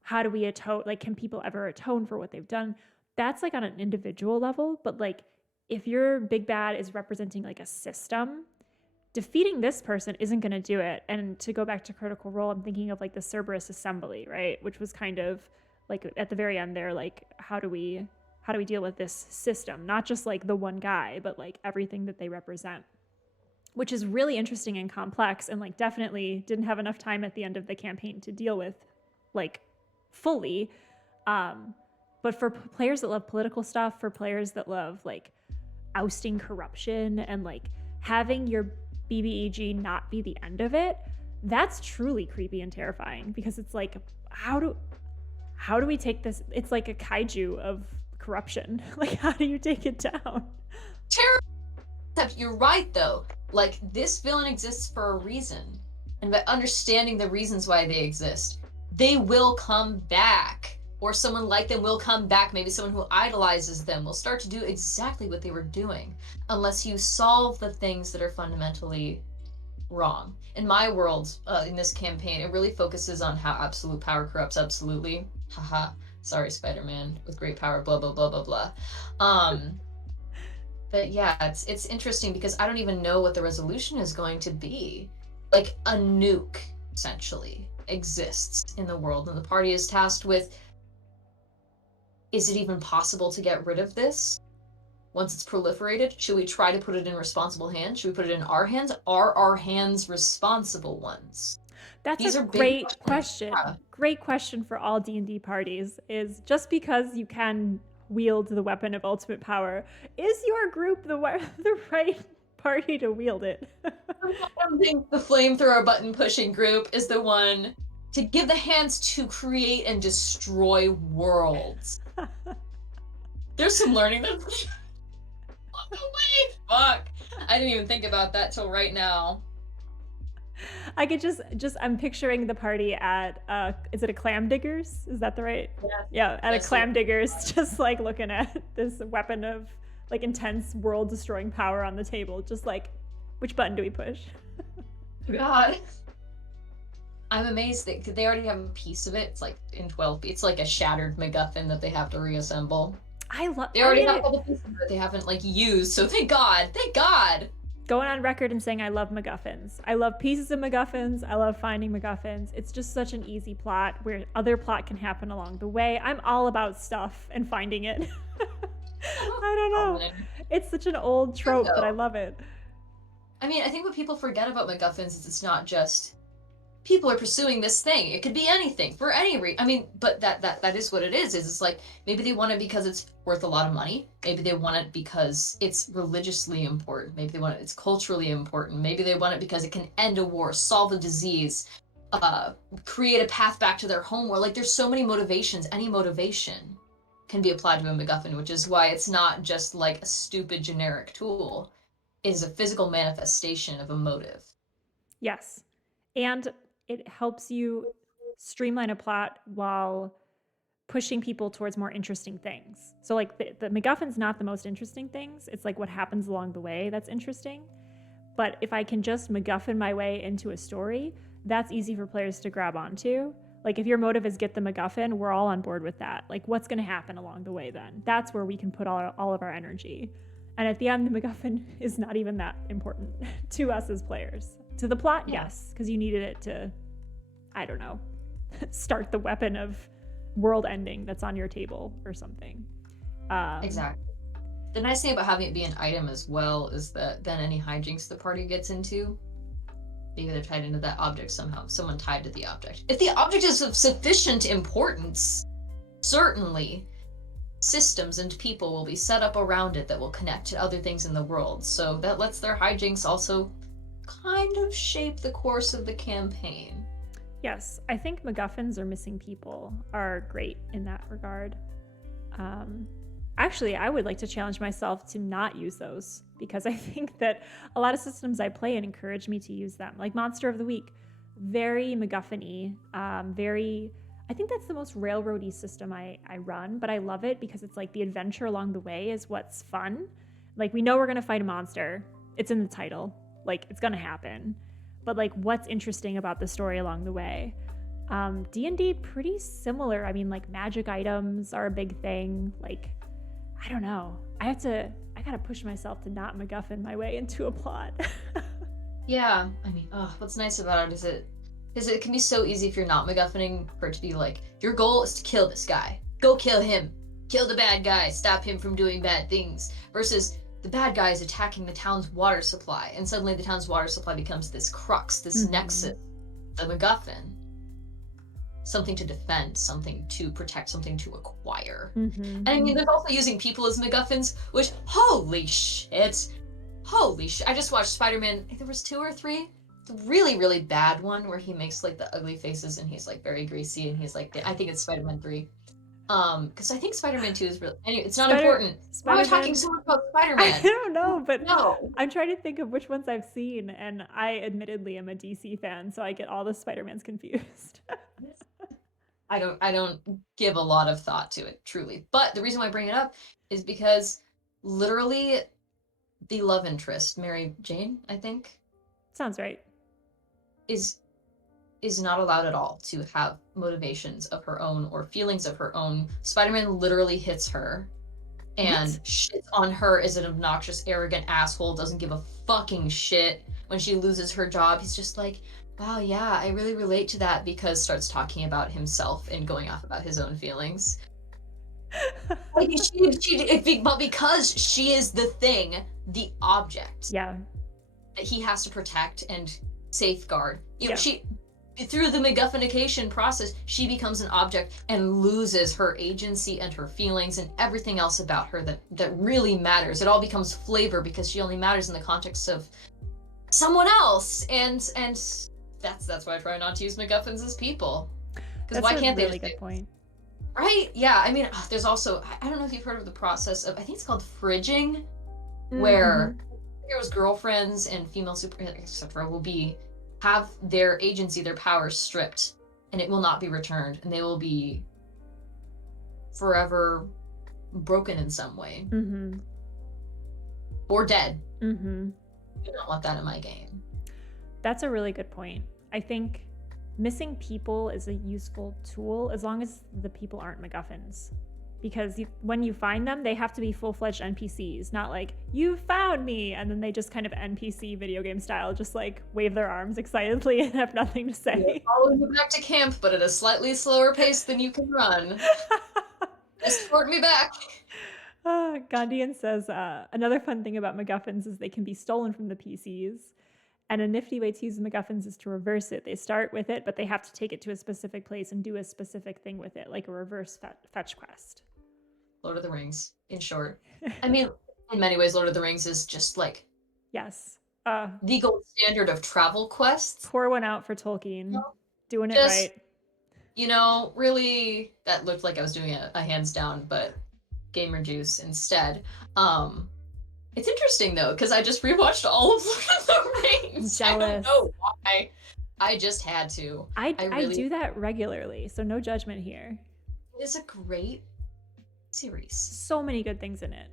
how do we atone, like can people ever atone for what they've done? That's like on an individual level, but like if your big bad is representing like a system, defeating this person isn't going to do it. And to go back to Critical Role, I'm thinking of like the Cerberus Assembly, right? Which was kind of like at the very end there, like how do we deal with this system? Not just like the one guy, but like everything that they represent, which is really interesting and complex, and like definitely didn't have enough time at the end of the campaign to deal with like fully. But for players that love political stuff, for players that love like ousting corruption and like having your BBEG not be the end of it, that's truly creepy and terrifying, because it's like, how do we take this? It's like a kaiju of corruption. Like, how do you take it down? Terrible. You're right, though. Like, this villain exists for a reason. And by understanding the reasons why they exist, they will come back. Or someone like them will come back. Maybe someone who idolizes them will start to do exactly what they were doing. Unless you solve the things that are fundamentally wrong. In my world, in this campaign, it really focuses on how absolute power corrupts absolutely. Haha. Sorry, Spider-Man. With great power, blah, blah, blah, blah, blah. But yeah, it's interesting because I don't even know what the resolution is going to be. Like, a nuke, essentially, exists in the world, and the party is tasked with, is it even possible to get rid of this once it's proliferated? Should we try to put it in responsible hands? Should we put it in our hands? Are our hands responsible ones? That's a great question. Great question for all D&D parties is, just because you can wield the weapon of ultimate power, is your group the right party to wield it? I don't think the flamethrower button pushing group is the one to give the hands to create and destroy worlds. There's some learning that's on the way. Fuck. I didn't even think about that till right now. I could just I'm picturing the party at is it a Clam Diggers? Is that the right? Yeah, at a Clam Diggers, just like looking at this weapon of like intense world destroying power on the table, just like, which button do we push? God. I'm amazed that they already have a piece of it. It's like in 12. It's like a shattered MacGuffin that they have to reassemble. They already have a couple pieces that they haven't like used. So thank God. Thank God. Going on record and saying I love MacGuffins. I love pieces of MacGuffins. I love finding MacGuffins. It's just such an easy plot where other plot can happen along the way. I'm all about stuff and finding it. I don't know. It's such an old trope, but I love it. I mean, I think what people forget about MacGuffins is it's not just people are pursuing this thing. It could be anything for any reason. I mean, but that is what it is. It's like maybe they want it because it's worth a lot of money. Maybe they want it because it's religiously important. Maybe they want it, it's culturally important. Maybe they want it because it can end a war, solve a disease, create a path back to their home world. Like, there's so many motivations. Any motivation can be applied to a MacGuffin, which is why it's not just like a stupid generic tool. It is a physical manifestation of a motive. Yes. And it helps you streamline a plot while pushing people towards more interesting things. So like the MacGuffin's not the most interesting things. It's like what happens along the way that's interesting. But if I can just MacGuffin my way into a story, that's easy for players to grab onto. Like, if your motive is get the MacGuffin, we're all on board with that. Like, what's going to happen along the way then? That's where we can put all of our energy. And at the end, the MacGuffin is not even that important to us as players. To the plot, yes, because you needed it to, I don't know, start the weapon of world ending that's on your table or something. Exactly. The nice thing about having it be an item as well is that then any hijinks the party gets into, maybe they're tied into that object somehow. Someone tied to the object. If the object is of sufficient importance, certainly systems and people will be set up around it that will connect to other things in the world. So that lets their hijinks also kind of shape the course of the campaign. Yes, I think MacGuffins or missing people are great in that regard. Actually, I would like to challenge myself to not use those, because I think that a lot of systems I play in encourage me to use them. Like Monster of the Week, very MacGuffin-y, I think that's the most railroady system I run, but I love it because it's like the adventure along the way is what's fun. Like, we know we're gonna fight a monster. It's in the title. Like, it's gonna happen. But like, what's interesting about the story along the way? D&D, pretty similar. I mean, like, magic items are a big thing. Like, I don't know. I gotta push myself to not MacGuffin my way into a plot. Yeah, I mean, what's nice about it is it can be so easy if you're not MacGuffining for it to be like, your goal is to kill this guy. Go kill him. Kill the bad guy. Stop him from doing bad things. Versus the bad guy is attacking the town's water supply, and suddenly the town's water supply becomes this crux, this nexus, the MacGuffin. Something to defend, something to protect, something to acquire. And I mean, there's also using people as MacGuffins, which, holy shit. I just watched Spider-Man, I think there was 2 or 3. The really, really bad one where he makes like the ugly faces and he's like very greasy and he's like, I think it's Spider-Man 3. Because I think Spider-Man 2 is really, anyway, it's not important. Why am I talking so much about Spider-Man? I don't know, but no. I'm trying to think of which ones I've seen, and I admittedly am a DC fan, so I get all the Spider-Mans confused. I don't give a lot of thought to it, truly. But the reason why I bring it up is because literally the love interest, Mary Jane, I think. Sounds right. Is not allowed at all to have motivations of her own or feelings of her own. Spider-Man literally hits her and shits on her as an obnoxious, arrogant asshole, doesn't give a fucking shit. When she loses her job, he's just like, wow, yeah, I really relate to that, because starts talking about himself and going off about his own feelings. But because she is the thing, the object that he has to protect and safeguard. You know, she, through the MacGuffinication process, she becomes an object and loses her agency and her feelings and everything else about her that really matters. It all becomes flavor because she only matters in the context of someone else, and that's why I try not to use MacGuffins as people. Because why can't they? That's a really good point. Right? Yeah. I mean, there's also, I don't know if you've heard of the process of, I think it's called fridging, where heroes' girlfriends and female super, etc. will have their agency, their power stripped, and it will not be returned, and they will be forever broken in some way, or dead. I don't want that in my game. That's a really good point. I think missing people is a useful tool as long as the people aren't MacGuffins. Because when you find them, they have to be full-fledged NPCs, not like, you found me, and then they just kind of NPC video game style, just like wave their arms excitedly and have nothing to say. We'll follow you back to camp, but at a slightly slower pace than you can run. Escort me back. Gandhian says, another fun thing about MacGuffins is they can be stolen from the PCs. And a nifty way to use MacGuffins is to reverse it. They start with it, but they have to take it to a specific place and do a specific thing with it, like a reverse fetch quest. Lord of the Rings, in short. I mean, in many ways, Lord of the Rings is just like the gold standard of travel quests. Pour one out for Tolkien. Doing it right. You know, really, that looked like I was doing a hands down, but gamer juice instead. It's interesting though, because I just rewatched all of Lord of the Rings. Jealous. I don't know why. I just had to. I do that regularly, so no judgment here. It is a great series. So many good things in it.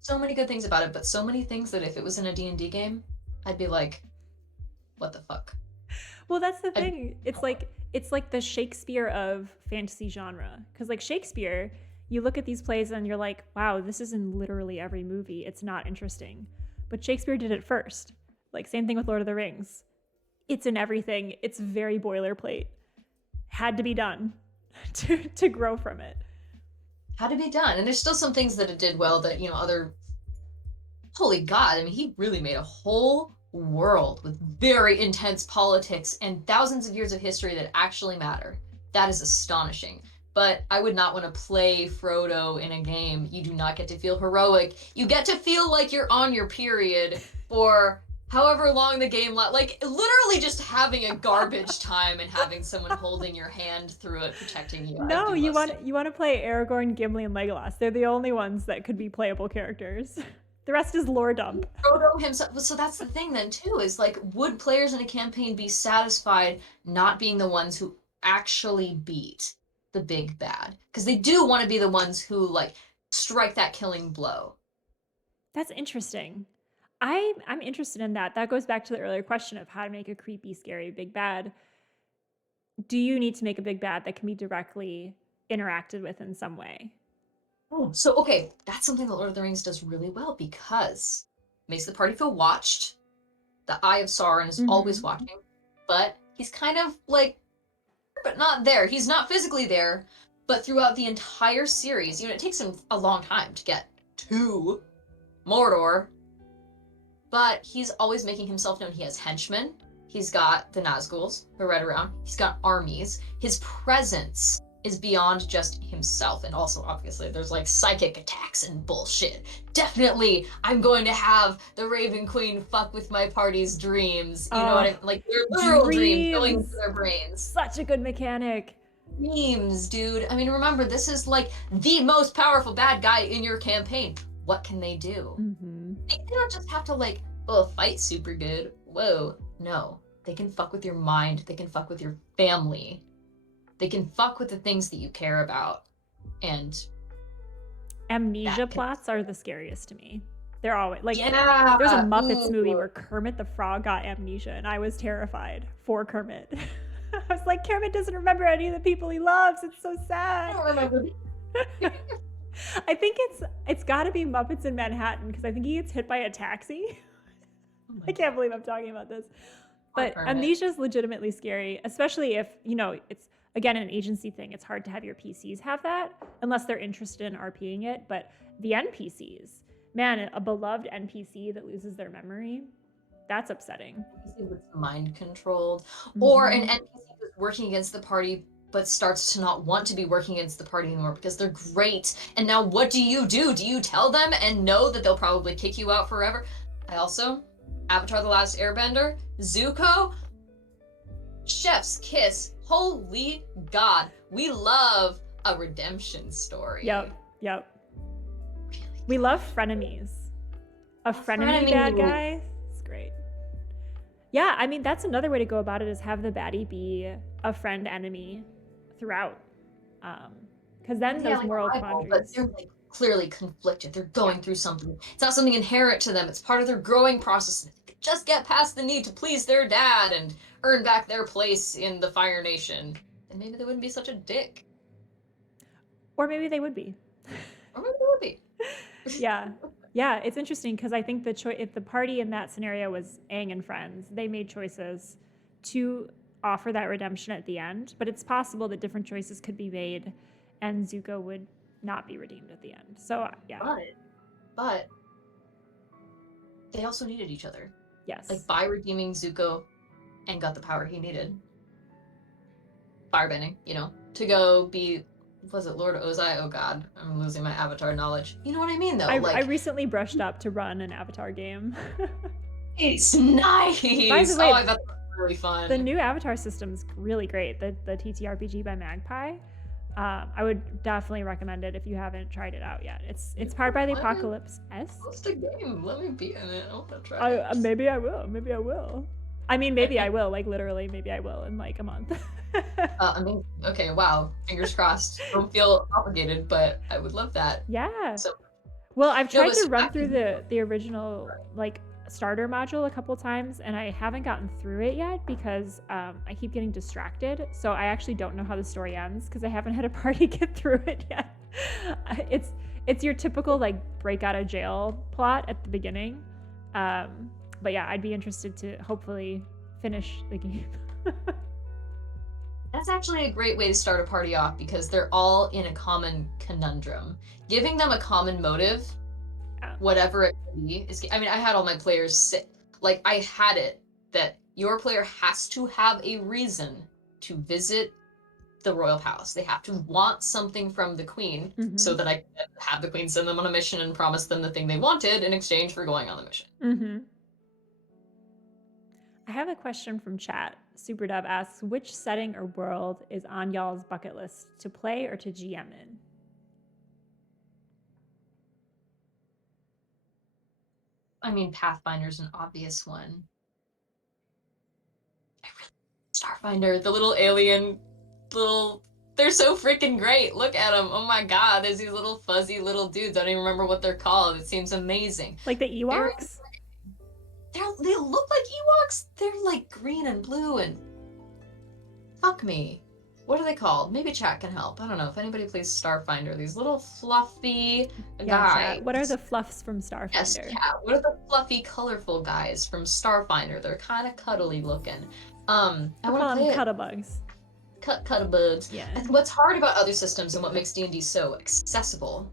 So many good things about it, but so many things that if it was in a D&D game, I'd be like, what the fuck? Well, that's the thing. It's like the Shakespeare of fantasy genre. Because like Shakespeare, you look at these plays and you're like, wow, this is in literally every movie. It's not interesting. But Shakespeare did it first. Like, same thing with Lord of the Rings. It's in everything. It's very boilerplate. Had to be done to grow from it. Had to be done. And there's still some things that it did well that, you know, other... Holy God, I mean, he really made a whole world with very intense politics and thousands of years of history that actually matter. That is astonishing. but I would not want to play Frodo in a game. You do not get to feel heroic. You get to feel like you're on your period for however long the game like literally just having a garbage time and having someone holding your hand through it, protecting you. No, you want to play Aragorn, Gimli, and Legolas. They're the only ones that could be playable characters. The rest is lore dump. Frodo himself. So that's the thing then too, is like, would players in a campaign be satisfied not being the ones who actually beat the big bad? Because they do want to be the ones who like strike that killing blow. That's interesting. I'm interested in that. That goes back to the earlier question of how to make a creepy, scary big bad. Do you need to make a big bad that can be directly interacted with in some way? Oh, so okay, that's something that Lord of the Rings does really well, because it makes the party feel watched. The Eye of Sauron is always watching, but he's kind of like, but not there. He's not physically there, but throughout the entire series, it takes him a long time to get to Mordor, but he's always making himself known. He has henchmen. He's got the Nazguls who are right around. He's got armies. His presence is beyond just himself, and also obviously there's like psychic attacks and bullshit. Definitely, I'm going to have the Raven Queen fuck with my party's dreams. You know what I mean? Like their literal dreams going into their brains. Such a good mechanic. Dreams, dude. I mean, remember, this is like the most powerful bad guy in your campaign. What can they do? They don't just have to like, fight super good. Whoa, no. They can fuck with your mind. They can fuck with your family. They can fuck with the things that you care about. And amnesia plots are the scariest to me. They're always like, yeah, there's a Muppets movie where Kermit the Frog got amnesia, and I was terrified for Kermit. I was like, Kermit doesn't remember any of the people he loves. It's so sad. I don't remember. I think it's got to be Muppets in Manhattan, because I think he gets hit by a taxi. I can't believe I'm talking about this. But amnesia is legitimately scary, especially if, it's, again, an agency thing. It's hard to have your PCs have that unless they're interested in RPing it. But the NPCs, man, a beloved NPC that loses their memory, that's upsetting. NPC that's mind controlled, or an NPC that's working against the party but starts to not want to be working against the party anymore because they're great. And now what do? Do you tell them and know that they'll probably kick you out forever? I also, Avatar The Last Airbender, Zuko, chef's kiss. Holy God, we love a redemption story. Yep. We love frenemies. A frenemy bad guy is great. Yeah, I mean, that's another way to go about it, is have the baddie be a friend enemy throughout. Because then those moral quandaries. But they're like clearly conflicted. They're going through something. It's not something inherent to them. It's part of their growing process. They could just get past the need to please their dad and earn back their place in the Fire Nation. And maybe they wouldn't be such a dick. Or maybe they would be. Yeah, it's interesting, because I think if the party in that scenario was Aang and friends, they made choices to offer that redemption at the end. But it's possible that different choices could be made and Zuko would not be redeemed at the end. So, yeah. But they also needed each other. Yes. Like, by redeeming Zuko, Aang got the power he needed. Firebending, to go be... Was it Lord Ozai? Oh God, I'm losing my Avatar knowledge. You know what I mean, though? I recently brushed up to run an Avatar game. It's nice! By the way, I bet that's really fun. The new Avatar system's really great. The TTRPG by Magpie. I would definitely recommend it if you haven't tried it out yet. It's powered by the Apocalypse S. What's the game? Let me be in it. I want to try it. Maybe I will. I mean, maybe I will. Like, literally, maybe I will in like a month. Okay, wow. Fingers crossed. Don't feel obligated, but I would love that. Yeah. So, well, I've tried to run through the original like starter module a couple times, and I haven't gotten through it yet because I keep getting distracted. So I actually don't know how the story ends because I haven't had a party get through it yet. It's your typical like break out of jail plot at the beginning. But yeah, I'd be interested to hopefully finish the game. That's actually a great way to start a party off because they're all in a common conundrum. Giving them a common motive, whatever it may be, I had all my players sit, like I had it that your player has to have a reason to visit the royal palace. They have to want something from the queen so that I can have the queen send them on a mission and promise them the thing they wanted in exchange for going on the mission. I have a question from chat. Superdub asks, which setting or world is on y'all's bucket list to play or to GM in? I mean, Pathfinder's an obvious one. Starfinder, the little alien, they're so freaking great. Look at them. Oh my god, there's these little fuzzy little dudes. I don't even remember what they're called. It seems amazing. Like the Ewoks? They look like Ewoks. They're like green and blue and... Fuck me. What are they called? Maybe chat can help. I don't know if anybody plays Starfinder. These little fluffy guys. Chat. What are the fluffs from Starfinder? Yes, chat. What are the fluffy, colorful guys from Starfinder? They're kind of cuddly looking. I want to play Cuddlebugs. Cuddlebugs. Yeah. And what's hard about other systems and what makes D&D so accessible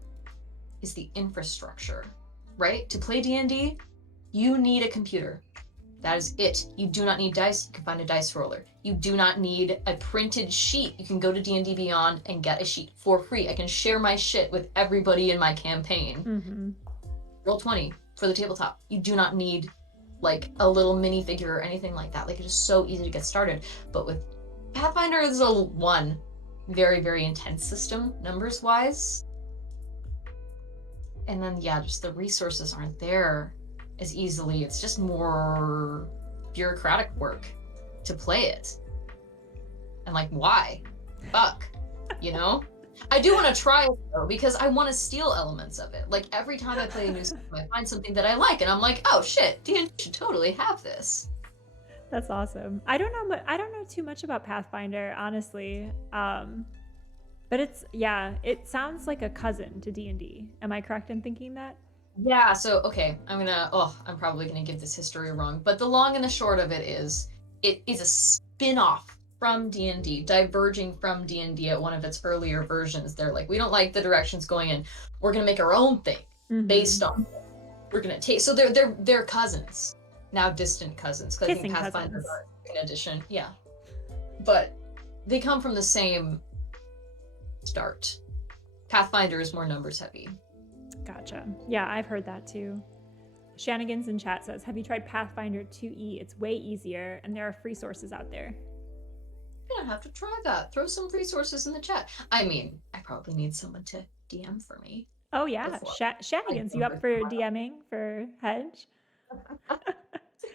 is the infrastructure, right? To play D&D, you need a computer. That is it. You do not need dice. You can find a dice roller. You do not need a printed sheet. You can go to D&D Beyond and get a sheet for free. I can share my shit with everybody in my campaign. Roll 20 for the tabletop. You do not need like a little minifigure or anything like that. Like, it is so easy to get started. But with Pathfinder, is a very, very intense system, numbers wise. And then, yeah, just the resources aren't there as easily. It's just more bureaucratic work to play it. And like, why? Fuck. You know? I do want to try it though, because I want to steal elements of it. Like, every time I play a new system, I find something that I like, and I'm like, oh shit, D&D should totally have this. That's awesome. I don't know too much about Pathfinder, honestly. But it sounds like a cousin to D&D. Am I correct in thinking that? Yeah, so, okay, I'm probably gonna give this history wrong, but the long and the short of it is a spin-off from D&D, diverging from D&D at one of its earlier versions. They're like, we don't like the directions going in. We're gonna make our own thing based on it. We're gonna take, so they're cousins, now distant cousins, because I think Pathfinder in addition, yeah. But they come from the same start. Pathfinder is more numbers heavy. Gotcha. Yeah, I've heard that too. Shanigans in chat says, have you tried Pathfinder 2E? It's way easier, and there are free sources out there. I'm gonna have to try that. Throw some resources in the chat. I mean, I probably need someone to DM for me. Oh yeah, Shanigans, you up for DMing for Hedge?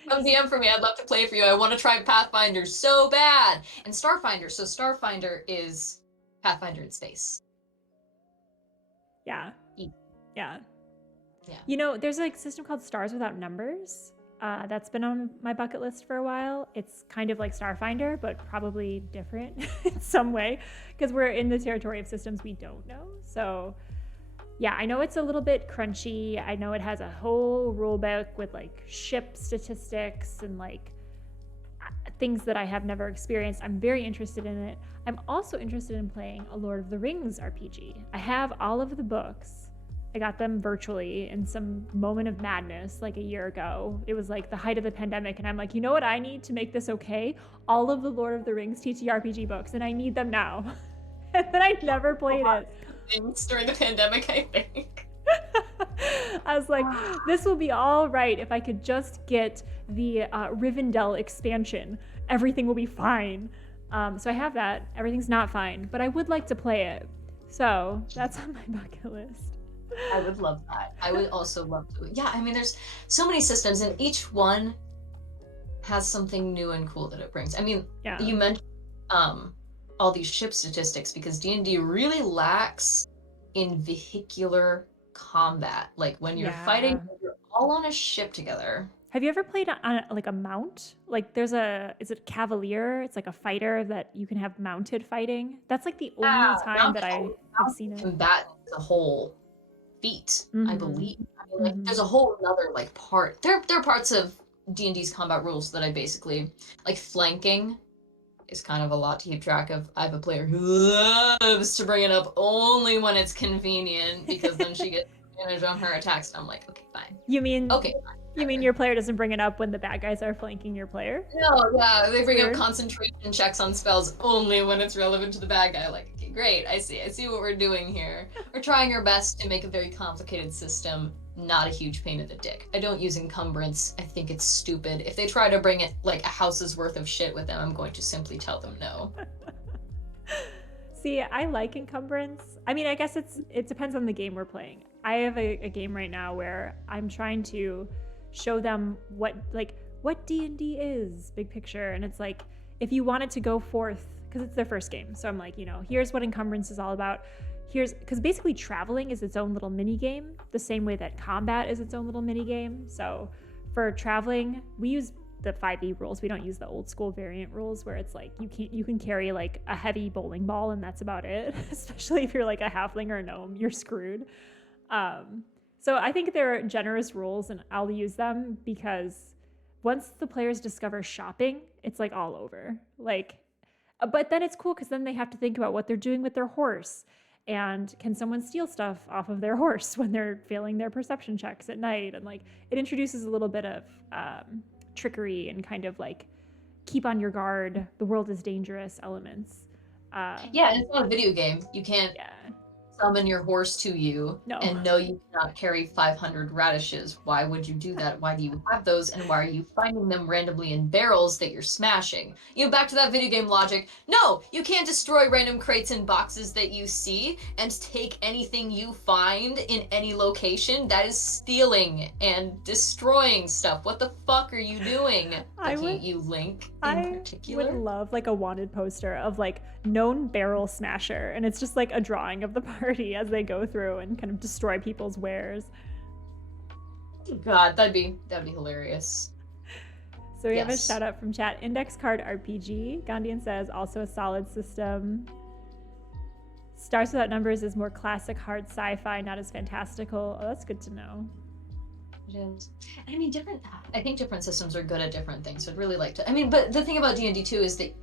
Come DM for me. I'd love to play for you. I want to try Pathfinder so bad. And Starfinder. So Starfinder is Pathfinder in space. Yeah. Yeah. You know, there's like a system called Stars Without Numbers. That's been on my bucket list for a while. It's kind of like Starfinder, but probably different in some way, because we're in the territory of systems we don't know. So yeah, I know it's a little bit crunchy. I know it has a whole rule book with like ship statistics and like things that I have never experienced. I'm very interested in it. I'm also interested in playing a Lord of the Rings RPG. I have all of the books. I got them virtually in some moment of madness like a year ago. It was like the height of the pandemic, and I'm like, you know what I need to make this okay? All of the Lord of the Rings TTRPG books, and I need them now. And then I never played it. Things during the pandemic, I think. I was like, this will be all right if I could just get the Rivendell expansion. Everything will be fine. So I have that. Everything's not fine, but I would like to play it. So that's on my bucket list. I would love that. I would also love to. Yeah, I mean, there's so many systems, and each one has something new and cool that it brings. I mean, you mentioned all these ship statistics, because D&D really lacks in vehicular combat. Like, when you're fighting, you're all on a ship together. Have you ever played on like a mount? Like, is it Cavalier? It's like a fighter that you can have mounted fighting. That's like the only time that I have seen it. Combat the whole feat, I believe. I mean, like, there's a whole other like part. There are parts of D&D's combat rules that I basically like. Flanking is kind of a lot to keep track of. I have a player who loves to bring it up only when it's convenient, because then she gets advantage on her attacks, and I'm like, okay, fine. You mean okay, fine. You mean your player doesn't bring it up when the bad guys are flanking your player? No, yeah, they bring up Weird. concentration checks on spells only when it's relevant to the bad guy. Like, okay, great, I see what we're doing here. We're trying our best to make a very complicated system not a huge pain in the dick. I don't use encumbrance. I think it's stupid. If they try to bring it like a house's worth of shit with them, I'm going to simply tell them no. See, I like encumbrance. I mean, I guess it depends on the game we're playing. I have a game right now where I'm trying to show them what D&D is, big picture, and it's like if you wanted to go forth, because it's their first game, so I'm like, here's what encumbrance is all about. Because basically traveling is its own little mini game, the same way that combat is its own little mini game. So for traveling, we use the 5e rules. We don't use the old school variant rules where it's like you can carry like a heavy bowling ball and that's about it. Especially if you're like a halfling or a gnome, you're screwed. So I think they're generous rules and I'll use them because once the players discover shopping, it's like all over. But then it's cool because then they have to think about what they're doing with their horse. And can someone steal stuff off of their horse when they're failing their perception checks at night? And like it introduces a little bit of trickery and kind of like keep on your guard, the world is dangerous elements. Yeah, and it's not a video game. You can't summon your horse to you and know you cannot carry 500 radishes. Why would you do that? Why do you have those? And why are you finding them randomly in barrels that you're smashing? Back to that video game logic. No, you can't destroy random crates and boxes that you see and take anything you find in any location. That is stealing and destroying stuff. What the fuck are you doing? You Link in particular? I would love like a wanted poster of like known barrel smasher, and it's just like a drawing of the party as they go through and kind of destroy people's wares. God, that'd be hilarious. So we have a shout out from chat. Index Card RPG. Gandhian says also a solid system. Stars Without Numbers is more classic hard sci-fi, not as fantastical. Oh, that's good to know. It is. I mean, I think different systems are good at different things. So I'd really like to. But the thing about D&D too is that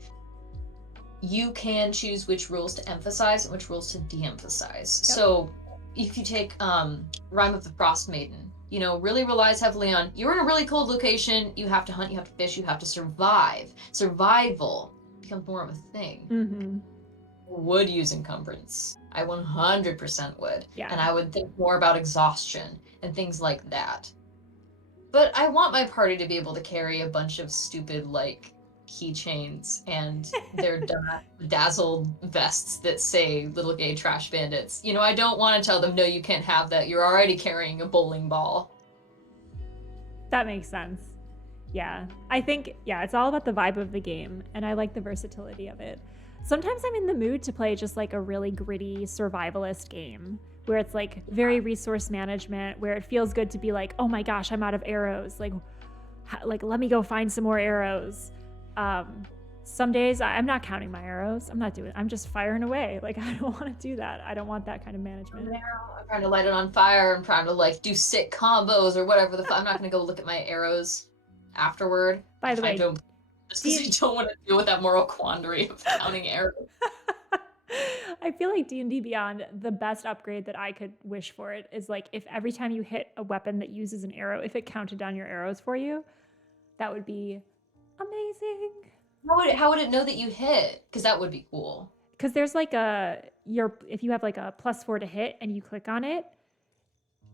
you can choose which rules to emphasize and which rules to de-emphasize. Yep. So if you take Rime of the Frost Maiden, really relies heavily on you're in a really cold location, you have to hunt, you have to fish, you have to survive. Survival becomes more of a thing. Mm-hmm. Would use encumbrance. I 100% would. Yeah. And I would think more about exhaustion and things like that. But I want my party to be able to carry a bunch of stupid, keychains and their dazzled vests that say little gay trash bandits. I don't want to tell them, no, you can't have that. You're already carrying a bowling ball. That makes sense. Yeah. I think, it's all about the vibe of the game, and I like the versatility of it. Sometimes I'm in the mood to play just like a really gritty survivalist game where it's like very resource management, where it feels good to be like, oh my gosh, I'm out of arrows. Like let me go find some more arrows. Some days I'm not counting my arrows. I'm just firing away. I don't want to do that. I don't want that kind of management. I'm trying to light it on fire. I'm trying to do sick combos or whatever I'm not going to go look at my arrows afterward. By the way, just because I don't want to deal with that moral quandary of counting arrows. I feel like D&D Beyond, the best upgrade that I could wish for it is if every time you hit a weapon that uses an arrow, if it counted down your arrows for you, that would be amazing. How would it know that you hit? Because that would be cool. Because there's if you have a +4 to hit and you click on it,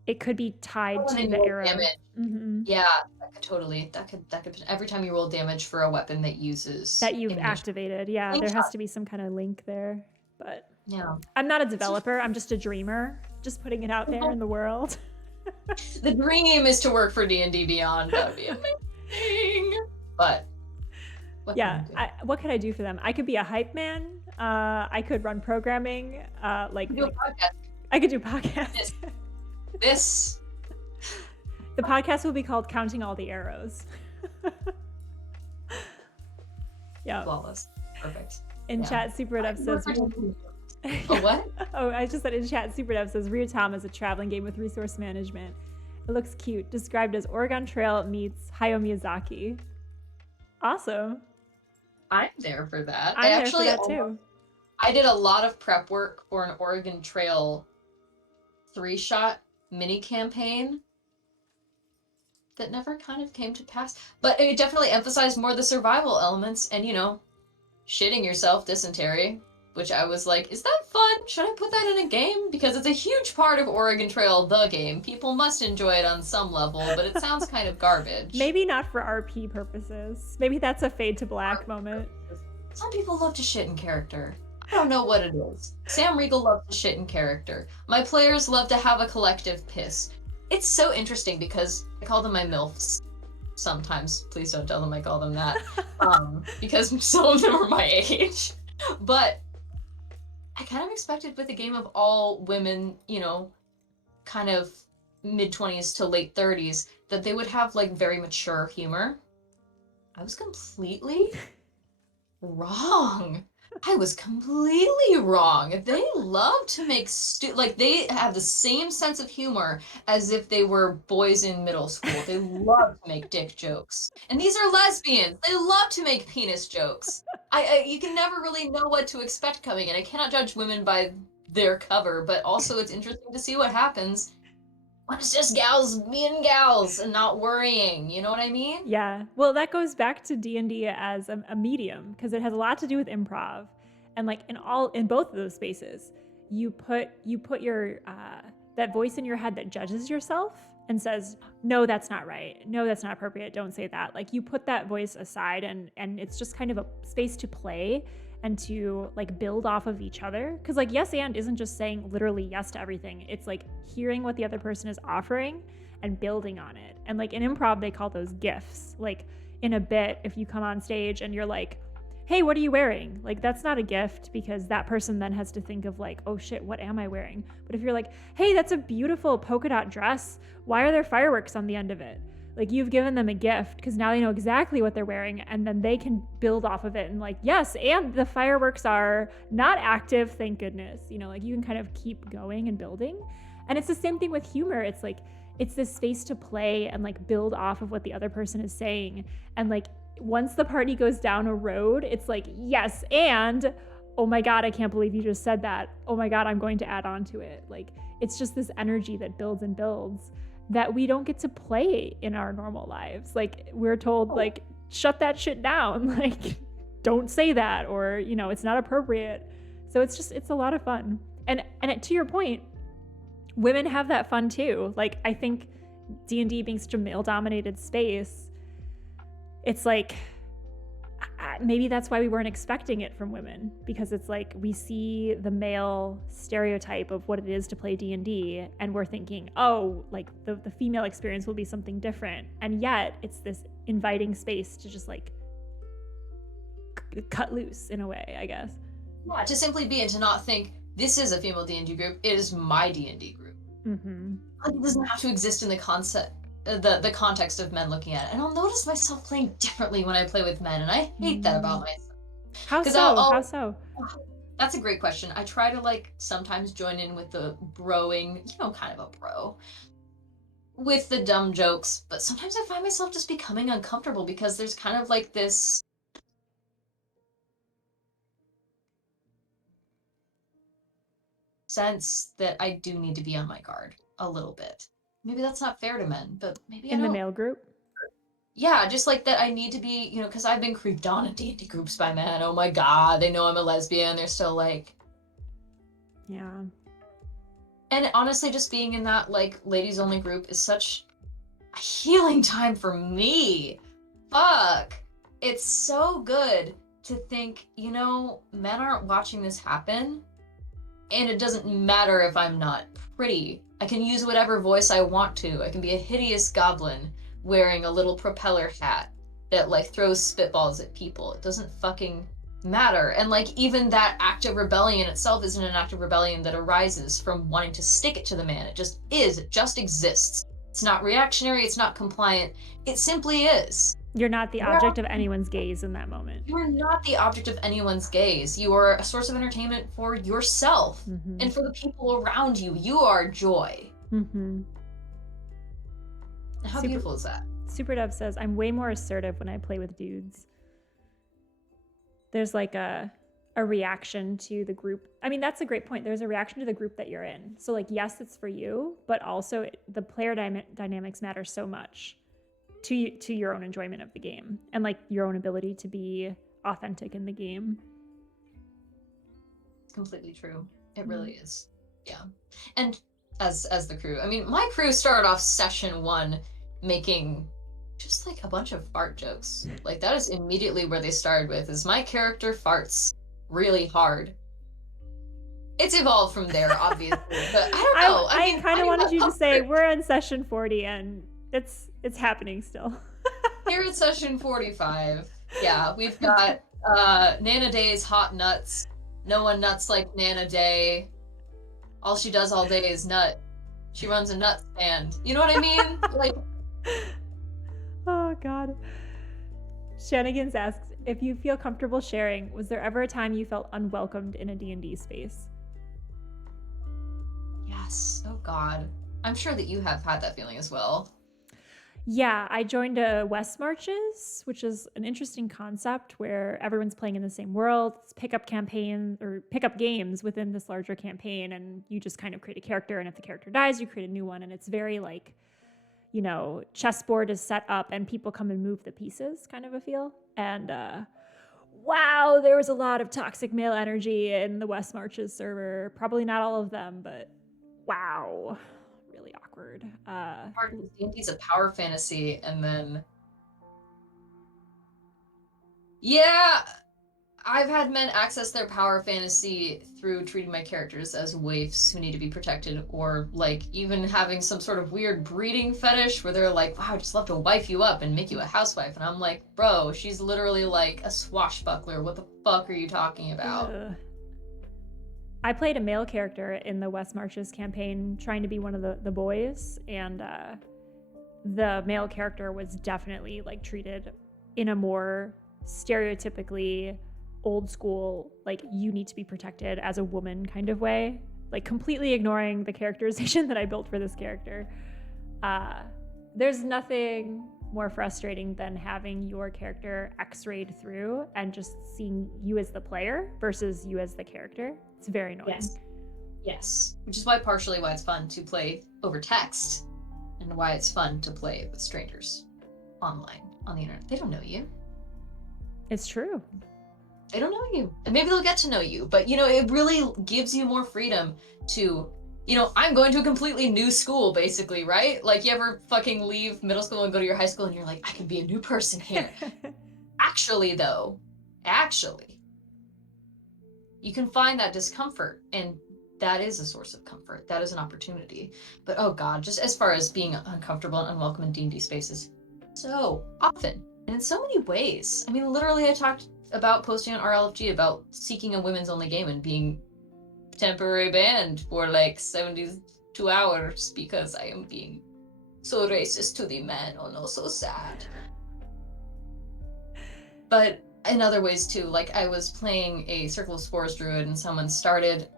it could be tied to the arrow. Mm-hmm. Yeah, that could every time you roll damage for a weapon that uses that you've activated. Yeah, there has to be some kind of link there. But I'm not a developer. I'm just a dreamer, just putting it out there in the world. The dream is to work for D&D Beyond. That would be amazing. But what could I do for them? I could be a hype man. I could run programming. Do a podcast. I could do podcasts. This. The podcast will be called Counting All the Arrows. Yeah. Flawless. Perfect. In chat, SuperDev says... Oh, what? Oh, I just said in chat, SuperDev says, Rear Tom is a traveling game with resource management. It looks cute. Described as Oregon Trail meets Hayao Miyazaki. Awesome. I'm there for that. I'm there for that too. I did a lot of prep work for an Oregon Trail 3-shot mini campaign that never kind of came to pass. But it definitely emphasized more the survival elements and, shitting yourself, dysentery, which I was like, is that fun? Should I put that in a game? Because it's a huge part of Oregon Trail, the game. People must enjoy it on some level, but it sounds kind of garbage. Maybe not for RP purposes. Maybe that's a fade to black moment. Some people love to shit in character. I don't know what it is. Sam Riegel loves to shit in character. My players love to have a collective piss. It's so interesting because I call them my MILFs. Sometimes, please don't tell them I call them that, because some of them are my age. But I kind of expected with a game of all women, kind of mid-20s to late 30s, that they would have like very mature humor. I was completely wrong. I was completely wrong. They love to make they have the same sense of humor as if they were boys in middle school. They love to make dick jokes. And these are lesbians. They love to make penis jokes. You can never really know what to expect coming in. I cannot judge women by their cover, but also it's interesting to see what happens when it's just gals being gals and not worrying. You know what I mean? Yeah. Well, that goes back to D&D as a medium because it has a lot to do with improv. And like in both of those spaces, you put your that voice in your head that judges yourself and says, no, that's not right. No, that's not appropriate. Don't say that. Like you put that voice aside and it's just kind of a space to play and to like build off of each other. Cause like yes and isn't just saying literally yes to everything. It's like hearing what the other person is offering and building on it. And like in improv, they call those gifts. Like in a bit, if you come on stage and you're like, hey, what are you wearing? Like that's not a gift because that person then has to think of like, oh shit, what am I wearing? But if you're like, hey, that's a beautiful polka dot dress. Why are there fireworks on the end of it? Like you've given them a gift because now they know exactly what they're wearing and then they can build off of it and like, yes, and the fireworks are not active, thank goodness. Like you can kind of keep going and building. And it's the same thing with humor. It's like, it's this space to play and like build off of what the other person is saying. And like, once the party goes down a road, it's like, yes, and oh my God, I can't believe you just said that. Oh my God, I'm going to add on to it. Like, it's just this energy that builds and builds that we don't get to play in our normal lives. Like we're told like, shut that shit down. Like, don't say that, or, it's not appropriate. So it's a lot of fun. And to your point, women have that fun too. Like, I think D&D being such a male dominated space, it's like, maybe that's why we weren't expecting it from women, because it's like we see the male stereotype of what it is to play D&D and we're thinking, oh, like the female experience will be something different. And yet it's this inviting space to just like cut loose in a way, I guess. Yeah, to simply be and to not think this is a female D&D group, it is my D&D group. Mm-hmm. It doesn't have to exist in the context of men looking at it. And I'll notice myself playing differently when I play with men, and I hate that about myself. How so? How so? That's a great question. I try to like sometimes join in with the broing, kind of a bro, with the dumb jokes, but sometimes I find myself just becoming uncomfortable because there's kind of like this sense that I do need to be on my guard a little bit. Maybe that's not fair to men, but maybe in the male group. Yeah, just like that I need to be, because I've been creeped on in D&D groups by men. Oh my God, they know I'm a lesbian. They're still like, yeah. And honestly, just being in that like ladies only group is such a healing time for me. Fuck, it's so good to think, men aren't watching this happen, and it doesn't matter if I'm not pretty. I can use whatever voice I want to. I can be a hideous goblin wearing a little propeller hat that like throws spitballs at people. It doesn't fucking matter. And like even that act of rebellion itself isn't an act of rebellion that arises from wanting to stick it to the man. It just is. It just exists. It's not reactionary. It's not compliant. It simply is. You're not the object of anyone's gaze in that moment. You are not the object of anyone's gaze. You are a source of entertainment for yourself and for the people around you. You are joy. Mm-hmm. How beautiful is that? Superdove says, I'm way more assertive when I play with dudes. There's like a reaction to the group. I mean, that's a great point. There's a reaction to the group that you're in. So like, yes, it's for you, but also the player dynamics matter so much. to your own enjoyment of the game and like your own ability to be authentic in the game. Completely true. It really is. Yeah. And as the crew, I mean, my crew started off session 1 making just like a bunch of fart jokes. Like that is immediately where they started with, is my character farts really hard. It's evolved from there, obviously, but I don't know. I mean, kind of wanted you to comfort. say we're on session 40 and it's happening still. Here at session 45, yeah, we've got Nana Day's hot nuts. No one nuts like Nana Day. All she does all day is nut. She runs a nut stand. You know what I mean? Like, oh God. Shenanigans asks, if you feel comfortable sharing, was there ever a time you felt unwelcomed in a D&D space? yes. Oh God. I'm sure that you have had that feeling as well. Yeah, I joined a West Marches, which is an interesting concept where everyone's playing in the same world. It's pickup campaigns or pickup games within this larger campaign, and you just kind of create a character, and if the character dies, you create a new one, and it's very like, you know, chessboard is set up and people come and move the pieces kind of a feel. And wow, there was a lot of toxic male energy in the West Marches server. Probably not all of them, but wow. Really awkward. D&D's a power fantasy, and then yeah, I've had men access their power fantasy through treating my characters as waifs who need to be protected, or like even having some sort of weird breeding fetish where they're like, wow, I'd just love to wife you up and make you a housewife, and I'm like, bro, she's literally like a swashbuckler. What the fuck are you talking about? I played a male character in the West Marches campaign trying to be one of the boys, and the male character was definitely like treated in a more stereotypically old school, like you need to be protected as a woman kind of way, like completely ignoring the characterization that I built for this character. There's nothing more frustrating than having your character x-rayed through and just seeing you as the player versus you as the character. It's very annoying. Yes. Which is partially why it's fun to play over text, and why it's fun to play with strangers online on the internet. They don't know you. It's true. They don't know you. And maybe they'll get to know you, but you know, it really gives you more freedom to, you know, I'm going to a completely new school, basically, right? Like, you ever fucking leave middle school and go to your high school and you're like, I can be a new person here. Actually, you can find that discomfort, and that is a source of comfort. That is an opportunity. But oh God, just as far as being uncomfortable and unwelcome in D&D spaces, so often, and in so many ways. I mean, literally, I talked about posting on RLFG about seeking a women's only game and being temporary banned for like 72 hours because I am being so racist to the men. Oh no, so sad. But in other ways too, like I was playing a Circle of Spores druid and someone started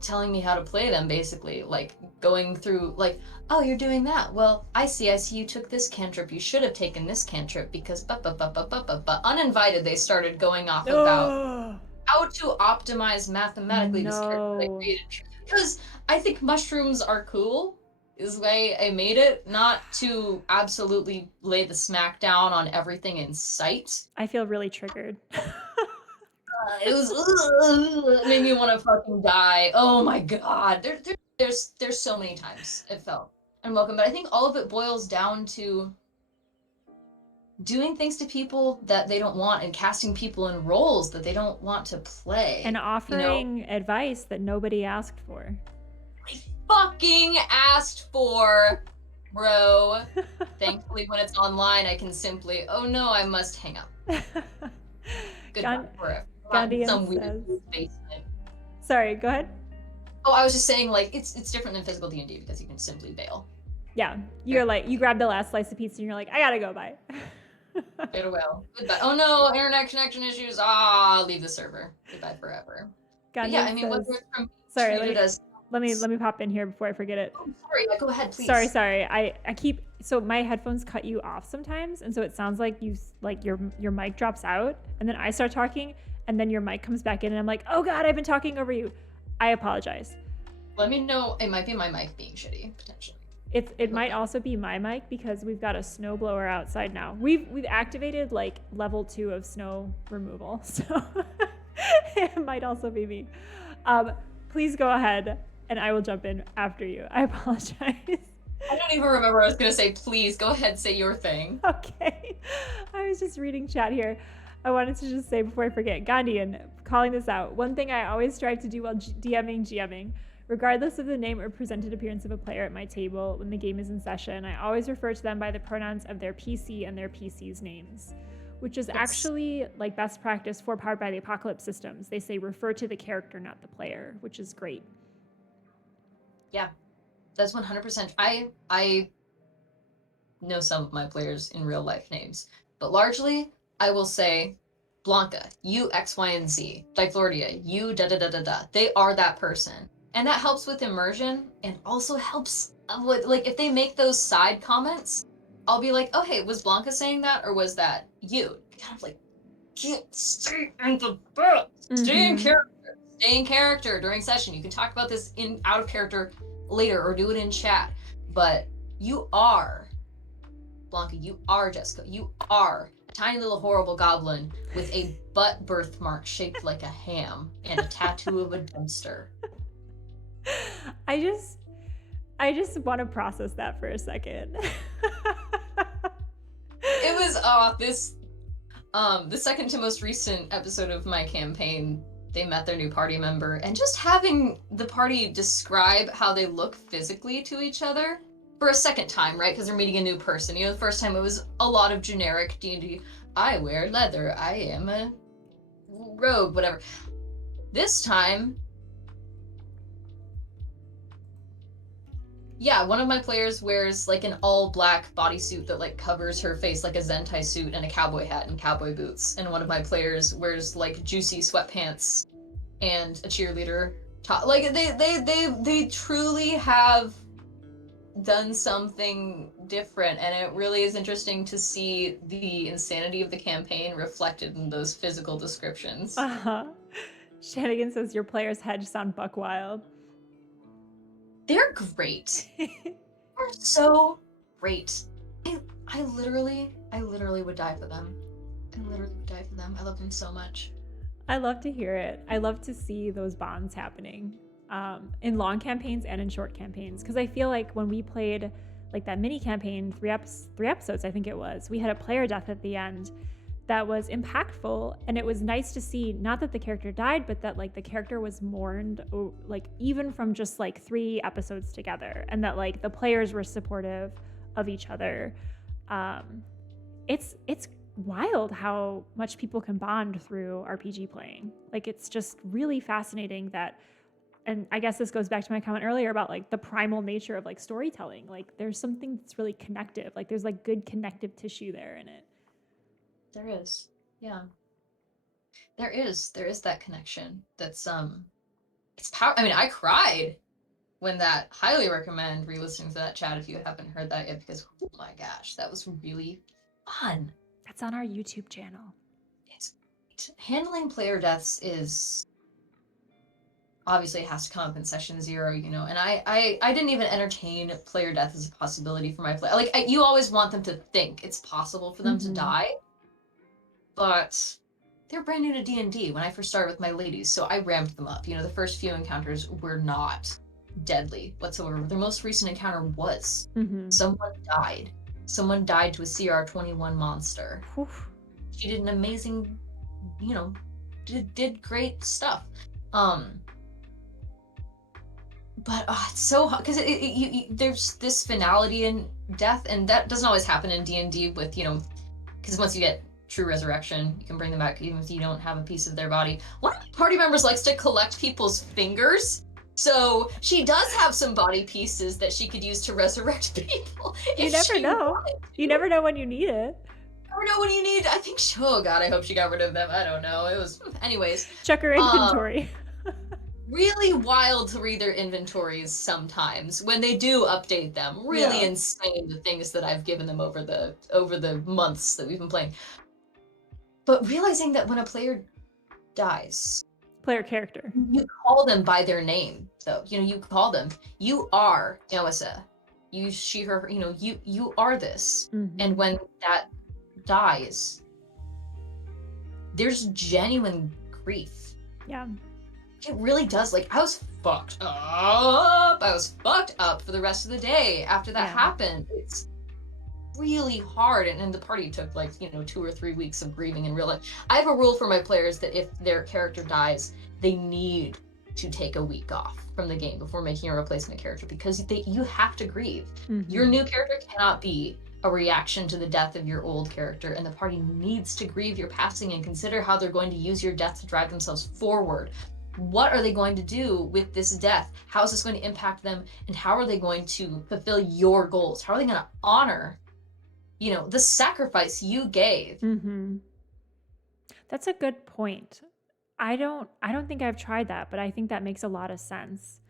telling me how to play them, basically, like going through like, oh, you're doing that. Well, I see you took this cantrip. You should have taken this cantrip because uninvited they started going off about how to optimize mathematically this character they created. Because I think mushrooms are cool, is the way I made it, not to absolutely lay the smack down on everything in sight. I feel really triggered. It was it made me want to fucking die. Oh my God. There's so many times it felt unwelcome, but I think all of it boils down to doing things to people that they don't want and casting people in roles that they don't want to play. And offering advice that nobody asked for. I fucking asked for, bro. Thankfully, when it's online, I can simply, oh no, I must hang up. Goodbye forever. Some weird basement. Sorry, go ahead. Oh, I was just saying, like, it's different than physical D&D because you can simply bail. Yeah, you're like, you grab the last slice of pizza and you're like, I gotta go, bye. Farewell. Goodbye. Oh no, internet connection issues. Leave the server. Goodbye forever. Yeah, I mean, whether it's from sorry, let me pop in here before I forget it. Oh, sorry, go ahead, please. Sorry. I keep, so my headphones cut you off sometimes, and so it sounds like your mic drops out, and then I start talking, and then your mic comes back in, and I'm like, oh God, I've been talking over you. I apologize. Let me know. It might be my mic being shitty, potentially. It might also be my mic because we've got a snowblower outside now. We've activated like level 2 of snow removal, so it might also be me. Please go ahead, and I will jump in after you. I apologize. I don't even remember. I was gonna say, please go ahead, say your thing. Okay, I was just reading chat here. I wanted to just say before I forget, Gandhian, calling this out. One thing I always strive to do while GMing, regardless of the name or presented appearance of a player at my table when the game is in session, I always refer to them by the pronouns of their PC and their PC's names, which is actually like best practice for Powered by the Apocalypse systems. They say refer to the character, not the player, which is great. Yeah, that's 100%. I know some of my players in real life names, but largely I will say Blanca, you X, Y, and Z. Diclordia, you da da da da da. They are that person. And that helps with immersion and also helps with, like, if they make those side comments, I'll be like, oh, hey, was Blanca saying that or was that you? Kind of like, stay in the book. Stay in character. Stay in character during session. You can talk about this in out of character later or do it in chat. But you are Blanca, you are Jessica, you are a tiny little horrible goblin with a butt birthmark shaped like a ham and a tattoo of a dumpster. I just want to process that for a second. It was the second to most recent episode of my campaign. They met their new party member, and just having the party describe how they look physically to each other for a second time, right? Because they're meeting a new person. You know, the first time it was a lot of generic D&D. I wear leather. I am a rogue, whatever. This time, yeah, one of my players wears like an all black bodysuit that like covers her face like a Zentai suit and a cowboy hat and cowboy boots. And one of my players wears like juicy sweatpants and a cheerleader top. Like they truly have done something different, and it really is interesting to see the insanity of the campaign reflected in those physical descriptions. Shanigan says your players Hedge sound buck wild. They're great. They're so great. I literally would die for them. I literally would die for them. I love them so much. I love to hear it. I love to see those bonds happening in long campaigns and in short campaigns, because I feel like when we played like that mini campaign, three episodes I think it was, we had a player death at the end that was impactful, and it was nice to see not that the character died, but that like the character was mourned, like even from just like 3 episodes together, and that like the players were supportive of each other. It's wild how much people can bond through RPG playing. Like it's just really fascinating that, and I guess this goes back to my comment earlier about like the primal nature of like storytelling. Like there's something that's really connective. Like there's like good connective tissue there in it. There is. Yeah. There is that connection that's it's power. I mean, I cried when that, highly recommend re-listening to that chat if you haven't heard that yet, because oh my gosh, that was really fun. That's on our YouTube channel. It's great. Handling player deaths is obviously it has to come up in session 0, you know, and I didn't even entertain player death as a possibility for my play. Like you always want them to think it's possible for them to die, but they're brand new to D&D when I first started with my ladies, so I ramped them up. You know, the first few encounters were not deadly whatsoever. Their most recent encounter was someone died. Someone died to a CR21 monster. Oof. She did an amazing, you know, did great stuff. But it's so hard because there's this finality in death, and that doesn't always happen in D&D with, you know, because once you get true resurrection, you can bring them back even if you don't have a piece of their body. One of my party members likes to collect people's fingers, so she does have some body pieces that she could use to resurrect people. You never know. You never know when you need it. You never know when you need. I think. Oh God, I hope she got rid of them. I don't know. It was. Anyways. Check her inventory. Really wild to read their inventories sometimes when they do update them. Really insane the things that I've given them over the months that we've been playing. But realizing that when a player dies, player character, you call them by their name, though. You know, you call them. You are Yawasa. she, her, you are this. Mhm. And when that dies, there's genuine grief. Yeah. It really does. Like, I was fucked up. I was fucked up for the rest of the day after that happened. It's really hard. And the party took like, 2 or 3 weeks of grieving in real life. I have a rule for my players that if their character dies, they need to take a week off from the game before making a replacement character, because you have to grieve. Mhm. Your new character cannot be a reaction to the death of your old character, and the party needs to grieve your passing and consider how they're going to use your death to drive themselves forward. What are they going to do with this death? How is this going to impact them, and how are they going to fulfill your goals? How are they going to honor, the sacrifice you gave? Mhm. That's a good point. I don't think I've tried that, but I think that makes a lot of sense.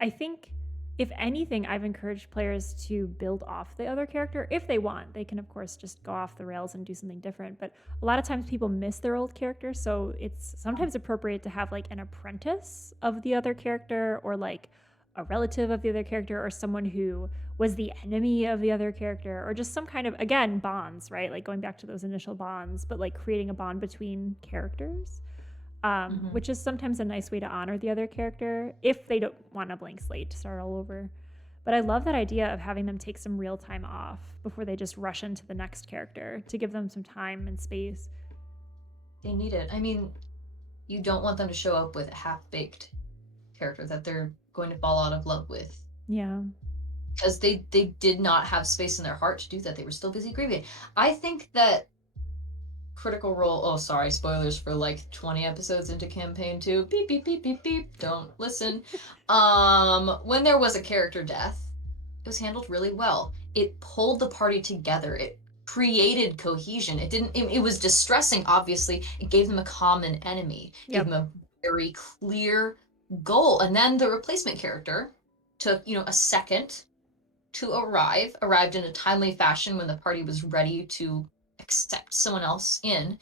I think if anything, I've encouraged players to build off the other character if they want. They can, of course, just go off the rails and do something different. But a lot of times people miss their old character. So it's sometimes appropriate to have like an apprentice of the other character, or like a relative of the other character, or someone who was the enemy of the other character, or just some kind of, again, bonds, right? Like going back to those initial bonds, but like creating a bond between characters. Which is sometimes a nice way to honor the other character if they don't want a blank slate to start all over. But I love that idea of having them take some real time off before they just rush into the next character, to give them some time and space. They need it. I mean, you don't want them to show up with a half-baked character that they're going to fall out of love with. Yeah. Because they did not have space in their heart to do that. They were still busy grieving. I think that Critical Role, oh sorry, spoilers for like 20 episodes into campaign 2, beep beep beep beep beep, don't listen. When there was a character death, it was handled really well. It pulled the party together. It created cohesion. It was distressing, obviously. It gave them a common enemy. Gave them a very clear goal. And then the replacement character took, a second to arrived in a timely fashion when the party was ready to accept someone else in.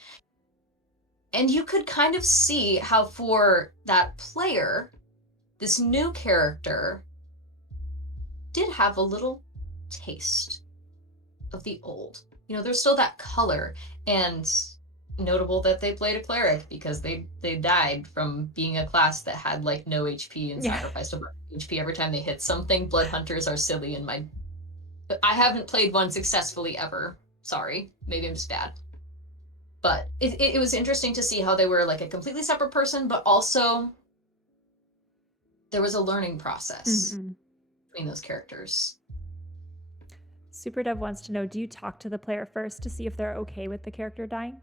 And you could kind of see how for that player, this new character did have a little taste of the old. There's still that color, and notable that they played a cleric because they died from being a class that had like no HP and sacrificed a bunch of HP every time they hit something. Blood hunters are silly, and I haven't played one successfully ever. Sorry, maybe I'm just bad. But it was interesting to see how they were like a completely separate person, but also there was a learning process between those characters. SuperDev wants to know, do you talk to the player first to see if they're okay with the character dying?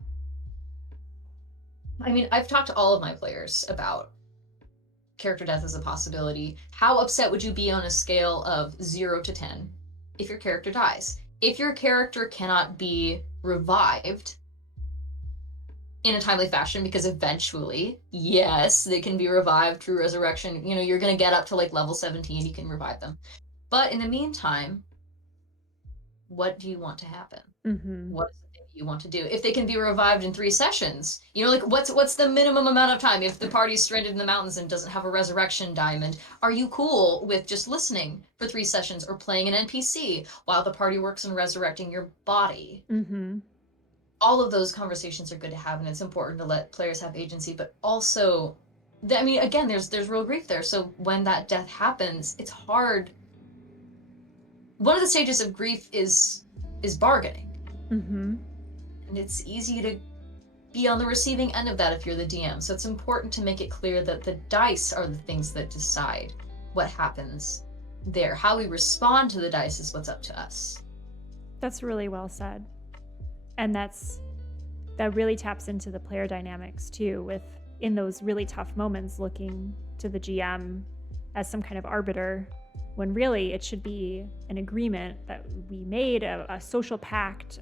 I mean, I've talked to all of my players about character death as a possibility. How upset would you be on a scale of 0 to 10 if your character dies? If your character cannot be revived in a timely fashion, because eventually, yes, they can be revived through resurrection. You're going to get up to like level 17, you can revive them. But in the meantime, what do you want to happen? What is the thing you want to do? If they can be revived in 3 sessions, like what's the minimum amount of time? If the party's stranded in the mountains and doesn't have a resurrection diamond, are you cool with just listening for 3 sessions or playing an NPC while the party works on resurrecting your body? All of those conversations are good to have, and it's important to let players have agency, but also, again, there's real grief there. So when that death happens, it's hard. One of the stages of grief is bargaining. And it's easy to be on the receiving end of that if you're the DM. So it's important to make it clear that the dice are the things that decide what happens there. How we respond to the dice is what's up to us. That's really well said. And that really taps into the player dynamics too, with in those really tough moments looking to the GM as some kind of arbiter, when really it should be an agreement that we made, a social pact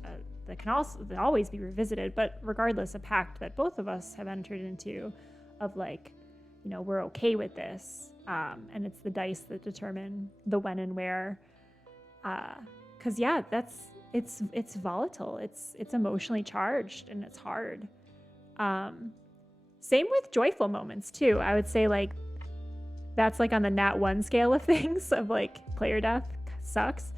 that can always be revisited, but regardless, a pact that both of us have entered into of like, we're okay with this. And it's the dice that determine the when and where. 'Cause it's volatile. It's emotionally charged, and it's hard. Same with joyful moments too. I would say like that's like on the Nat 1 scale of things, of like player death sucks.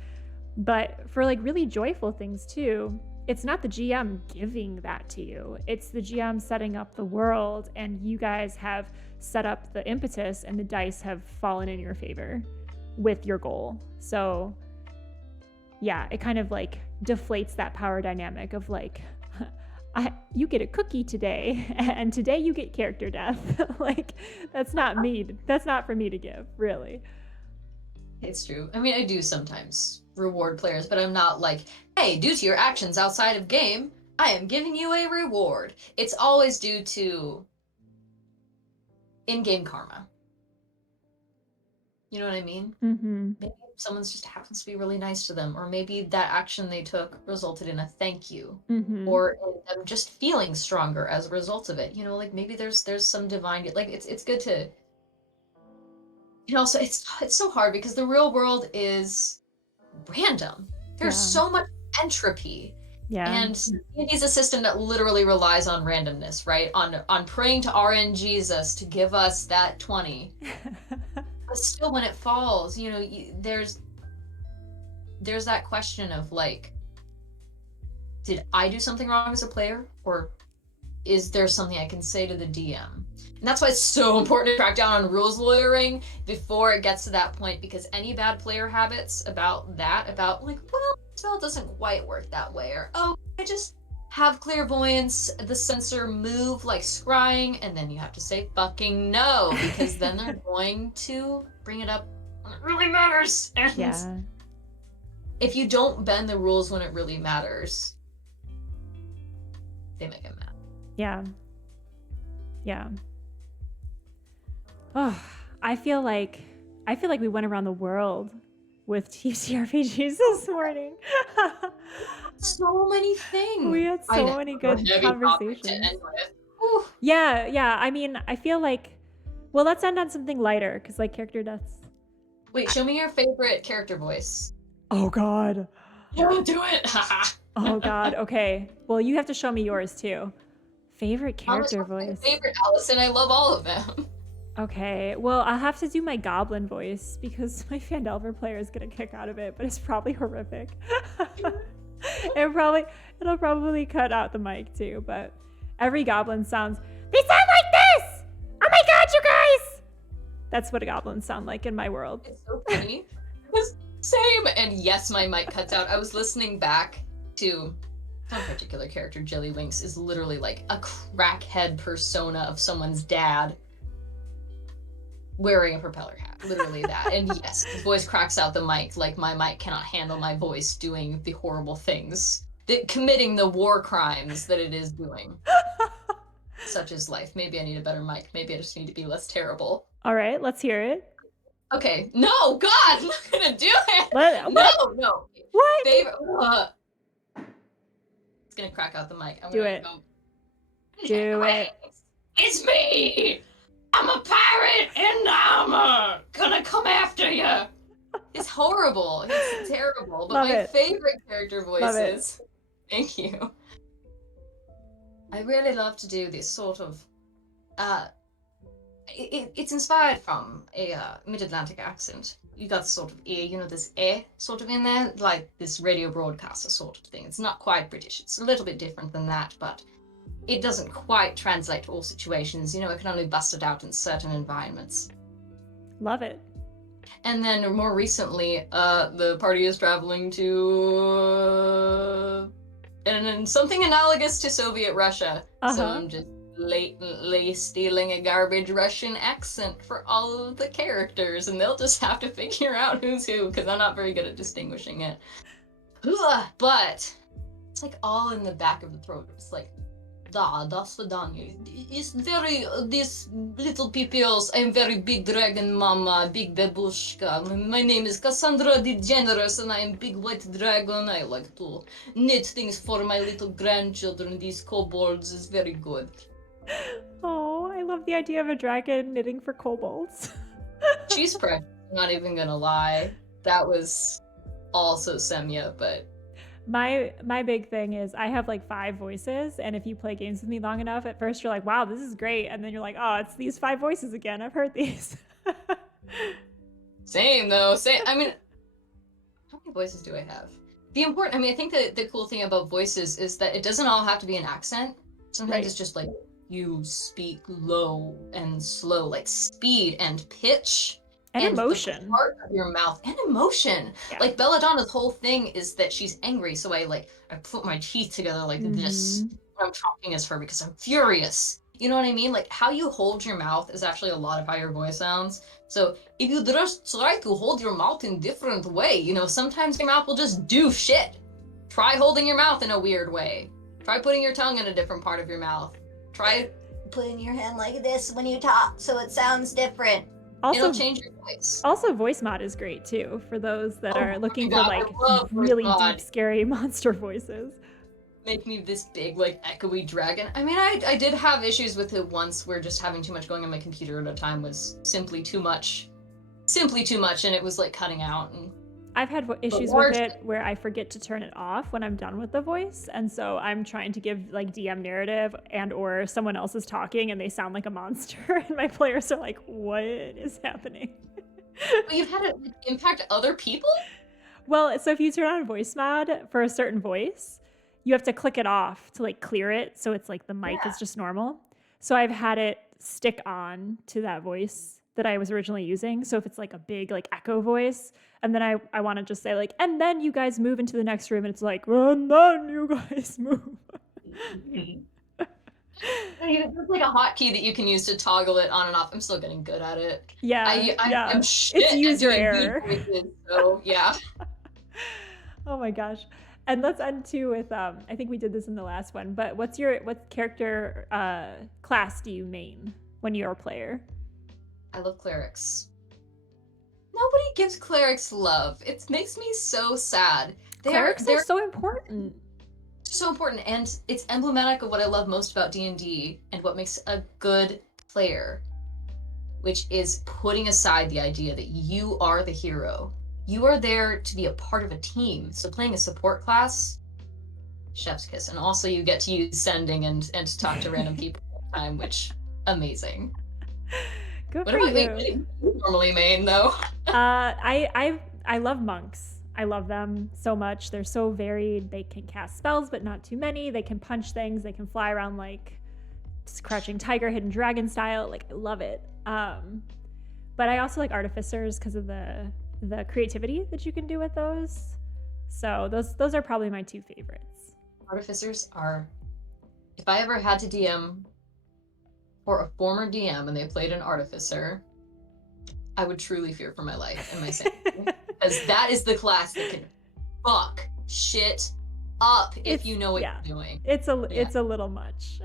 But for like really joyful things too, it's not the GM giving that to you. It's the GM setting up the world, and you guys have set up the impetus and the dice have fallen in your favor with your goal. So yeah, it kind of like deflates that power dynamic of like, you get a cookie today, and today you get character death. Like, that's not me. That's not for me to give, really. It's true. I mean, I do sometimes reward players, but I'm not like, hey, due to your actions outside of game, I am giving you a reward. It's always due to in-game karma. You know what I mean? Mm-hmm. Maybe someone's just happens to be really nice to them, or maybe that action they took resulted in a thank you, Mm-hmm. or in them just feeling stronger as a result of it. You know, like maybe there's some divine, like it's good to, you know, so it's so hard because the real world is random. There's so much entropy. Yeah. And he's a system that literally relies on randomness, right? On praying to RN Jesus to give us that 20. But still, when it falls, you know, there's that question of like, did I do something wrong as a player, or is there something I can say to the DM? And that's why it's so important to track down on rules lawyering before it gets to that point, because any bad player habits about like, well, spell doesn't quite work that way, or oh, I just have clairvoyance, the sensor move like scrying, and then you have to say fucking no, because then they're going to bring it up when it really matters. And Yeah. if you don't bend the rules when it really matters, they make it mad. Yeah. Yeah. Oh, I feel like we went around the world with TTRPGs this morning. So many things. We had so many good conversations. Yeah. I mean, I feel like, well, let's end on something lighter, because like character deaths. Wait, show me your favorite character voice. Oh God. Don't do it. Oh God. Okay. Well, you have to show me yours too. Favorite character voice. Favorite Allison. I love all of them. Okay. Well, I'll have to do my goblin voice because my Phandelver player is gonna kick out of it, but it's probably horrific. It'll probably cut out the mic too, but every goblin sounds, they sound like this! Oh my God, you guys! That's what goblins sound like in my world. It's so funny. Same. And yes, my mic cuts out. I was listening back to some particular character, Jellywinks, is literally like a crackhead persona of someone's dad wearing a propeller hat. Literally that. And yes, his voice cracks out the mic, like my mic cannot handle my voice doing the horrible things, committing the war crimes that it is doing. Such is life. Maybe I need a better mic. Maybe I just need to be less terrible. All right, let's hear it. Okay. No, God, I'm not gonna do it. What? No. What? Favorite. It's gonna crack out the mic. I'm Do gonna it. Go. Do it. It's me. I'm a pirate in armor. Gonna come after you. It's horrible. It's terrible. But Love my it. favorite character Love it. voices. Thank you. I really love to do this sort of. It's inspired from a mid-Atlantic accent. You got sort of this sort of in there, like this radio broadcaster sort of thing. It's not quite British. It's a little bit different than that, but it doesn't quite translate to all situations. You know, it can only bust it out in certain environments. Love it. And then more recently, the party is traveling to and something analogous to Soviet Russia. So I'm just latently stealing a garbage Russian accent for all of the characters, and they'll just have to figure out who's who, because I'm not very good at distinguishing it. But it's like all in the back of the throat. It's like, da svidaniya. It's very, these little peoples, I'm very big dragon mama, big babushka. My name is Cassandra the Generous, and I am big white dragon. I like to knit things for my little grandchildren. These kobolds is very good. Oh, I love the idea of a dragon knitting for kobolds. She's precious, I'm not even gonna lie. That was also Semya, but My big thing is I have like 5 voices, and if you play games with me long enough, at first you're like, wow, this is great, and then you're like, oh, it's these 5 voices again. I've heard these. same though. Same. I mean, how many voices do I have? I think the cool thing about voices is that it doesn't all have to be an accent. Sometimes it's just like you speak low and slow, like speed and pitch. And emotion. The part of your mouth and emotion. Yeah. Like Belladonna's whole thing is that she's angry, so I put my teeth together like this when I'm talking as her because I'm furious. You know what I mean? Like how you hold your mouth is actually a lot of how your voice sounds. So if you just try to hold your mouth in different way, you know, sometimes your mouth will just do shit. Try holding your mouth in a weird way. Try putting your tongue in a different part of your mouth. Try putting your hand like this when you talk so it sounds different. It'll change your voice. Also, voice mod is great too for those that are looking for like really deep, scary monster voices. Make me this big, like echoey dragon. I mean, I did have issues with it once where just having too much going on my computer at a time was simply too much, and it was like cutting out. And I've had issues with it where I forget to turn it off when I'm done with the voice, and so I'm trying to give like DM narrative and or someone else is talking and they sound like a monster and my players are like, what is happening? But you've had it impact other people? Well, so if you turn on voice mod for a certain voice, you have to click it off to like clear it so it's like the mic is just normal. So I've had it stick on to that voice that I was originally using. So if it's like a big like echo voice, and then I want to just say like, and then you guys move into the next room, and it's like, and then you guys move. It's like a hotkey that you can use to toggle it on and off. I'm still getting good at it. Yeah, I'm shit it's user error. Voices, so yeah. Oh my gosh. And let's end too with I think we did this in the last one, but what character class do you main when you're a player? I love clerics. Nobody gives clerics love. It makes me so sad. Clerics are so important. So important, and it's emblematic of what I love most about D&D and what makes a good player, which is putting aside the idea that you are the hero. You are there to be a part of a team. So playing a support class, chef's kiss. And also you get to use sending and talk to random people all the time, which amazing. Good for you. What do you normally main though? I love monks. I love them so much. They're so varied. They can cast spells, but not too many. They can punch things. They can fly around like Crouching Tiger, Hidden Dragon style. Like, I love it. But I also like artificers because of the creativity that you can do with those. So those are probably my two favorites. Artificers are, if I ever had to DM for a former DM and they played an artificer, I would truly fear for my life and my sanity. Because that is the class that can fuck shit up if you know what you're doing. It's a little much.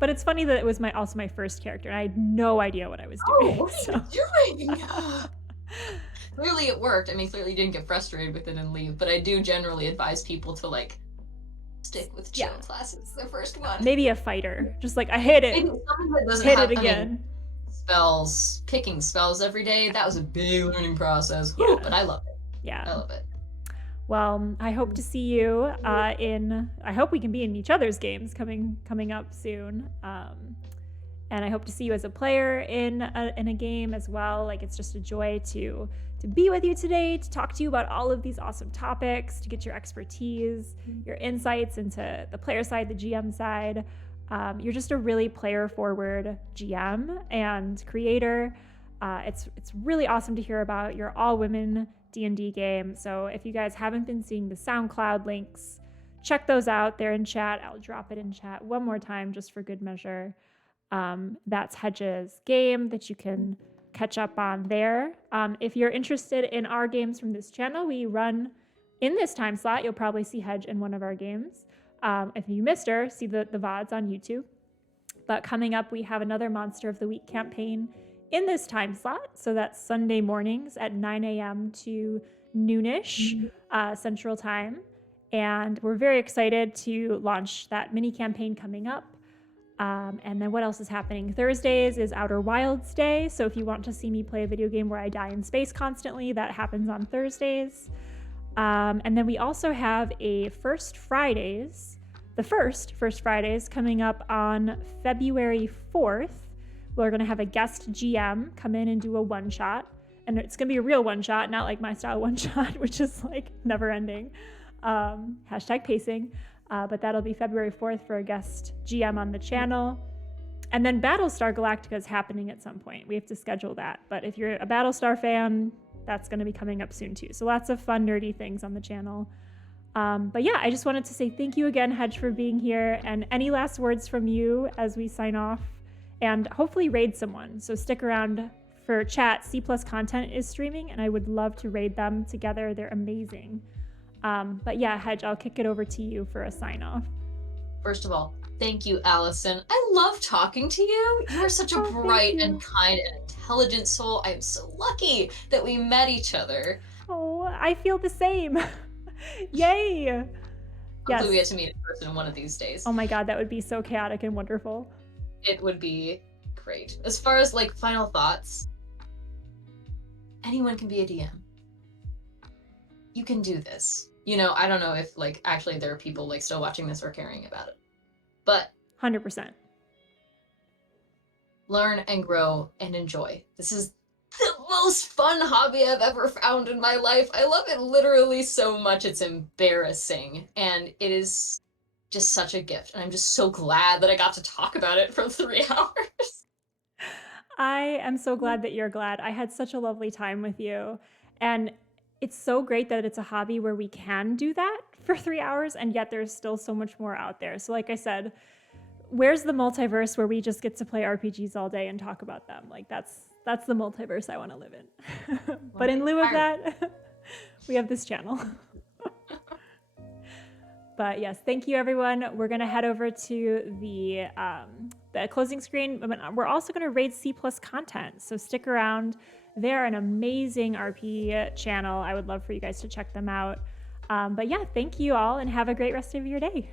But it's funny that it was also my first character and I had no idea what I was doing. What are you doing? Clearly it worked. I mean, clearly you didn't get frustrated with it and leave, but I do generally advise people to like stick with chill classes. The first one. Maybe a fighter. Just like I hit it. Maybe something that doesn't hit have, it again. Picking spells every day, that was a big learning process. Whew, but I love it. Yeah. I love it. Well, I hope to see you I hope we can be in each other's games coming up soon. And I hope to see you as a player in a game as well. Like, it's just a joy to be with you today, to talk to you about all of these awesome topics, to get your expertise, your insights into the player side, the GM side. You're just a really player-forward GM and creator. It's really awesome to hear about your all-women D&D game. So if you guys haven't been seeing the SoundCloud links, check those out. They're in chat. I'll drop it in chat one more time just for good measure. That's Hedge's game that you can catch up on there. If you're interested in our games from this channel, we run in this time slot. You'll probably see Hedge in one of our games. If you missed her, see the VODs on YouTube. But coming up, we have another Monster of the Week campaign in this time slot. So that's Sunday mornings at 9 a.m. to noonish Central Time. And we're very excited to launch that mini campaign coming up. And then what else is happening? Thursdays is Outer Wilds Day. So if you want to see me play a video game where I die in space constantly, that happens on Thursdays. And then we also have the first Fridays coming up on February 4th. We're going to have a guest GM come in and do a one-shot. and it's going to be a real one shot, not like my style one shot, which is like never ending. Hashtag pacing. But that'll be February 4th for a guest GM on the channel. And then Battlestar Galactica is happening at some point. We have to schedule that. But if you're a Battlestar fan, that's going to be coming up soon too. So lots of fun, nerdy things on the channel. But yeah, I just wanted to say thank you again, Hedge, for being here. And any last words from you as we sign off, and hopefully raid someone. So stick around for chat. C+ content is streaming, and I would love to raid them together. They're amazing. But yeah, Hedge, I'll kick it over to you for a sign off. First of all, thank you, Allison. I love talking to you. You are such a bright and kind and intelligent soul. I am so lucky that we met each other. Oh, I feel the same. Yay. Hopefully we get to meet in person one of these days. Oh my God, that would be so chaotic and wonderful. It would be great. As far as like final thoughts, anyone can be a DM. You can do this. You know, I don't know if like actually there are people like still watching this or caring about it, but 100%. Learn and grow and enjoy. This is the most fun hobby I've ever found in my life. I love it literally so much. It's embarrassing, and it is just such a gift. And I'm just so glad that I got to talk about it for 3 hours. I am so glad that you're glad. I had such a lovely time with you. And it's so great that it's a hobby where we can do that for 3 hours, and yet there's still so much more out there. So like I said, where's the multiverse where we just get to play RPGs all day and talk about them? Like that's the multiverse I want to live in. But in lieu of that, we have this channel. But yes, thank you everyone. We're gonna head over to the closing screen. We're also gonna raid C+ content, so stick around. They're an amazing RP channel. I would love for you guys to check them out. But yeah, thank you all and have a great rest of your day.